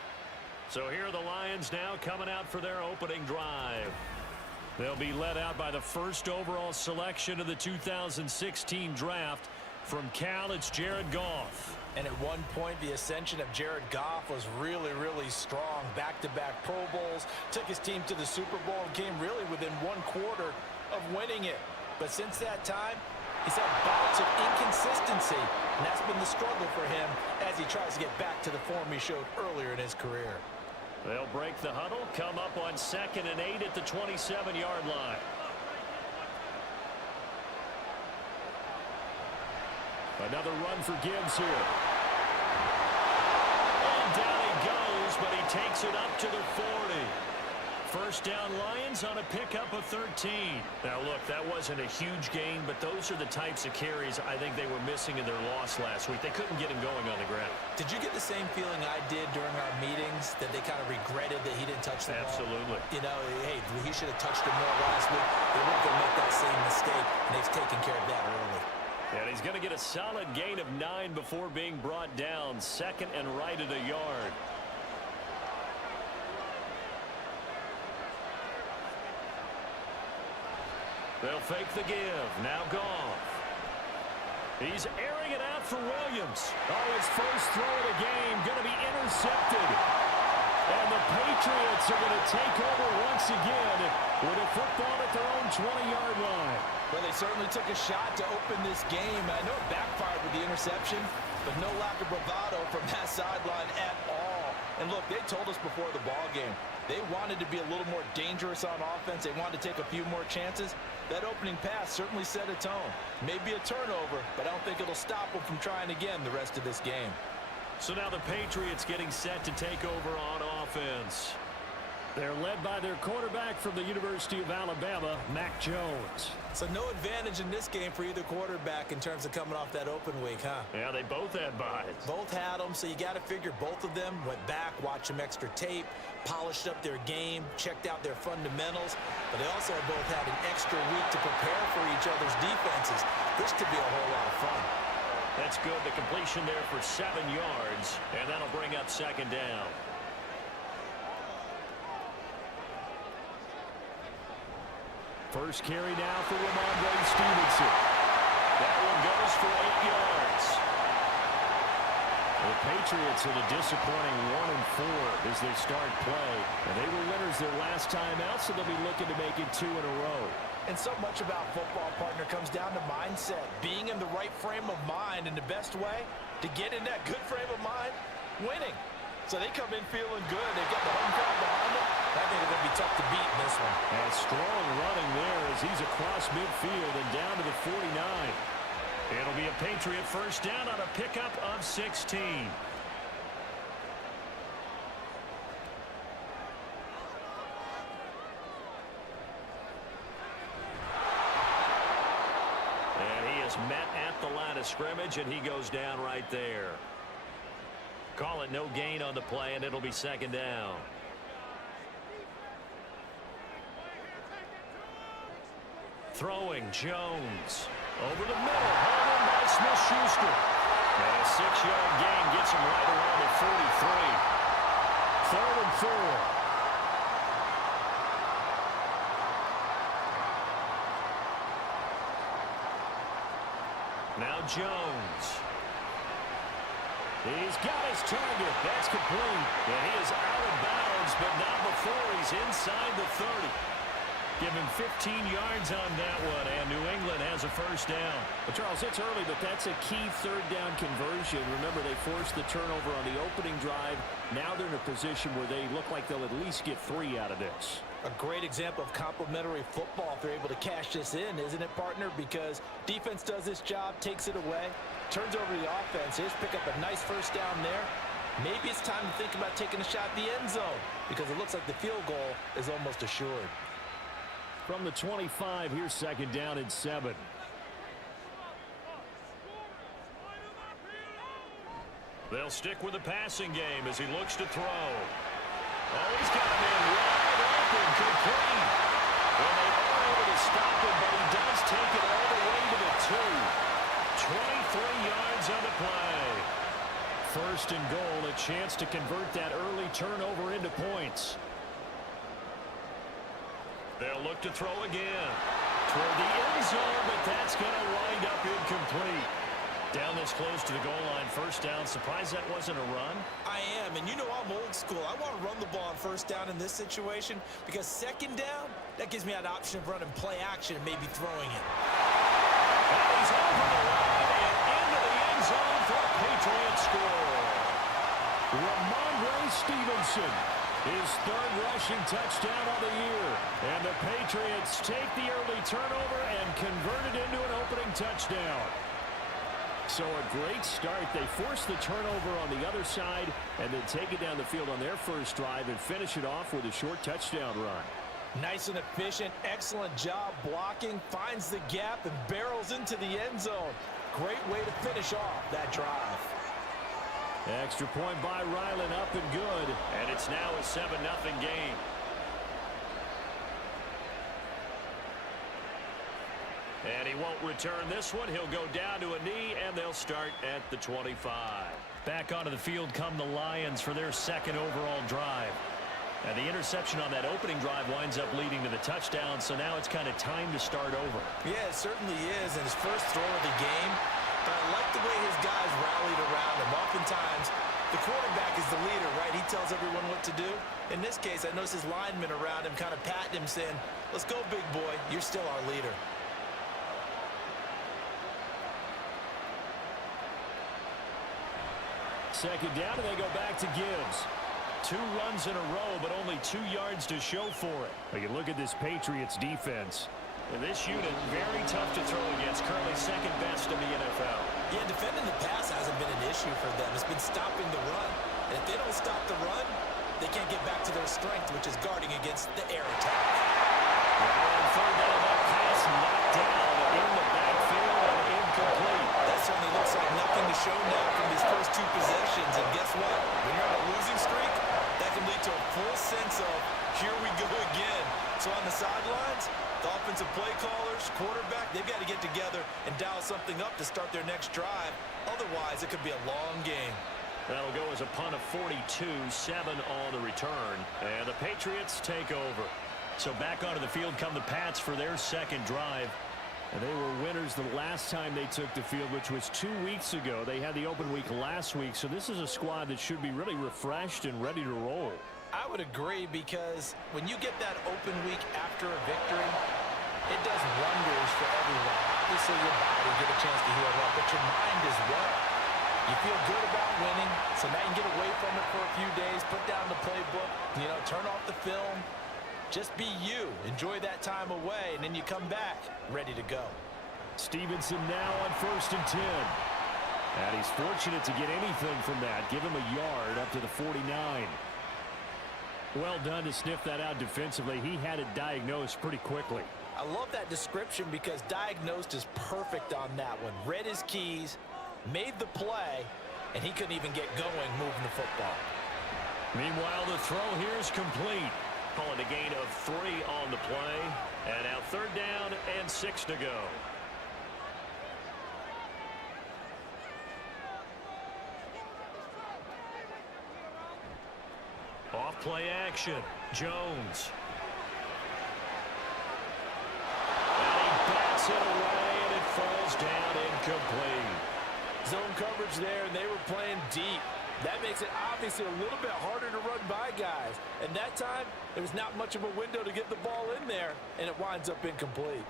So here are the Lions now coming out for their opening drive. They'll be led out by the first overall selection of the 2016 draft. From Cal, it's Jared Goff. And at one point, the ascension of Jared Goff was really, really strong. Back-to-back Pro Bowls, took his team to the Super Bowl, and came really within one quarter of winning it. But since that time, he's had bouts of inconsistency, and that's been the struggle for him as he tries to get back to the form he showed earlier in his career. They'll break the huddle, come up on 2nd and 8 at the 27-yard line. Another run for Gibbs here. And down he goes, but he takes it up to the 40. First down Lions on a pickup of 13. Now, look, that wasn't a huge gain, but those are the types of carries I think they were missing in their loss last week. They couldn't get him going on the ground. Did you get the same feeling I did during our meetings, that they kind of regretted that he didn't touch the ball? Absolutely. You know, hey, he should have touched it more last week. They weren't going to make that same mistake, and they've taken care of that early. And he's going to get a solid gain of 9 before being brought down. 2nd and right at a yard. They'll fake the give. Now Goff. He's airing it out for Williams. Oh, his first throw of the game going to be intercepted. And the Patriots are going to take over once again with a football at their own 20-yard line. Well, they certainly took a shot to open this game. I know it backfired with the interception, but no lack of bravado from that sideline at all. And look, they told us before the ball game, they wanted to be a little more dangerous on offense. They wanted to take a few more chances. That opening pass certainly set a tone. Maybe a turnover, but I don't think it'll stop them from trying again the rest of this game. So now the Patriots getting set to take over on offense. They're led by their quarterback from the University of Alabama, Mac Jones. So no advantage in this game for either quarterback in terms of coming off that open week, huh? Yeah, they both had buys. Both had them, so you got to figure both of them went back, watched some extra tape, polished up their game, checked out their fundamentals, but they also both had an extra week to prepare for each other's defenses. This could be a whole lot of fun. That's good. The completion there for 7 yards, and that'll bring up 2nd down. First carry now for Ramondre Stevenson. That one goes for 8 yards. The Patriots in a disappointing 1-4 as they start play. And they were winners their last time out, so they'll be looking to make it 2 in a row. And so much about football, partner, comes down to mindset. Being in the right frame of mind, and the best way to get in that good frame of mind, winning. So they come in feeling good. They've got the home crowd behind them. I think it's going to be tough to beat in this one. And strong running there as he's across midfield and down to the 49. It'll be a Patriot first down on a pickup of 16. And he is met at the line of scrimmage, and he goes down right there. Call it no gain on the play, and it'll be 2nd down. Throwing Jones. Over the middle. Hauled in by Smith-Schuster. And a 6-yard gain gets him right around the 43. 3rd and 4. Now Jones. He's got his target. That's complete. And he is out of bounds, but not before he's inside the 30. Give him 15 yards on that one, and New England has a first down. Well, Charles, it's early, but that's a key 3rd down conversion. Remember, they forced the turnover on the opening drive. Now they're in a position where they look like they'll at least get 3 out of this. A great example of complementary football if they're able to cash this in, isn't it, partner? Because defense does its job, takes it away, turns over the offense. Here's pick up a nice first down there. Maybe it's time to think about taking a shot at the end zone because it looks like the field goal is almost assured. From the 25, here's 2nd down and 7. They'll stick with the passing game as he looks to throw. Oh, he's got him in wide open, complete. And they are able to stop convert that early turnover into points. They'll look to throw again. Toward the end zone, but that's going to wind up incomplete. Down this close to the goal line, first down. Surprised that wasn't a run? I am, and you know I'm old school. I want to run the ball on first down in this situation because second down, that gives me an option of running play action and maybe throwing it. And he's over the line and into the end zone for a Patriots score. Ramondre Stevenson, his third rushing touchdown of the year. And the Patriots take the early turnover and convert it into an opening touchdown. So a great start. They force the turnover on the other side and then take it down the field on their first drive and finish it off with a short touchdown run. Nice and efficient. Excellent job blocking. Finds the gap and barrels into the end zone. Great way to finish off that drive. Extra point by Ryland, up and good. And it's now a 7-0 game. And he won't return this one. He'll go down to a knee, and they'll start at the 25. Back onto the field come the Lions for their second overall drive. And the interception on that opening drive winds up leading to the touchdown, so now it's kind of time to start over. Yeah, it certainly is, and his first throw of the game. But I like the way his guys rallied around him. Oftentimes, the quarterback is the leader, right? He tells everyone what to do. In this case, I noticed his linemen around him kind of patting him, saying, "Let's go, big boy. You're still our leader." Second down, and they go back to Gibbs. 2 runs in a row, but only 2 yards to show for it. You look at this Patriots defense. And this unit, very tough to throw against. Currently second best in the NFL. Yeah, defending the pass hasn't been an issue for them. It's been stopping the run. And if they don't stop the run, they can't get back to their strength, which is guarding against the air attack. And third down, that pass knocked down in the backfield and incomplete. That certainly looks like nothing to show now from these first 2 possessions. And guess what? When you're on a losing streak, that can lead to a full sense of, here we go again. So on the sidelines, the offensive play callers, quarterback, they've got to get together and dial something up to start their next drive. Otherwise, it could be a long game. That'll go as a punt of 42, 7 on the return. And the Patriots take over. So back onto the field come the Pats for their second drive. And they were winners the last time they took the field, which was 2 weeks ago. They had the open week last week, so this is a squad that should be really refreshed and ready to roll. I would agree, because when you get that open week after a victory, it does wonders for everyone. Obviously, your body get a chance to heal up, but your mind as well. You feel good about winning, so now you can get away from it for a few days, put down the playbook, turn off the film. Just be you. Enjoy that time away, and then you come back ready to go. Stevenson now on 1st and 10. And he's fortunate to get anything from that. Give him a yard up to the 49. Well done to sniff that out defensively. He had it diagnosed pretty quickly. I love that description because diagnosed is perfect on that one. Read his keys, made the play, and he couldn't even get going moving the football. Meanwhile, the throw here is complete. Calling a gain of 3 on the play. And now third down and 6 to go. Off play action. Jones. And he bats it away, and it falls down incomplete. Zone coverage there, and they were playing deep. That makes it obviously a little bit harder to run by guys. And that time, there was not much of a window to get the ball in there, and it winds up incomplete.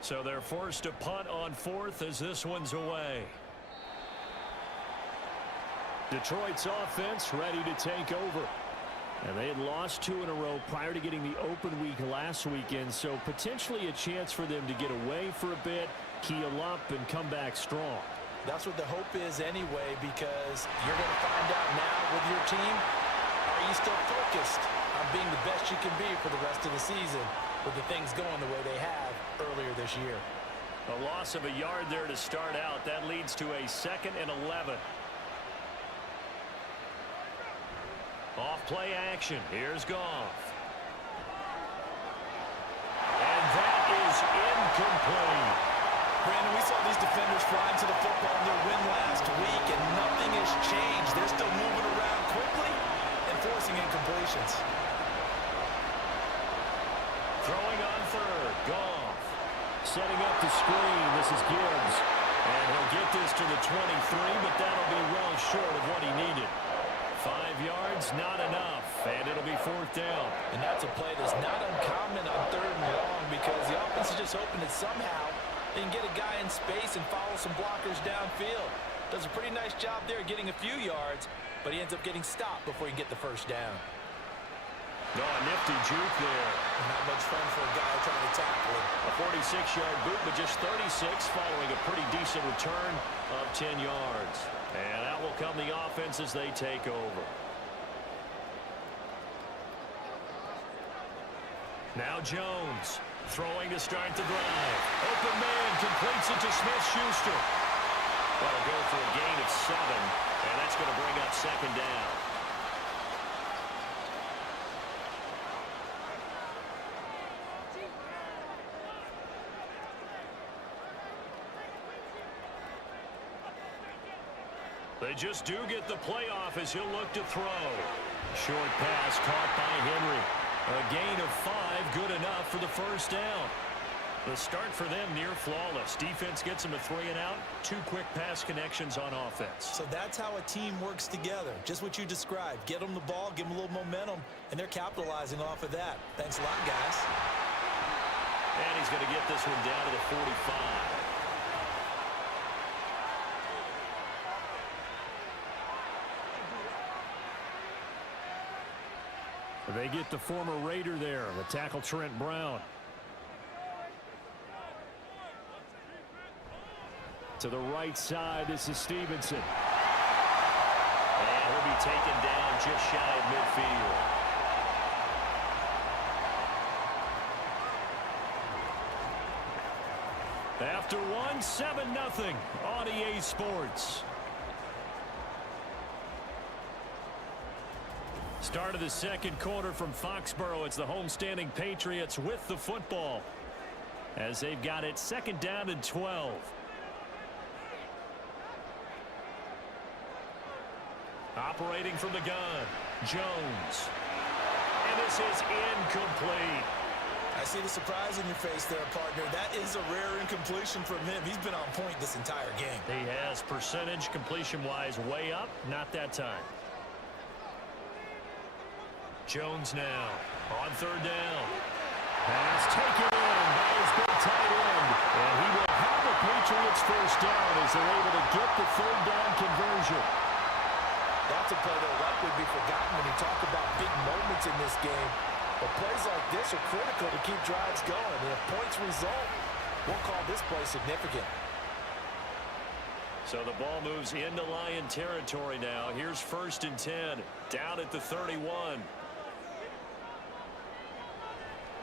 So they're forced to punt on 4th as this one's away. Detroit's offense ready to take over. And they had lost 2 in a row prior to getting the open week last weekend, so potentially a chance for them to get away for a bit, heal up, and come back strong. That's what the hope is anyway, because you're going to find out now with your team, are you still focused on being the best you can be for the rest of the season with the things going the way they have earlier this year? A loss of a yard there to start out. That leads to a 2nd and 11. Off play action. Here's Goff. And that is incomplete. Brandon, we saw these defenders flying to the football in their win last week, and nothing has changed. They're still moving around quickly and forcing incompletions. Throwing on third. Goff. Setting up the screen. This is Gibbs. And he'll get this to the 23, but that'll be well short of what he needed. 5 yards, not enough, and it'll be fourth down. And that's a play that's not uncommon on third and long because the offense is just hoping that somehow they can get a guy in space and follow some blockers downfield. Does a pretty nice job there getting a few yards, but he ends up getting stopped before he can get the first down. No, a nifty juke there. Not much fun for a guy trying to tackle him. A 46-yard boot, but just 36 following a pretty decent return of 10 yards. And out will come the offense as they take over. Now Jones throwing to start the drive. Open man completes it to Smith-Schuster. That'll go for a gain of 7, and that's going to bring up second down. They just do get the playoff as he'll look to throw. Short pass caught by Henry. A gain of 5, good enough for the first down. The start for them near flawless. Defense gets them a 3 and out. 2 quick pass connections on offense. So that's how a team works together. Just what you described. Get them the ball, give them a little momentum, and they're capitalizing off of that. Thanks a lot, guys. And he's going to get this one down to the 45. They get the former Raider there, the tackle Trent Brown. To the right side, this is Stevenson. And he'll be taken down just shy of midfield. After one, 7-0 on EA Sports. Start of the second quarter from Foxborough. It's the homestanding Patriots with the football as they've got it second down and 12. Operating from the gun, Jones. And this is incomplete. I see the surprise in your face there, partner. That is a rare incompletion from him. He's been on point this entire game. He has percentage completion-wise way up. Not that time. Jones now on third down. Pass taken in by his big tight end. And he will have the Patriots first down as they're able to get the third down conversion. That's a play that will likely be forgotten when you talk about big moments in this game. But plays like this are critical to keep drives going. And if points result, we'll call this play significant. So the ball moves into Lion territory now. Here's 1st and 10, down at the 31.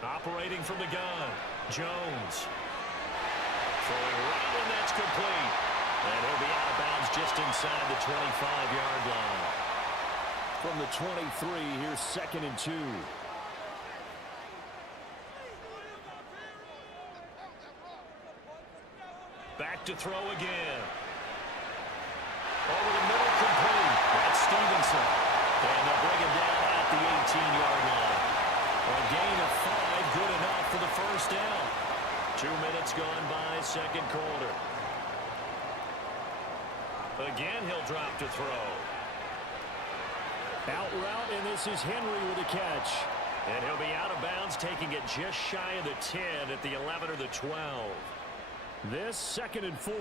Operating from the gun, Jones. Throwing right, and that's complete. And he'll be out of bounds just inside the 25-yard line. From the 23, here's 2nd and 2. Back to throw again. Over the middle, complete. That's Stevenson. And they'll bring him down at the 18-yard line. A gain of 5, good enough for the first down. 2 minutes gone by, second quarter. Again, he'll drop to throw. Out route, and this is Henry with a catch. And he'll be out of bounds, taking it just shy of the 10 at the 11 or the 12. This 2nd and 4.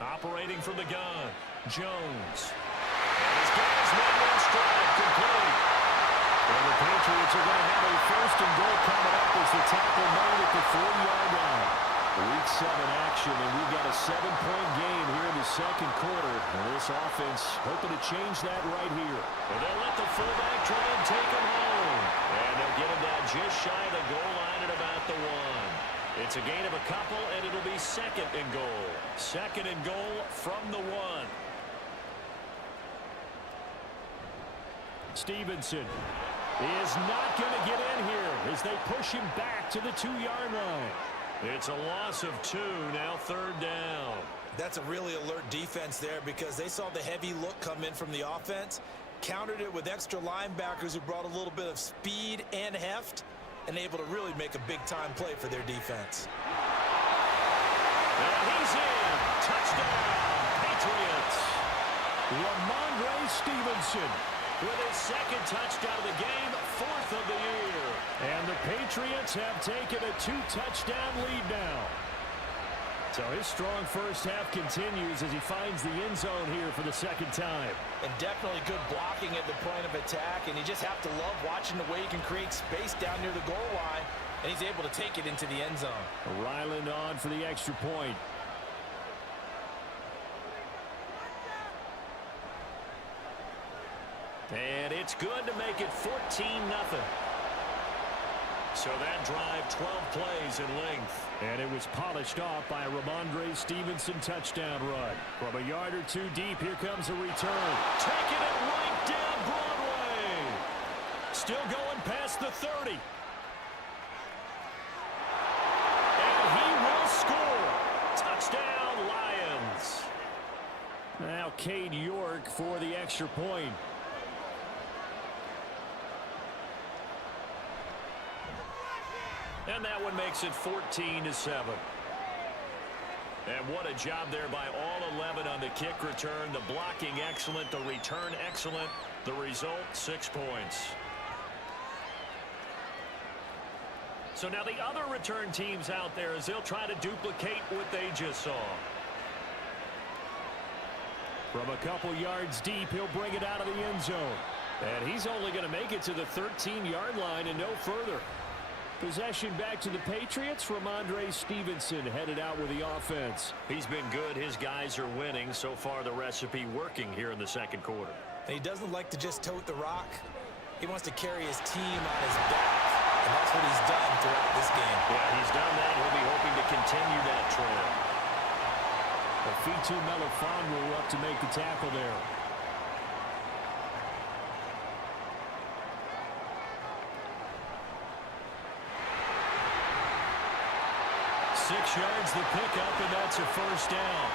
Operating from the gun, Jones. And he's got his man strike complete. And the Patriots are going to have a 1st and goal coming up as the tackle made at the 4-yard line. Week 7 action, and we've got a 7-point game here in the second quarter. And this offense hoping to change that right here. And they'll let the fullback try and take him home. And they'll get him down just shy of the goal line at about the 1. It's a gain of a couple, and it'll be 2nd and goal. 2nd and goal from the 1. Stevenson is not going to get in here as they push him back to the 2-yard line. It's a loss of 2, now 3rd down. That's a really alert defense there because they saw the heavy look come in from the offense, countered it with extra linebackers who brought a little bit of speed and heft, and able to really make a big-time play for their defense. And he's in. Touchdown, Patriots. Ramondre Stevenson With his 2nd touchdown of the game, 4th of the year. And the Patriots have taken a 2-touchdown lead now. So his strong first half continues as he finds the end zone here for the 2nd time. And definitely good blocking at the point of attack, and you just have to love watching the way he can create space down near the goal line, and he's able to take it into the end zone. Ryland on for the extra point. And it's good to make it 14-0. So that drive, 12 plays in length. And it was polished off by a Ramondre Stevenson touchdown run. From a yard or 2 deep, here comes a return. Taking it right down Broadway. Still going past the 30. And he will score. Touchdown, Lions. Now Cade York for the extra point. And that one makes it 14-7. And what a job there by all 11 on the kick return. The blocking excellent, the return excellent. The result, 6 points. So now the other return teams out there as they'll try to duplicate what they just saw. From a couple yards deep, he'll bring it out of the end zone. And he's only going to make it to the 13-yard line and no further. Possession back to the Patriots. Ramondre Stevenson headed out with the offense. He's been good. His guys are winning. So far, the recipe working here in the 2nd quarter. And he doesn't like to just tote the rock. He wants to carry his team on his back. And that's what he's done throughout this game. Yeah, he's done that. He'll be hoping to continue that trend. Fitu Melifonwu up to make the tackle there. Six yards the pickup, and that's a first down.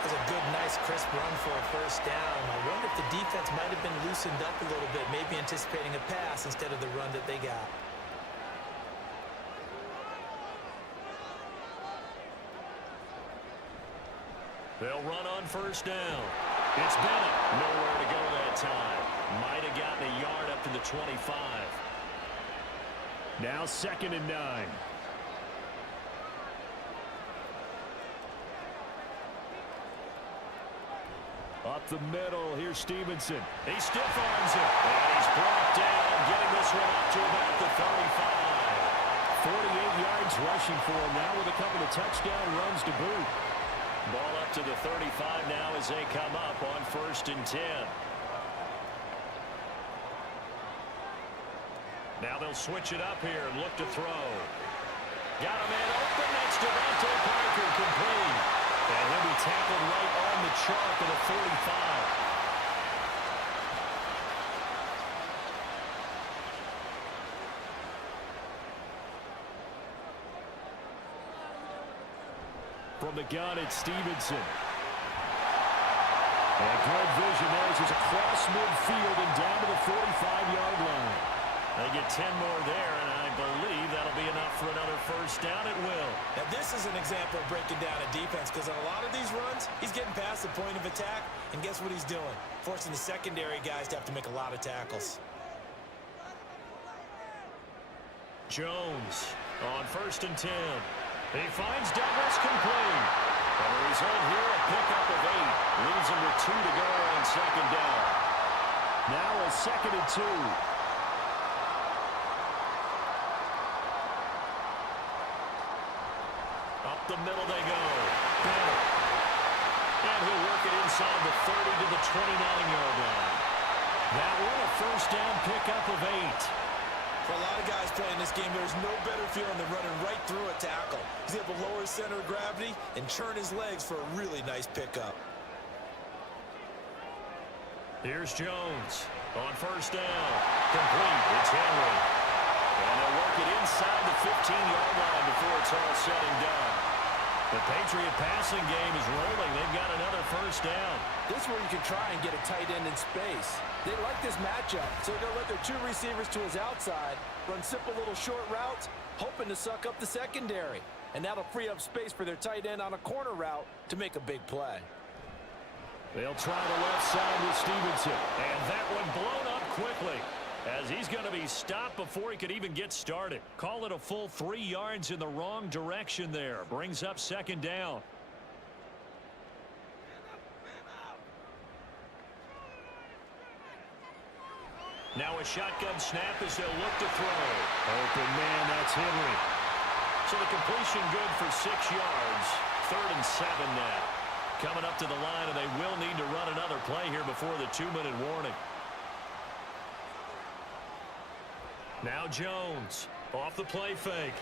That's a good, nice, crisp run for a first down. I wonder if the defense might have been loosened up a little bit, maybe anticipating a pass instead of the run that they got. They'll run on first down. It's Bennett. Nowhere to go that time. Might have gotten a yard up to the 25. Now 2nd and 9. Up the middle, here's Stevenson. He stiff arms it. And he's brought down, getting this one up to about the 35. 48 yards rushing for him now with a couple of touchdown runs to boot. Ball up to the 35 now as they come up on 1st and 10. Now they'll switch it up here and look to throw. Got a man open. That's Devontae Parker, complete. And he'll be tackled right on the chalk of the 45. From the gun, it's Stevenson. And good vision there as he's across midfield and down to the 45-yard line. They get 10 more there, and I believe that'll be enough for another first down. It will. Now, this is an example of breaking down a defense because on a lot of these runs, he's getting past the point of attack, and guess what he's doing? Forcing the secondary guys to have to make a lot of tackles. Jones on 1st and 10. He finds Douglas, complete. And the result here, a pickup of 8. Leaves him with 2 to go on 2nd down. Now a 2nd and 2. Up the middle they go. Bennett. And he'll work it inside the 30 to the 29-yard line. That one, a first down pickup of 8. For a lot of guys playing this game, there's no better feeling than running right through a tackle. He's able to lower his center of gravity and churn his legs for a really nice pickup. Here's Jones on first down. Complete. It's Henry. And they'll work it inside the 15-yard line before it's all said and done. The Patriot passing game is rolling. They've got another first down. This is where you can try and get a tight end in space. They like this matchup, so they're going to let their two receivers to his outside, run simple little short routes, hoping to suck up the secondary. And that'll free up space for their tight end on a corner route to make a big play. They'll try the left side with Stevenson. And that one blown up quickly, as he's going to be stopped before he could even get started. Call it a full 3 yards in the wrong direction there. Brings up second down. Now a shotgun snap as they'll look to throw. Open man, that's Henry. So the completion good for 6 yards. 3rd and 7 now. Coming up to the line, and they will need to run another play here before the 2-minute warning. Now Jones off the play fake.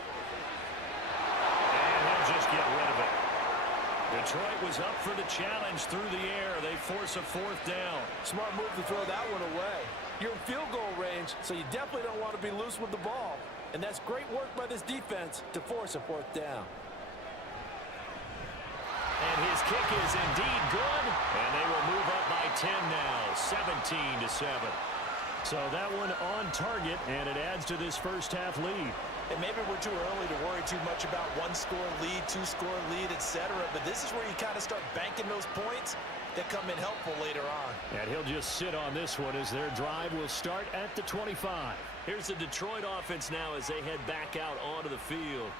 And he'll just get rid of it. Detroit was up for the challenge through the air. They force a 4th down. Smart move to throw that one away. You're in field goal range, so you definitely don't want to be loose with the ball. And that's great work by this defense to force a 4th down. And his kick is indeed good. And they will move up by 10 now, 17-7. So that one on target, and it adds to this first half lead. And maybe we're too early to worry too much about 1-score lead, 2-score lead, etc. But this is where you kind of start banking those points that come in helpful later on. And he'll just sit on this one as their drive will start at the 25. Here's the Detroit offense now as they head back out onto the field.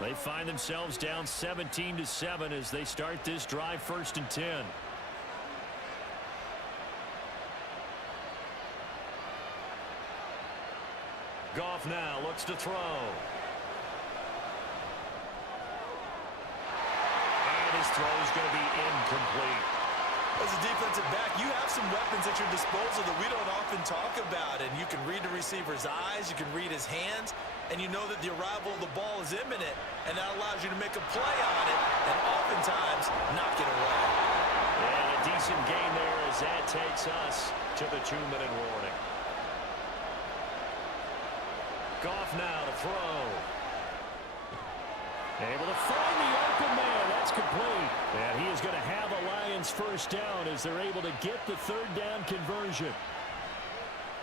They find themselves down 17-7 as they start this drive 1st and 10. Goff now looks to throw. And his throw is going to be incomplete. As a defensive back, you have some weapons at your disposal that we don't often talk about. And you can read the receiver's eyes, you can read his hands, and you know that the arrival of the ball is imminent, and that allows you to make a play on it and oftentimes knock it away. And a decent gain there as that takes us to the 2-minute warning. Goff now to throw. Able to find the open man. That's complete. And he is going to have a Lions first down as they're able to get the 3rd down conversion.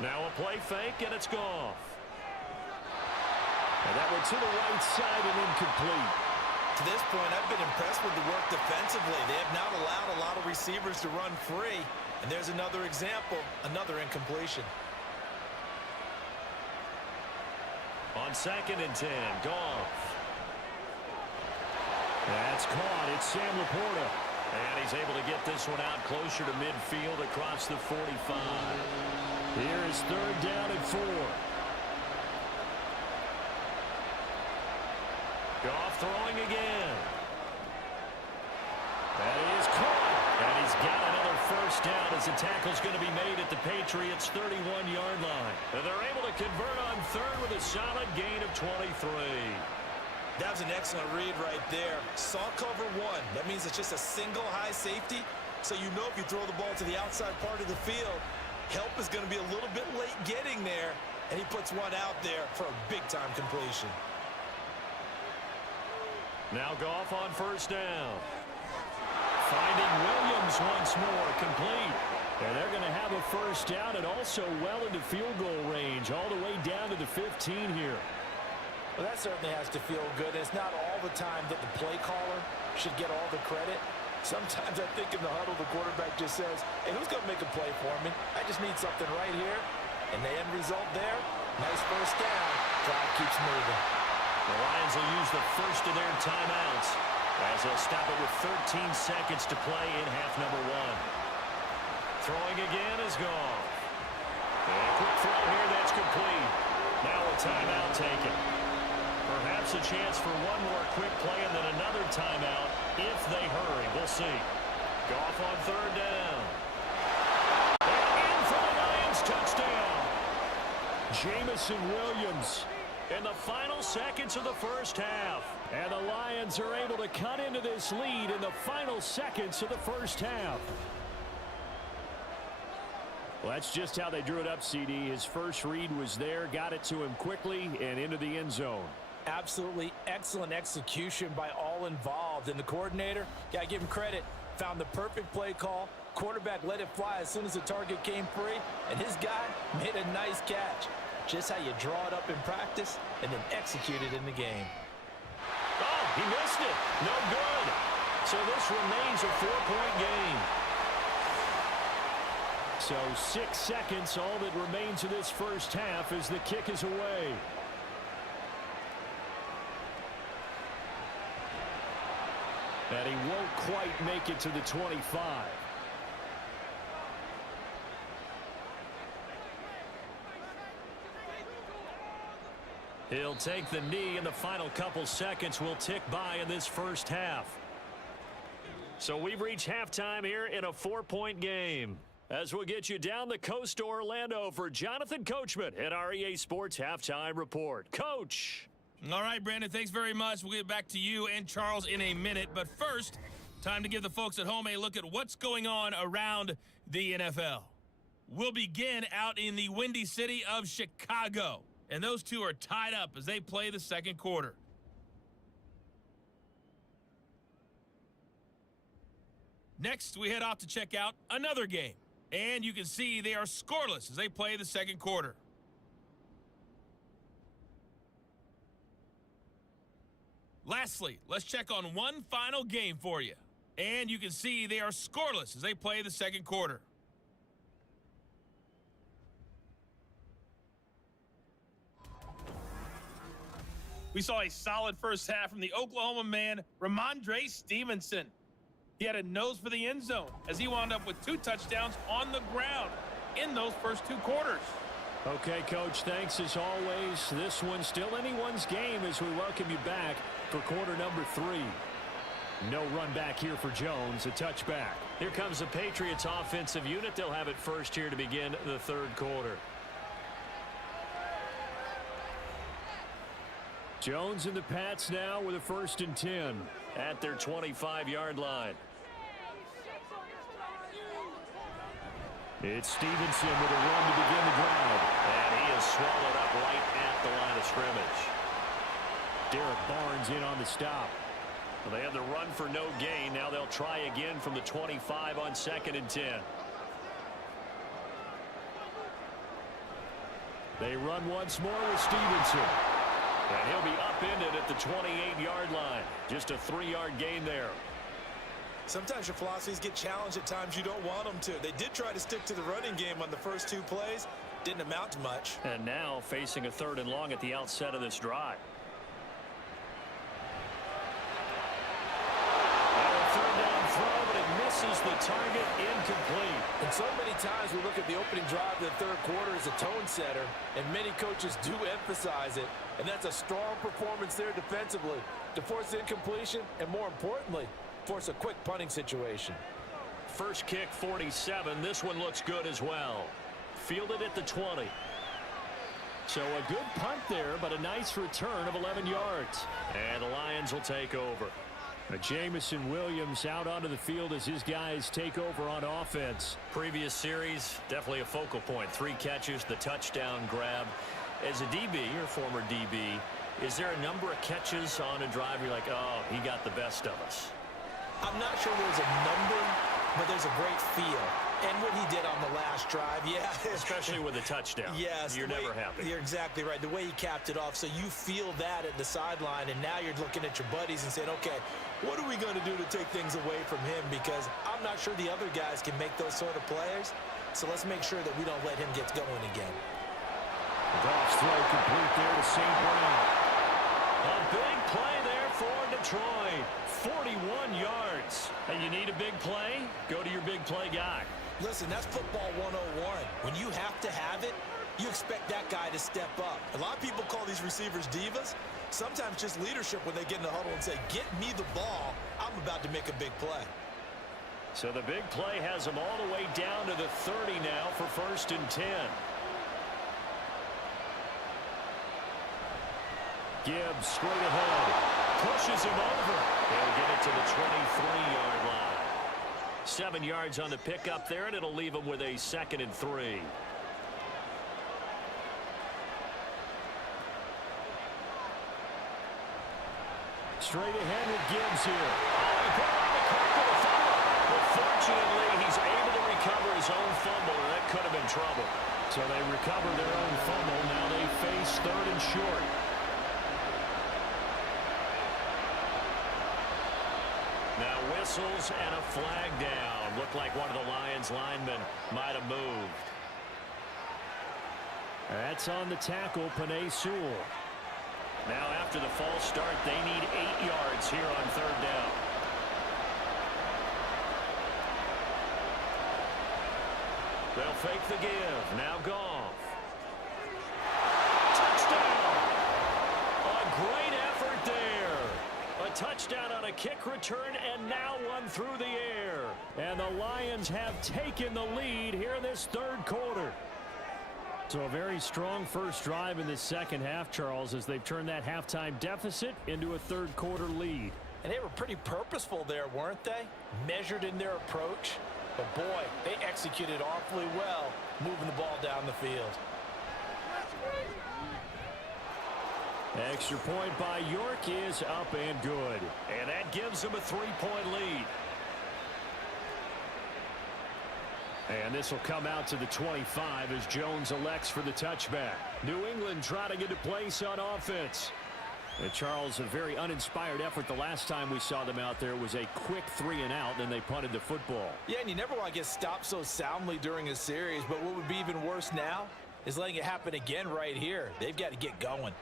Now a play fake, and it's Goff. And that one to the right side and incomplete. To this point, I've been impressed with the work defensively. They have not allowed a lot of receivers to run free. And there's another example, another incompletion. On 2nd and 10, Goff. That's caught. It's Sam Laporta. And he's able to get this one out closer to midfield across the 45. Here is 3rd down and 4. Goff throwing again. That is caught. And he's got another first down as the tackle's going to be made at the Patriots' 31-yard line. And they're able to convert on 3rd with a solid gain of 23. That was an excellent read right there. Saw cover 1. That means it's just a single high safety. So you know if you throw the ball to the outside part of the field, help is going to be a little bit late getting there. And he puts one out there for a big-time completion. Now Goff on first down. Finding Williams once more, complete. And they're going to have a first down and also well into field goal range, all the way down to the 15 here. Well, that certainly has to feel good. It's not all the time that the play caller should get all the credit. Sometimes I think in the huddle, the quarterback just says, hey, who's going to make a play for me? I just need something right here. And the end result there, nice first down. Drive keeps moving. The Lions will use the first of their timeouts as they'll stop it with 13 seconds to play in half number 1. Throwing again is Goff. And a quick throw here, that's complete. Now a timeout taken. Perhaps a chance for one more quick play and then another timeout if they hurry. We'll see. Goff on 3rd down. And in for the Lions touchdown. Jamison Williams in the final seconds of the first half. And the Lions are able to cut into this lead in the final seconds of the first half. Well, that's just how they drew it up, CD. His first read was there, got it to him quickly, and into the end zone. Absolutely excellent execution by all involved. And the coordinator, got to give him credit, found the perfect play call. Quarterback let it fly as soon as the target came free, and his guy made a nice catch. Just how you draw it up in practice and then execute it in the game. Oh, he missed it. No good. So this remains a 4-point game. So 6 seconds, all that remains of this first half as the kick is away. And he won't quite make it to the 25. He'll take the knee, and the final couple seconds will tick by in this first half. So we've reached halftime here in a 4-point game. As we'll get you down the coast to Orlando for Jonathan Coachman at our EA Sports Halftime Report. Coach. All right, Brandon, thanks very much. We'll get back to you and Charles in a minute. But first, time to give the folks at home a look at what's going on around the NFL. We'll begin out in the Windy City of Chicago. And those two are tied up as they play the second quarter. Next, we head off to check out another game. And you can see they are scoreless as they play the second quarter. Lastly, let's check on one final game for you. And you can see they are scoreless as they play the second quarter. We saw a solid first half from the Oklahoma man, Ramondre Stevenson. He had a nose for the end zone as he wound up with 2 touchdowns on the ground in those first 2 quarters. Okay, Coach, thanks as always. This one's still anyone's game as we welcome you back for quarter number 3. No run back here for Jones, a touchback. Here comes the Patriots offensive unit. They'll have it first here to begin the third quarter. Jones and the Pats now with a 1st and 10 at their 25-yard line. It's Stevenson with a run to begin the drive. And he is swallowed up right at the line of scrimmage. Derek Barnes in on the stop. Well, they had the run for no gain. Now they'll try again from the 25 on 2nd and 10. They run once more with Stevenson. And he'll be upended at the 28-yard line. Just a 3-yard gain there. Sometimes your philosophies get challenged at times you don't want them to. They did try to stick to the running game on the first 2 plays. Didn't amount to much. And now facing a 3rd and long at the outset of this drive. And a 3rd down throw, but it misses the target, incomplete. And so many times we look at the opening drive of the 3rd quarter as a tone setter, and many coaches do emphasize it. And that's a strong performance there defensively to force incompletion and, more importantly, force a quick punting situation. First kick, 47. This one looks good as well. Fielded at the 20. So a good punt there, but a nice return of 11 yards. And the Lions will take over. Jamison Williams out onto the field as his guys take over on offense. Previous series, definitely a focal point. 3 catches, the touchdown grab. As a DB, or former DB, is there a number of catches on a drive you're like, oh, he got the best of us? I'm not sure there's a number, but there's a great feel. And what he did on the last drive, yeah. Especially with a touchdown. Yes. You're never happy. You're exactly right. The way he capped it off, so you feel that at the sideline, and now you're looking at your buddies and saying, okay, what are we going to do to take things away from him? Because I'm not sure the other guys can make those sort of plays. So let's make sure that we don't let him get going again. Goff's throw complete there to St. Brown. A big play there for Detroit. 41 yards. And you need a big play? Go to your big play guy. Listen, that's football 101. When you have to have it, you expect that guy to step up. A lot of people call these receivers divas. Sometimes just leadership when they get in the huddle and say, get me the ball. I'm about to make a big play. So the big play has them all the way down to the 30 now for 1st and 10. Gibbs straight ahead. Pushes him over. He'll get it to the 23-yard line. 7 yards on the pickup there, and it'll leave them with a 2nd and 3. Straight ahead with Gibbs here. But fortunately, he's able to recover his own fumble, and that could have been trouble. So they recover their own fumble. Now they face 3rd and short. Now whistles and a flag down. Looked like one of the Lions linemen might have moved. That's on the tackle, Penei Sewell. Now after the false start, they need 8 yards here on 3rd down. They'll fake the give. Now Goff. Touchdown! A great effort there. A touchdown on a kick return, and now one through the air. And the Lions have taken the lead here in this 3rd quarter. So a very strong first drive in the second half, Charles, as they've turned that halftime deficit into a 3rd quarter lead. And they were pretty purposeful there, weren't they? Measured in their approach. But boy, they executed awfully well, moving the ball down the field. Extra point by York is up and good. And that gives them a 3-point lead. And this will come out to the 25 as Jones elects for the touchback. New England trying to get a place on offense. And Charles, a very uninspired effort the last time we saw them out there. Was a quick 3-and-out, then they punted the football. Yeah, and you never want to get stopped so soundly during a series, but what would be even worse now is letting it happen again right here. They've got to get going.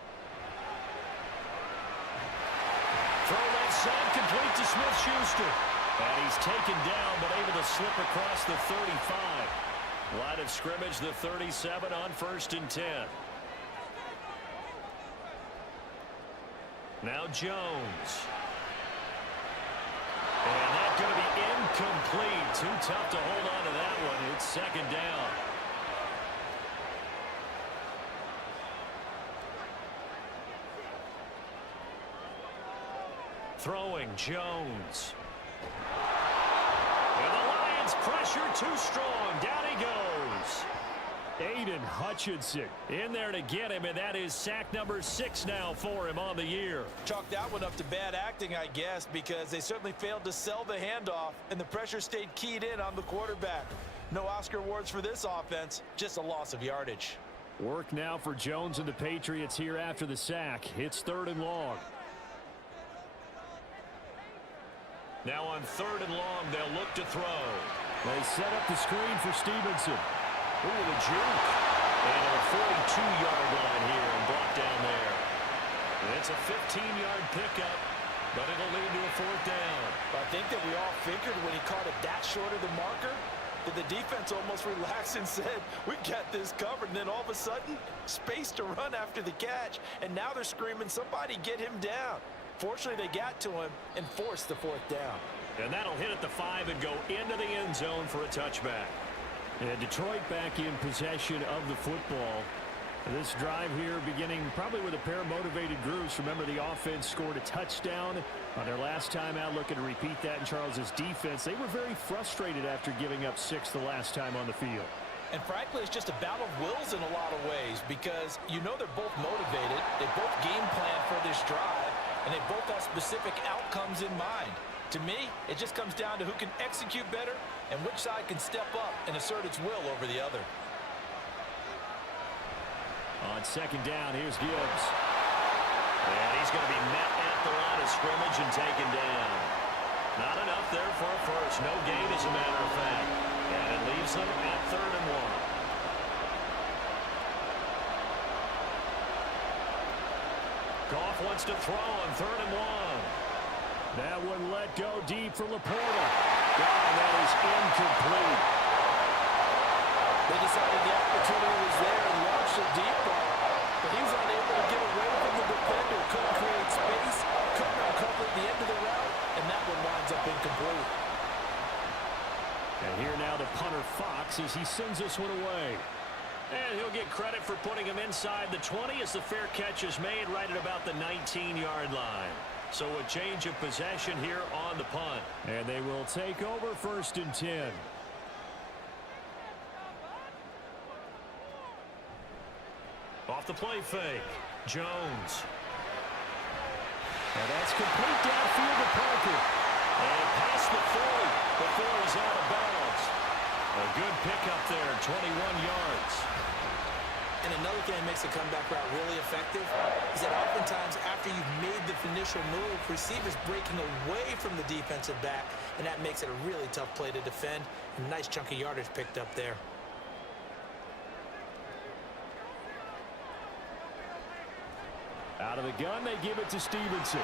Throw left side, complete to Smith-Schuster. And he's taken down, but able to slip across the 35. Line of scrimmage, the 37 on 1st and 10. Now Jones. And that's going to be incomplete. Too tough to hold on to that one. It's 2nd down. Throwing Jones. And the Lions pressure too strong. Down he goes. Aiden Hutchinson in there to get him, and that is sack number 6 now for him on the year. Chalk that one up to bad acting, I guess, because they certainly failed to sell the handoff, and the pressure stayed keyed in on the quarterback. No Oscar awards for this offense, just a loss of yardage. Work now for Jones and the Patriots here after the sack. It's 3rd and long. Now on 3rd and long, they'll look to throw. They set up the screen for Stevenson. Ooh, the juke. And a 42-yard line here and brought down there. It's a 15-yard pickup, but it'll lead to a 4th down. I think that we all figured when he caught it that short of the marker that the defense almost relaxed and said, we've got this covered. And then all of a sudden, space to run after the catch. And now they're screaming, somebody get him down. Fortunately, they got to him and forced the 4th down. And that'll hit at the 5 and go into the end zone for a touchback. And Detroit back in possession of the football. This drive here beginning probably with a pair of motivated groups. Remember, the offense scored a touchdown on their last time out. Looking to repeat that in Charles's defense. They were very frustrated after giving up 6 the last time on the field. And frankly, it's just a battle of wills in a lot of ways because you know they're both motivated. They both game plan for this drive, and they both have specific outcomes in mind. To me, it just comes down to who can execute better and which side can step up and assert its will over the other. On 2nd down, here's Gibbs. And he's going to be met at the line of scrimmage and taken down. Not enough there for a first. No gain, as a matter of fact. And it leaves them at 3rd and 1. Goff wants to throw on 3rd and 1. That one let go deep for Laporta. And that is incomplete. They decided the opportunity was there and launched a deep ball, but he was unable to get away from the defender. Couldn't create space, couldn't uncover the end of the route, and that one winds up incomplete. And here now the punter Fox as he sends this one away. And he'll get credit for putting him inside the 20 as the fair catch is made right at about the 19-yard line. So a change of possession here on the punt. And they will take over 1st and 10. Off the play fake. Jones. And that's complete downfield to Parker. And past the 40 before he's out of bounds. A good pickup there, 21 yards. And another thing that makes the comeback route really effective is that oftentimes after you've made the initial move, receivers breaking away from the defensive back, and that makes it a really tough play to defend. A nice chunk of yardage picked up there. Out of the gun, they give it to Stevenson.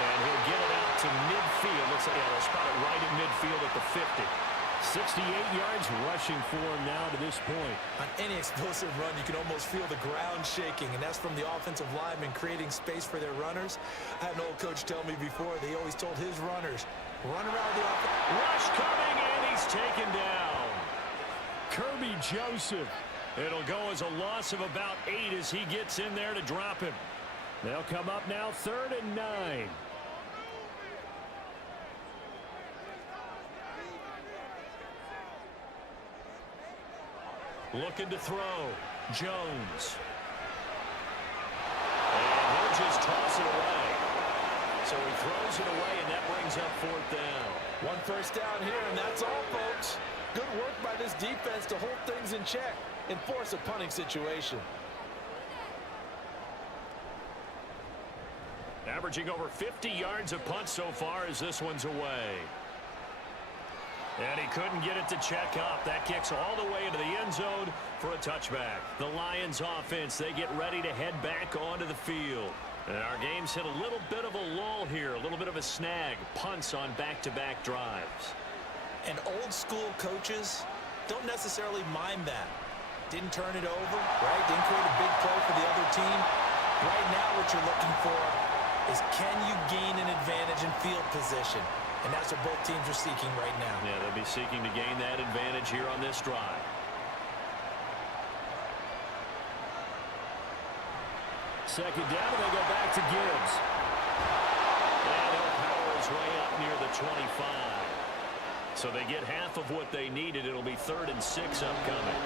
And he'll get it out to midfield. Looks like they'll spot it right in midfield at the 50. 68 yards rushing for him now to this point. On any explosive run, you can almost feel the ground shaking, and that's from the offensive linemen creating space for their runners. I had an old coach tell me before, they always told his runners, run around the offense. Rush coming, and he's taken down. Kirby Joseph. It'll go as a loss of about 8 as he gets in there to drop him. They'll come up now 3rd and 9. Looking to throw. Jones. And he'll just toss it away. So he throws it away, and that brings up 4th down. One first down here, and that's all, folks. Good work by this defense to hold things in check and force a punting situation. Averaging over 50 yards a punt so far as this one's away. And he couldn't get it to check up. That kicks all the way into the end zone for a touchback. The Lions offense, they get ready to head back onto the field. And our game's hit a little bit of a lull here, a little bit of a snag. Punts on back-to-back drives. And old school coaches don't necessarily mind that. Didn't turn it over, right? Didn't create a big play for the other team. Right now what you're looking for is can you gain an advantage in field position? And that's what both teams are seeking right now. Yeah, they'll be seeking to gain that advantage here on this drive. Second down, and they go back to Gibbs. And he'll power his way up near the 25. So they get half of what they needed. It'll be 3rd and 6 upcoming.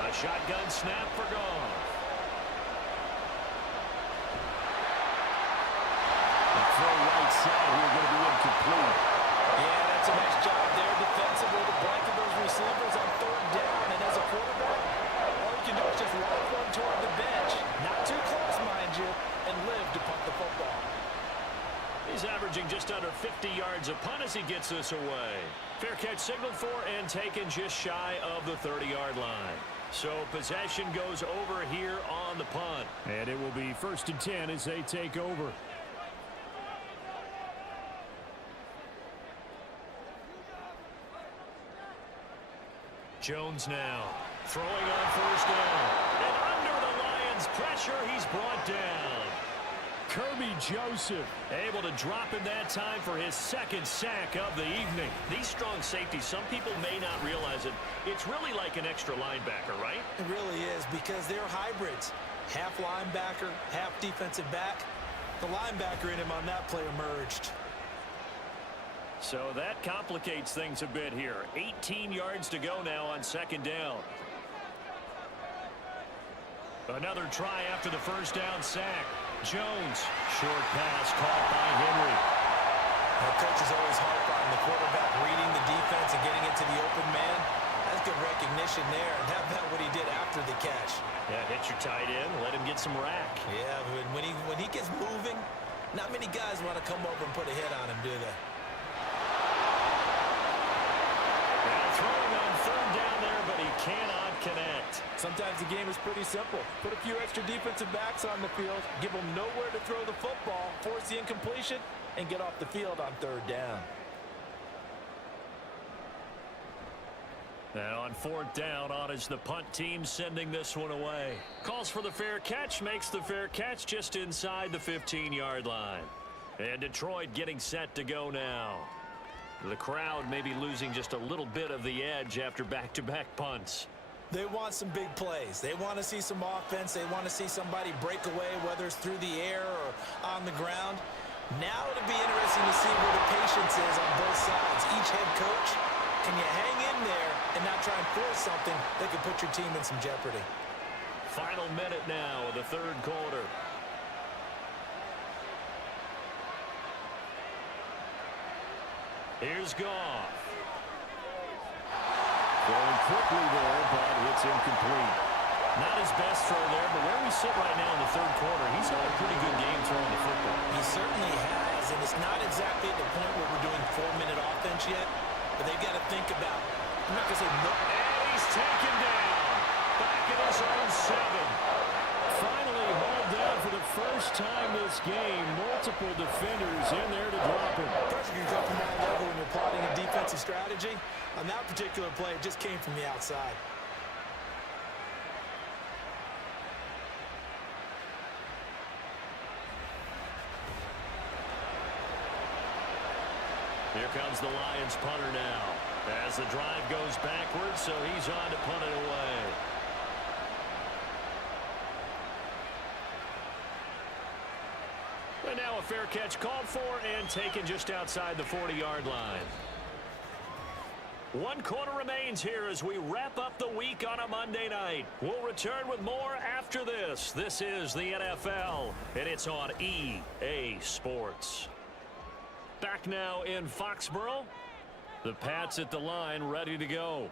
A shotgun snap for Goff. The throw right side here going to be incomplete. Yeah, that's a nice job there defensively to blanket those receivers on 3rd down. And as a quarterback, all you can do is just walk one toward the bench. Not too close, mind you, and live to punt the football. He's averaging just under 50 yards a punt as he gets this away. Fair catch signaled for and taken just shy of the 30-yard line. So possession goes over here on the punt. And it will be 1st and 10 as they take over. Jones now throwing on 1st down. And under the Lions' pressure, he's brought down. Kirby Joseph Able to drop him that time for his 2nd sack of the evening. These strong safeties, some people may not realize it. It's really like an extra linebacker, right? It really is because they're hybrids. Half linebacker, half defensive back. The linebacker in him on that play emerged. So that complicates things a bit here. 18 yards to go now on 2nd down. Another try after the 1st down sack. Jones, short pass caught by Henry. Our coaches always harp on the quarterback reading the defense and getting it to the open man. That's good recognition there. And how about what he did after the catch? Yeah, hit your tight end, let him get some rack. Yeah, when he gets moving, not many guys want to come over and put a hit on him, do they? Now throwing on 3rd down there, but he cannot connect. Sometimes the game is pretty simple. Put a few extra defensive backs on the field, give them nowhere to throw the football, force the incompletion, and get off the field on 3rd down. And on 4th down, on is the punt team sending this one away. Calls for the fair catch, makes the fair catch just inside the 15-yard line. And Detroit getting set to go now. The crowd maybe losing just a little bit of the edge after back-to-back punts. They want some big plays. They want to see some offense. They want to see somebody break away, whether it's through the air or on the ground. Now it'll be interesting to see where the patience is on both sides. Each head coach, can you hang in there and not try and force something that could put your team in some jeopardy? Final minute now of the third quarter. Here's Goff. Going quickly there, but it's incomplete. Not his best throw there, but where we sit right now in the third quarter, he's had a pretty good game throwing the football. He certainly has, and it's not exactly at the point where we're doing 4-minute offense yet, but they've got to think about, I'm not going to say no. And he's taken down. Back in his own 7. Finally hauled down for the first time this game. Multiple defenders in there to drop him. Pressure can come from all over when you're plotting a defensive strategy. On that particular play, it just came from the outside. Here comes the Lions punter now. As the drive goes backwards, so he's on to punt it away. And now a fair catch called for and taken just outside the 40-yard line. 1 quarter remains here as we wrap up the week on a Monday night. We'll return with more after this. This is the NFL, and it's on EA Sports. Back now in Foxborough. The Pats at the line ready to go.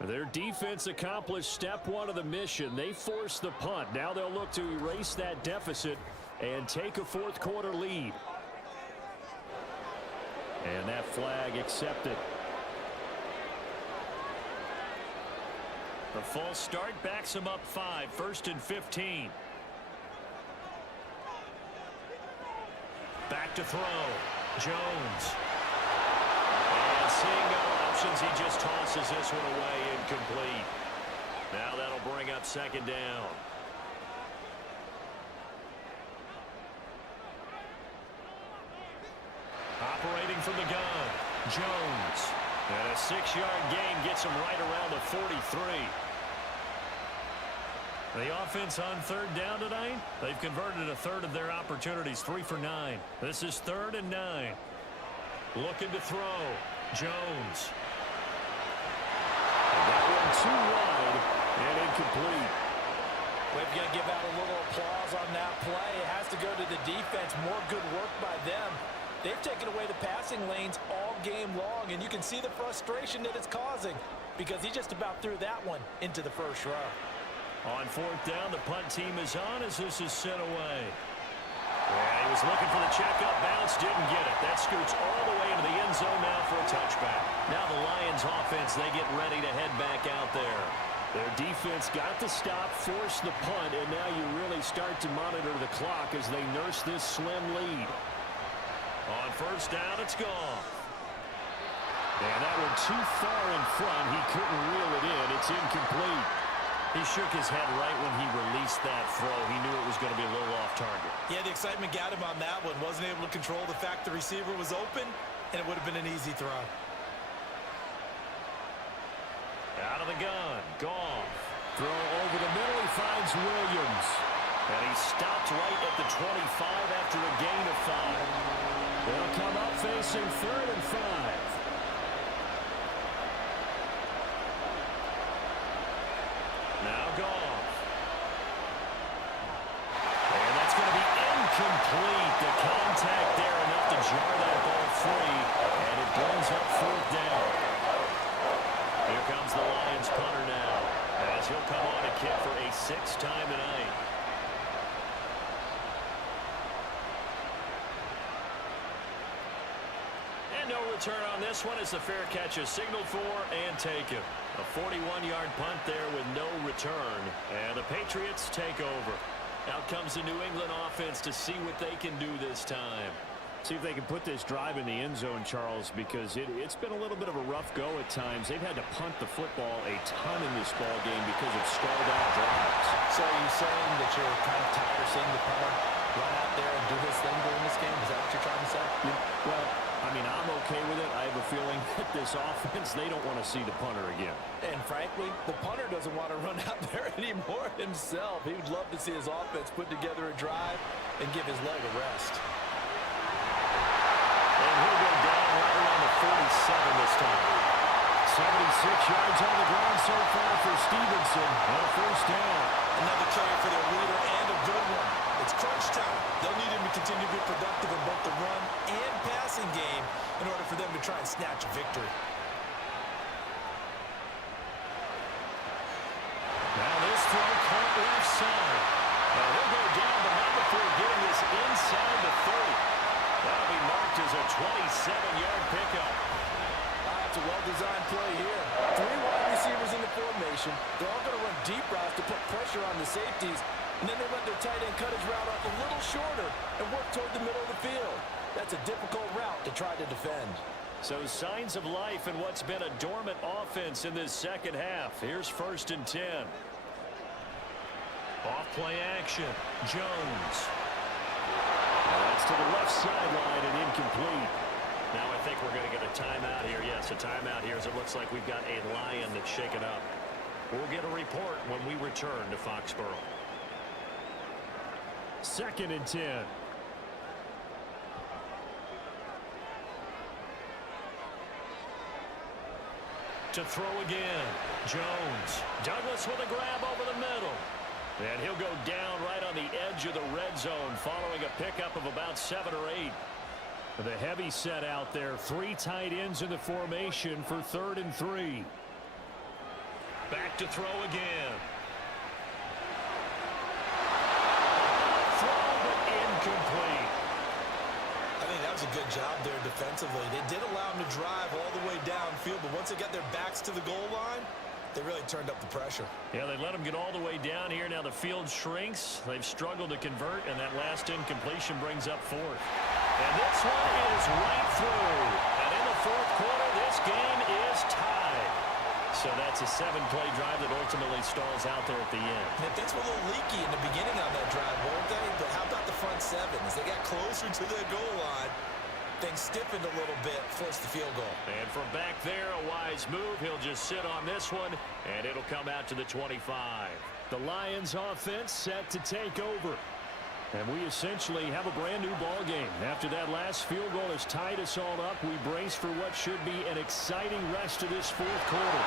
Their defense accomplished step 1 of the mission. They forced the punt. Now they'll look to erase that deficit and take a fourth quarter lead. And that flag accepted. The false start backs him up 5, 1st and 15. Back to throw. Jones. And seeing no options, he just tosses this one away, incomplete. Now that'll bring up 2nd down. Operating from the gun, Jones. And a 6-yard gain gets him right around the 43. The offense on 3rd down tonight, they've converted a third of their opportunities, 3 for 9. This is 3rd and 9. Looking to throw, Jones. And that one too wide and incomplete. We've got to give out a little applause on that play. It has to go to the defense. More good work by them. They've taken away the passing lanes all game long, and you can see the frustration that it's causing because he just about threw that one into the first row. On 4th down, the punt team is on as this is sent away. Yeah, he was looking for the checkup bounce, didn't get it. That scoots all the way into the end zone now for a touchback. Now the Lions offense, they get ready to head back out there. Their defense got to stop, force the punt, and now you really start to monitor the clock as they nurse this slim lead. On 1st down, it's gone. And that one too far in front. He couldn't reel it in. It's incomplete. He shook his head right when he released that throw. He knew it was going to be a little off target. Yeah, the excitement got him on that one. Wasn't able to control the fact the receiver was open, and it would have been an easy throw. Out of the gun, Goff. Throw over the middle, he finds Williams. And he stopped right at the 25 after a gain of 5. They'll come up facing 3rd and 5. Now Goff. And that's going to be incomplete. The contact there enough to jar that ball free. And it brings up 4th down. Here comes the Lions punter now. As he'll come on to kick for a 6th time tonight. No return on this one as the fair catch is signaled for and taken. A 41-yard punt there with no return. And the Patriots take over. Out comes the New England offense to see what they can do this time. See if they can put this drive in the end zone, Charles, because it's been a little bit of a rough go at times. They've had to punt the football a ton in this ball game because of stalled out drives. So are you saying that you're kind of tired of seeing the punter run out there and do his thing during this game? Is that what you're trying to say? Well, I mean, I'm okay with it. I have a feeling that this offense, they don't want to see the punter again. And frankly, the punter doesn't want to run out there anymore himself. He would love to see his offense put together a drive and give his leg a rest. And he'll go down right around the 47 this time. 76 yards on the ground so far for Stevenson. And a first down. Another carry for their leader and a good one. It's crunch time. They'll need him to continue to be productive in both the run and passing game in order for them to try and snatch a victory. Now this throw caught left side. And he'll go down the line before getting this inside the 30. That'll be marked as a 27-yard pickup. That's a well-designed play here. 3 wide receivers in the formation. They're all going to run deep routes to put pressure on the safeties, and then they let their tight end cut his route off a little shorter and work toward the middle of the field. That's a difficult route to try to defend. So signs of life in what's been a dormant offense in this second half. Here's 1st and 10. Off play action. Jones. That's to the left sideline and incomplete. Now I think we're going to get a timeout here. Yes, a timeout here as it looks like we've got a Lion that's shaken up. We'll get a report when we return to Foxborough. 2nd and 10. To throw again. Jones. Douglas with a grab over the middle. And he'll go down right on the edge of the red zone following a pickup of about 7 or 8. The heavy set out there. 3 tight ends in the formation for 3rd and 3. Back to throw again. Throw, but incomplete. I think that was a good job there defensively. They did allow him to drive all the way downfield, but once they got their backs to the goal line, they really turned up the pressure. Yeah, they let them get all the way down here. Now the field shrinks. They've struggled to convert, and that last incompletion brings up 4th. And this one is right through. And in the 4th quarter, this game is tied. So that's a 7-play drive that ultimately stalls out there at the end. And things were a little leaky in the beginning on that drive, weren't they? But how about the front 7? As they got closer to the goal line, things stiffened a little bit, forced the field goal. And from back there, a wise move. He'll just sit on this one, and it'll come out to the 25. The Lions offense set to take over. And we essentially have a brand new ball game. After that last field goal has tied us all up, we brace for what should be an exciting rest of this 4th quarter.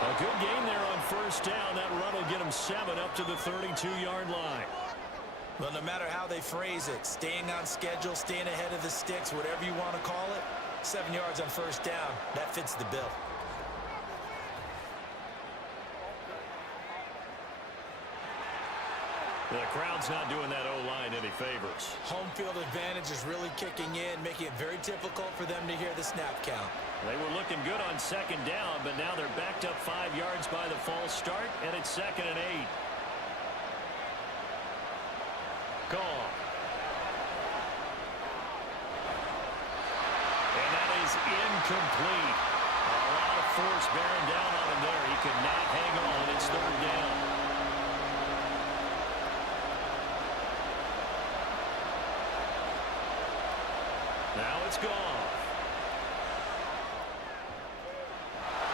A good game there on 1st down. That run will get them 7 up to the 32-yard line. Well, no matter how they phrase it, staying on schedule, staying ahead of the sticks, whatever you want to call it, 7 yards on 1st down, that fits the bill. The crowd's not doing that O-line any favors. Home field advantage is really kicking in, making it very difficult for them to hear the snap count. They were looking good on 2nd down, but now they're backed up 5 yards by the false start, and it's 2nd and 8. Gone. And that is incomplete. A lot of force bearing down on him there. He could not hang on. It's 3rd down. Now it's gone.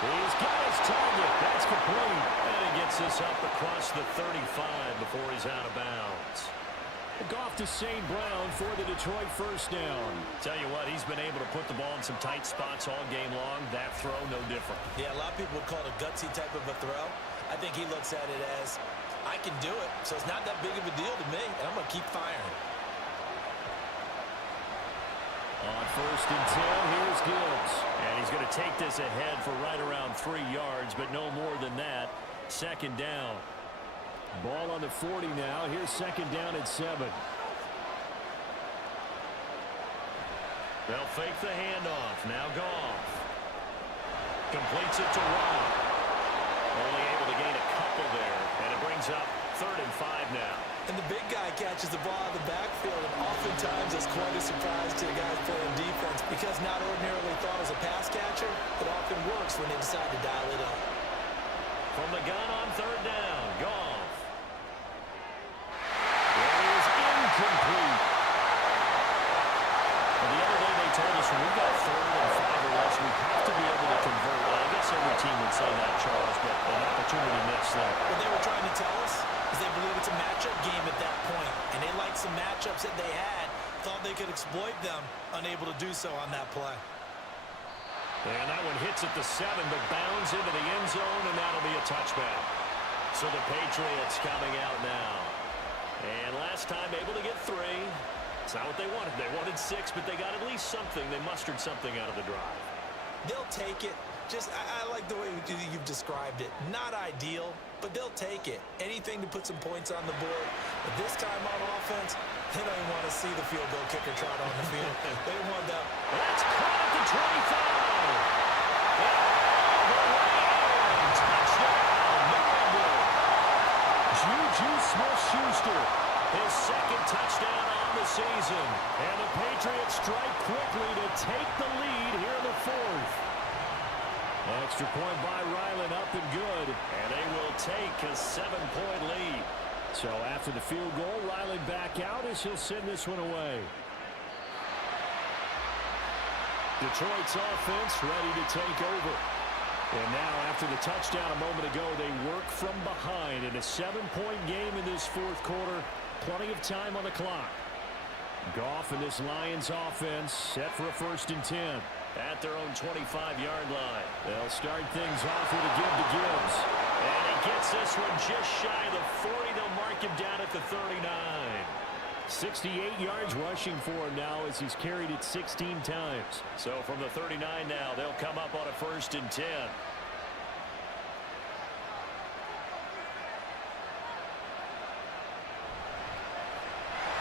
He's got his target. That's complete. And he gets this up across the 35 before he's out of bounds. Goff to St. Brown for the Detroit 1st down. Tell you what, he's been able to put the ball in some tight spots all game long. That throw, no different. Yeah, a lot of people would call it a gutsy type of a throw. I think he looks at it as, I can do it, so it's not that big of a deal to me, and I'm going to keep firing. On 1st and 10, here's Gibbs. And he's going to take this ahead for right around 3 yards, but no more than that. 2nd down. Ball on the 40 now. Here's 2nd down at 7. They'll fake the handoff. Now Goff. Completes it to Rob. Only able to gain a couple there. And it brings up 3rd and 5 now. And the big guy catches the ball out of the backfield, and oftentimes it's quite a surprise to the guys playing defense because not ordinarily thought as a pass catcher, it often works when they decide to dial it up. From the gun on 3rd down, Goff. It is incomplete. matchups that they had, thought they could exploit them, unable to do so on that play. And that one hits at the 7, but bounds into the end zone, and that'll be a touchback. So the Patriots coming out now. And last time able to get 3. It's not what they wanted. They wanted 6, but they got at least something. They mustered something out of the drive. They'll take it. I like the way you've described it. Not ideal, but they'll take it. Anything to put some points on the board. But this time on offense, they don't even want to see the field goal kicker trot on the field. They don't want that. That's caught at the 25. Touchdown, New England. Juju Smith-Schuster, his second touchdown on the season. And the Patriots strike quickly to take the lead here in the 4th. Extra point by Ryland, up and good. And they will take a 7-point lead. So after the field goal, Ryland back out as he'll send this one away. Detroit's offense ready to take over. And now after the touchdown a moment ago, they work from behind in a 7-point game in this 4th quarter. Plenty of time on the clock. Goff and this Lions offense set for a 1st and 10. At their own 25-yard line. They'll start things off with a give to Gibbs. And he gets this one just shy of the 40. They'll mark him down at the 39. 68 yards rushing for him now as he's carried it 16 times. So from the 39 now, they'll come up on a 1st and 10.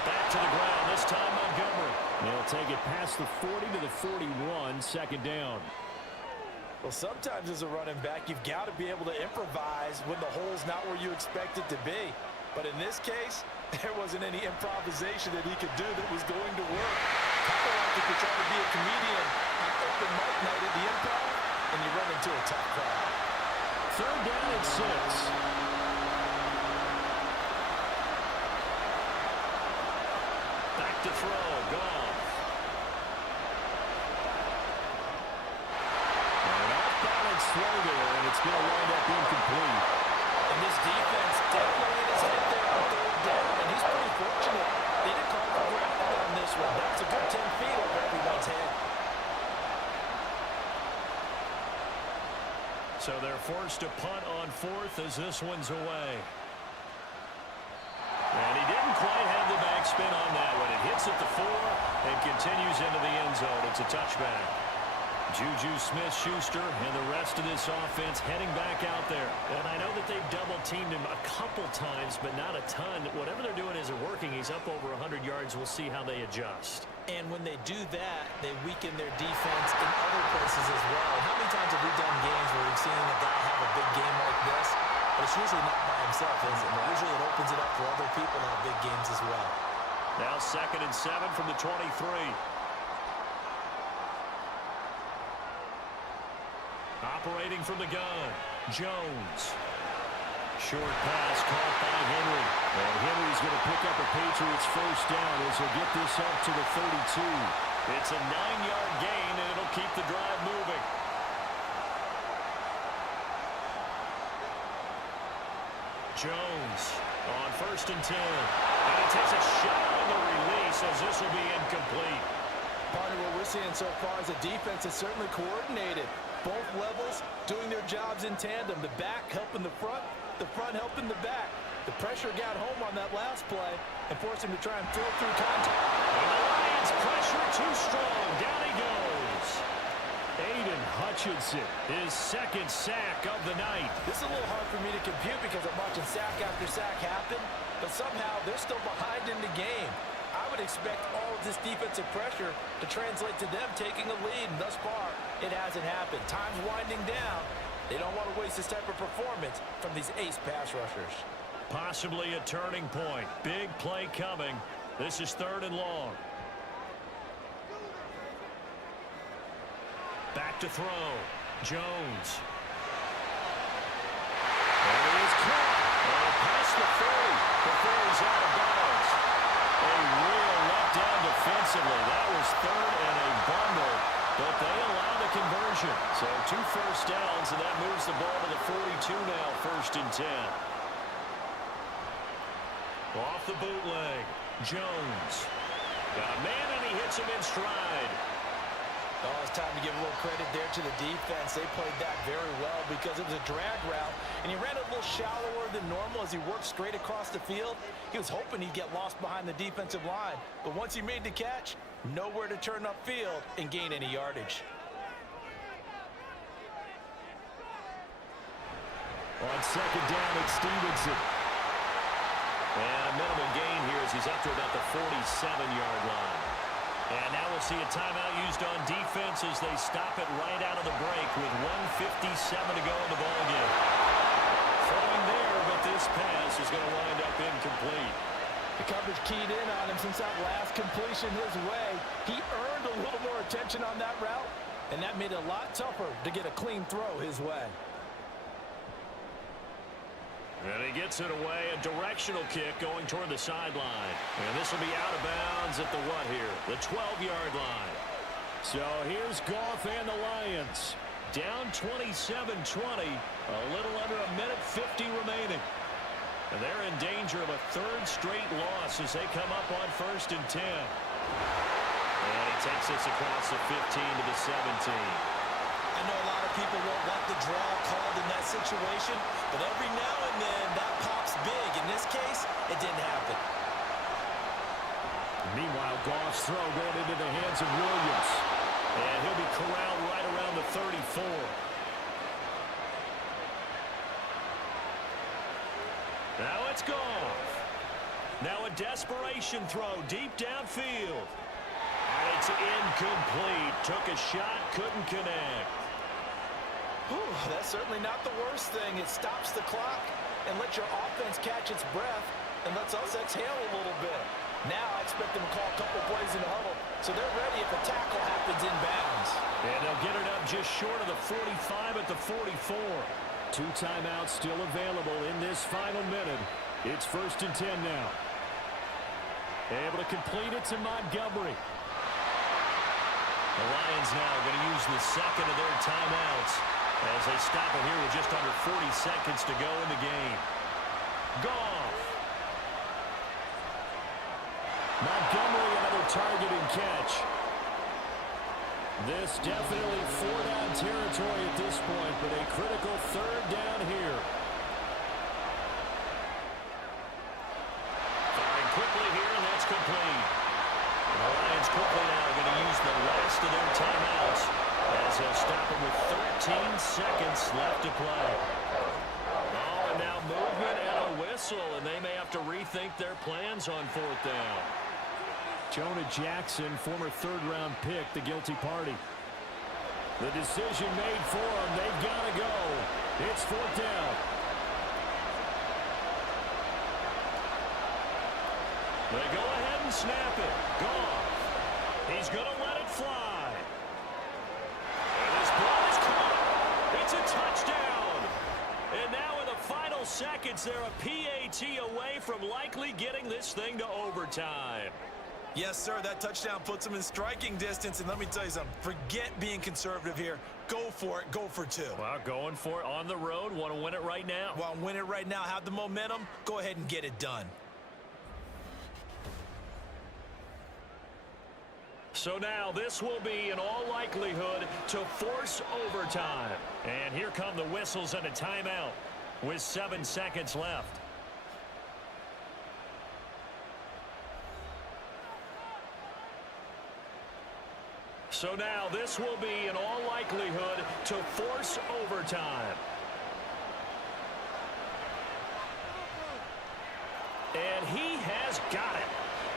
Back to the ground, this time Montgomery. They'll take it past the 40 to the 41, 2nd down. Well, sometimes as a running back, you've got to be able to improvise when the hole's not where you expect it to be. But in this case, there wasn't any improvisation that he could do that was going to work. Kind of like if you're trying to be a comedian on open mic night at the Improv, and you run into a tough crowd. 3rd down and 6. Back to throw, Goff. An off-balance throw there, and it's going to wind up incomplete. And this defense definitely in his head there on 3rd down, and he's pretty fortunate. They didn't call for grounding on this one. That's a good 10 feet over everyone's head. So they're forced to punt on 4th as this one's away. And he didn't quite have the backspin on that one. It hits at the 4 and continues into the end zone. It's a touchback. Juju Smith-Schuster and the rest of this offense heading back out there. And I know that they've double-teamed him a couple times, but not a ton. Whatever they're doing isn't working. He's up over 100 yards. We'll see how they adjust. And when they do that, they weaken their defense in other places as well. How many times have we done games where we've seen a guy have a big game like this? But it's usually not by himself, is it? Usually it opens it up for other people to have big games as well. Now 2nd and 7 from the 23. Operating from the gun, Jones. Short pass caught by Henry. And Henry's going to pick up a Patriots 1st down as he'll get this up to the 32. It's a 9-yard gain, and it'll keep the drive moving. Jones on 1st and 10. And he takes a shot on the release as this will be incomplete. Part of what we're seeing so far is a defense that's certainly coordinated. Both levels doing their jobs in tandem. The back helping the front helping the back. The pressure got home on that last play and forced him to try and throw through contact. And the Lions pressure too strong. Down he goes. Aiden Hutchinson, his 2nd sack of the night. This is a little hard for me to compute because I'm watching sack after sack happen, but somehow they're still behind in the game. I would expect all of this defensive pressure to translate to them taking a lead, and thus far, it hasn't happened. Time's winding down. They don't want to waste this type of performance from these ace pass rushers. Possibly a turning point. Big play coming. This is 3rd and long. Back to throw. Jones. There he is caught. And past the 30 before he's out of bounds. A real letdown defensively. That was 3rd and a bundle, but they allow the conversion. So 2 first downs, and that moves the ball to the 42 now, 1st and 10. Off the bootleg. Jones. Got a man, and he hits him in stride. Oh, it's time to give a little credit there to the defense. They played that very well because it was a drag route, and he ran a little shallower than normal as he worked straight across the field. He was hoping he'd get lost behind the defensive line, but once he made the catch, nowhere to turn upfield and gain any yardage. On second down, it's Stevenson. And a minimum gain here as he's up to about the 47-yard line. And now we'll see a timeout used on defense as they stop it right out of the break with 1:57 to go in the ballgame. Throwing there, but this pass is going to wind up incomplete. The coverage keyed in on him since that last completion his way. He earned a little more attention on that route, and that made it a lot tougher to get a clean throw his way. And he gets it away, a directional kick going toward the sideline. And this will be out of bounds at the what here? The 12-yard line. So here's Goff and the Lions. Down 27-20, a little under a minute 50 remaining. And they're in danger of a third straight loss as they come up on 1st and 10. And he takes this across the 15 to the 17. I know a lot of people won't want the draw called in that situation, but every now and then that pops big. In this case, it didn't happen. Meanwhile, Goff's throw going into the hands of Williams. And he'll be corralled right around the 34. Now it's Goff. Now a desperation throw deep downfield. And it's incomplete. Took a shot, couldn't connect. Whew, that's certainly not the worst thing. It stops the clock and lets your offense catch its breath and lets us exhale a little bit. Now I expect them to call a couple plays in the huddle, so they're ready if a tackle happens in bounds. And they'll get it up just short of the 45 at the 44. 2 timeouts still available in this final minute. It's 1st and 10 now. Able to complete it to Montgomery. The Lions now going to use the second of their timeouts as they stop it here with just under 40 seconds to go in the game. Goff. Montgomery, another target and catch. This definitely 4-down territory at this point, but a critical 3rd down here. Firing quickly here, and that's complete. The Lions quickly now going to use the last of their timeouts as they'll stop them with 13 seconds left to play. Oh, and now movement and a whistle, and they may have to rethink their plans on 4th down. Jonah Jackson, former 3rd-round pick, the guilty party. The decision made for them. They've got to go. It's 4th down. They go ahead and snap it. Goff. He's going to let it fly. And his ball is caught. It's a touchdown. And now in the final seconds, they're a PAT away from likely getting this thing to overtime. Yes, sir, that touchdown puts them in striking distance, and let me tell you something. Forget being conservative here. Go for it. Go for 2. Well, going for it on the road. Want to win it right now. Want to win it right now, have the momentum, go ahead and get it done. So now this will be, in all likelihood, to force overtime. And here come the whistles and a timeout with 7 seconds left. So now this will be, in all likelihood, to force overtime. And he has got it.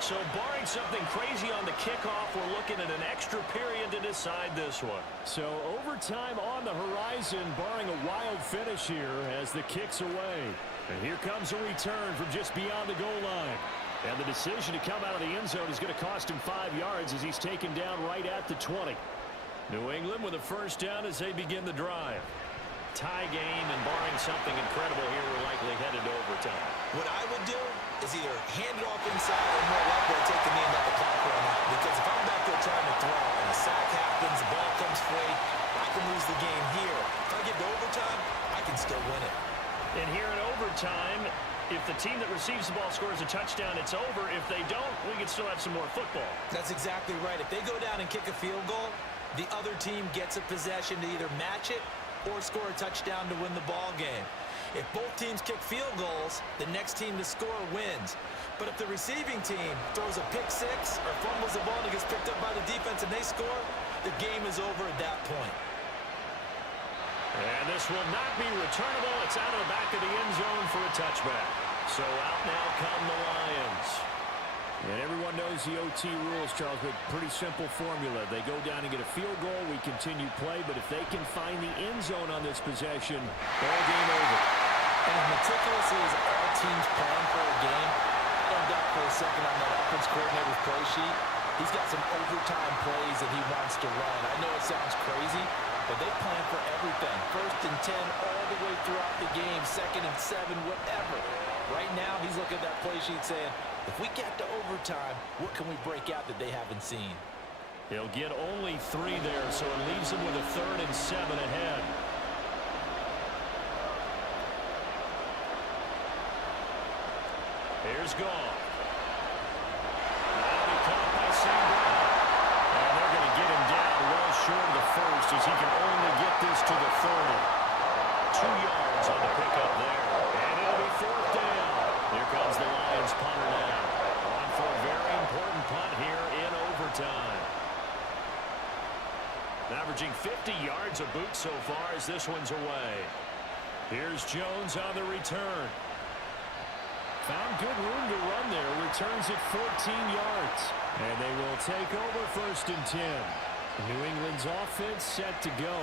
So barring something crazy on the kickoff, we're looking at an extra period to decide this one. So overtime on the horizon, barring a wild finish here as the kick's away. And here comes a return from just beyond the goal line. And the decision to come out of the end zone is going to cost him 5 yards as he's taken down right at the 20. New England with a 1st down as they begin the drive. Tie game, and barring something incredible here, we're likely headed to overtime. What I would do is either hand it off inside or more likely take the knee and let the clock run out. Because if I'm back there trying to throw and a sack happens, the ball comes free, I can lose the game here. If I get to overtime, I can still win it. And here in overtime, if the the team that receives the ball scores a touchdown, it's over. If they don't, we can still have some more football. That's exactly right. If they go down and kick a field goal, the other team gets a possession to either match it or score a touchdown to win the ball game. If both teams kick field goals, the next team to score wins. But if the receiving team throws a pick six or fumbles the ball and it gets picked up by the defense and they score, the game is over at that point. And this will not be returnable. It's out of the back of the end zone for a touchback. So out now come the Lions. And everyone knows the OT rules, Charles, but pretty simple formula. They go down and get a field goal, we continue play, but if they can find the end zone on this possession, ball game over. And as meticulous as our team's plan for a game, I don't doubt for a second on that offense coordinator's play sheet, he's got some overtime plays that he wants to run. I know it sounds crazy, but they plan for everything. 1st and 10 all the way throughout the game, 2nd and 7, whatever. Right now, he's looking at that play sheet saying, if we get to overtime, what can we break out that they haven't seen? He'll get only 3 there, so it leaves him with a 3rd and 7 ahead. Here's Goff. That'll be caught by Sam Brown. And they're going to get him down well short of the 1st as he can only get this to the 30. 2 yards on the pickup there. And it'll be 4th down. Here comes the Lions punter now. On for a very important punt here in overtime. Averaging 50 yards a boot so far as this one's away. Here's Jones on the return. Found good room to run there. Returns at 14 yards. And they will take over 1st and 10. New England's offense set to go.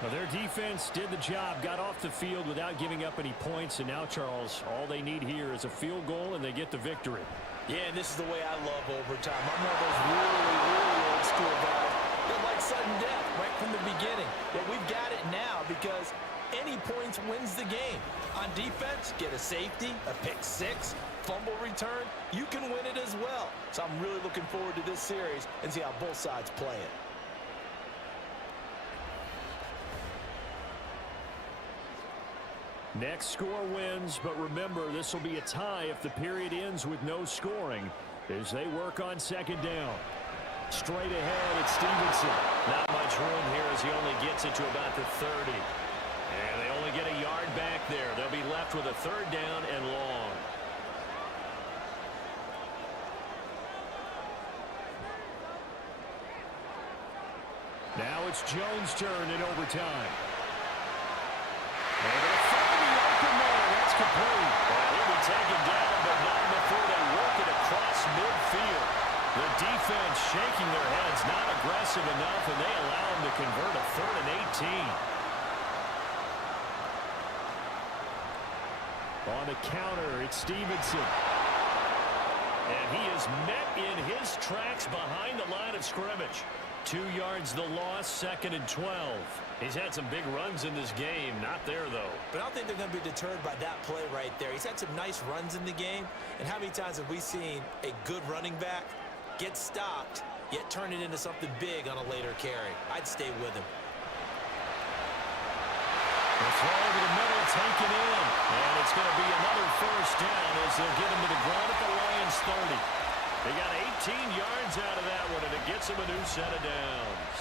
Now, their defense did the job, got off the field without giving up any points, and now, Charles, all they need here is a field goal, and they get the victory. Yeah, and this is the way I love overtime. I'm one of those really old school guys that like sudden death right from the beginning. But we've got it now because any points wins the game. On defense, get a safety, a pick six, fumble return, you can win it as well. So I'm really looking forward to this series and see how both sides play it. Next score wins, but remember, this will be a tie if the period ends with no scoring as they work on 2nd down. Straight ahead, it's Stevenson. Not much room here as he only gets it to about the 30. And they only get a yard back there. They'll be left with a 3rd down and long. Now it's Jones' turn in overtime. That's complete. He'll be taken down, but not before they work it across midfield. The defense shaking their heads, not aggressive enough, and they allow him to convert a 3rd and 18. On the counter, it's Stevenson. And he is met in his tracks behind the line of scrimmage. 2 yards the loss, 2nd and 12. He's had some big runs in this game. Not there, though. But I don't think they're going to be deterred by that play right there. He's had some nice runs in the game. And how many times have we seen a good running back get stopped, yet turn it into something big on a later carry? I'd stay with him. The throw over the middle, taken in. And it's going to be another 1st down as they'll get him to the ground at the Lions 30. They got 18 yards out of that one, and it gets him a new set of downs.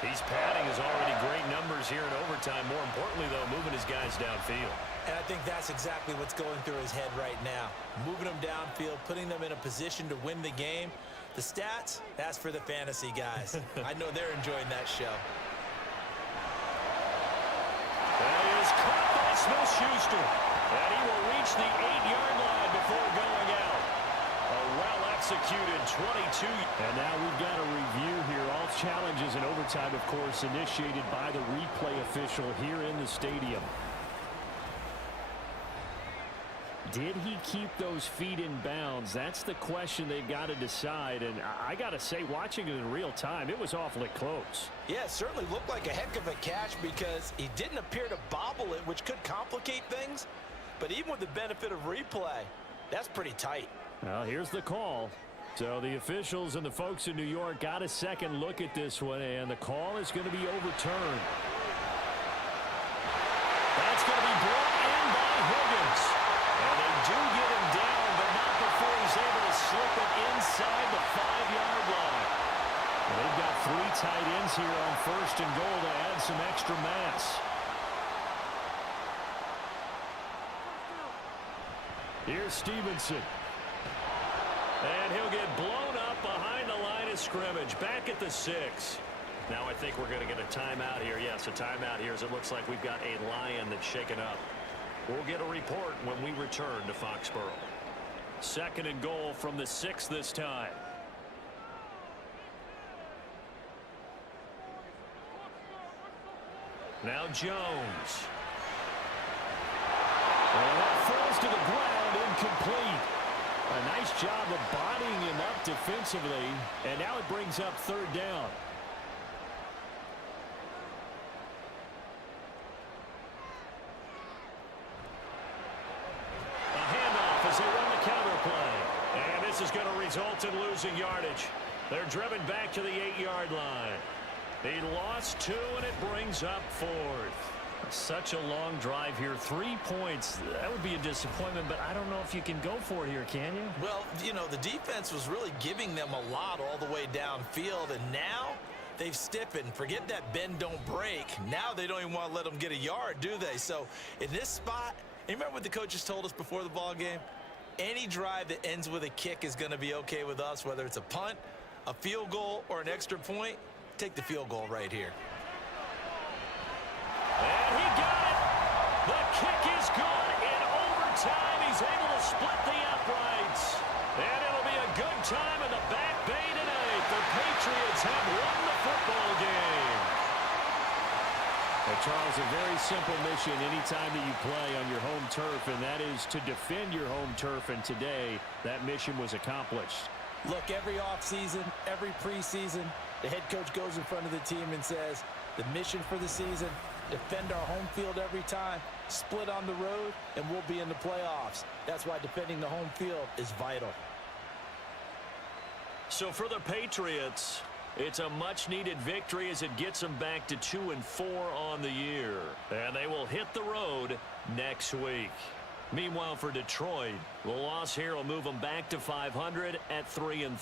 He's padding his already great numbers here in overtime. More importantly, though, moving his guys downfield. And I think that's exactly what's going through his head right now. Moving them downfield, putting them in a position to win the game. The stats, that's for the fantasy guys. I know they're enjoying that show. That is caught by Smith-Schuster. And he will reach the 8-yard line before going out. A well-executed 22. And now we've got a review here. All challenges in overtime, of course, initiated by the replay official here in the stadium. Did he keep those feet in bounds? That's the question they've got to decide. And I got to say, watching it in real time, it was awfully close. Yeah, it certainly looked like a heck of a catch because he didn't appear to bobble it, which could complicate things. But even with the benefit of replay, that's pretty tight. Well, here's the call. So the officials and the folks in New York got a second look at this one, and the call is going to be overturned. That's going to be brought in by Higgins. And they Three tight ends here on 1st and goal to add some extra mass. Here's Stevenson. And he'll get blown up behind the line of scrimmage. Back at the 6. Now I think we're going to get a timeout here. Yes, a timeout here as it looks like we've got a Lion that's shaken up. We'll get a report when we return to Foxborough. 2nd and goal from the 6 this time. Now Jones. And that falls to the ground, incomplete. A nice job of bodying him up defensively, and now it brings up 3rd down. A handoff as they run the counter play. And this is going to result in losing yardage. They're driven back to the 8-yard line. He lost 2, and it brings up 4th. Such a long drive here. 3 points. That would be a disappointment, but I don't know if you can go for it here, can you? Well, you know, the defense was really giving them a lot all the way downfield, and now they've stiffened. Forget that bend, don't break. Now they don't even want to let them get a yard, do they? So in this spot, you remember what the coaches told us before the ball game? Any drive that ends with a kick is going to be okay with us, whether it's a punt, a field goal, or an extra point. Take the field goal right here. And he got it. The kick is good. In overtime, he's able to split the uprights. And it'll be a good time in the Back Bay tonight. The Patriots have won the football game. Well, Charles, a very simple mission anytime that you play on your home turf, and that is to defend your home turf. And today, that mission was accomplished. Look, every offseason, every preseason, the head coach goes in front of the team and says, the mission for the season, defend our home field every time, split on the road, and we'll be in the playoffs. That's why defending the home field is vital. So for the Patriots, it's a much-needed victory as it gets them back to 2-4 on the year. And they will hit the road next week. Meanwhile, for Detroit, the loss here will move them back to 500 at 3-3.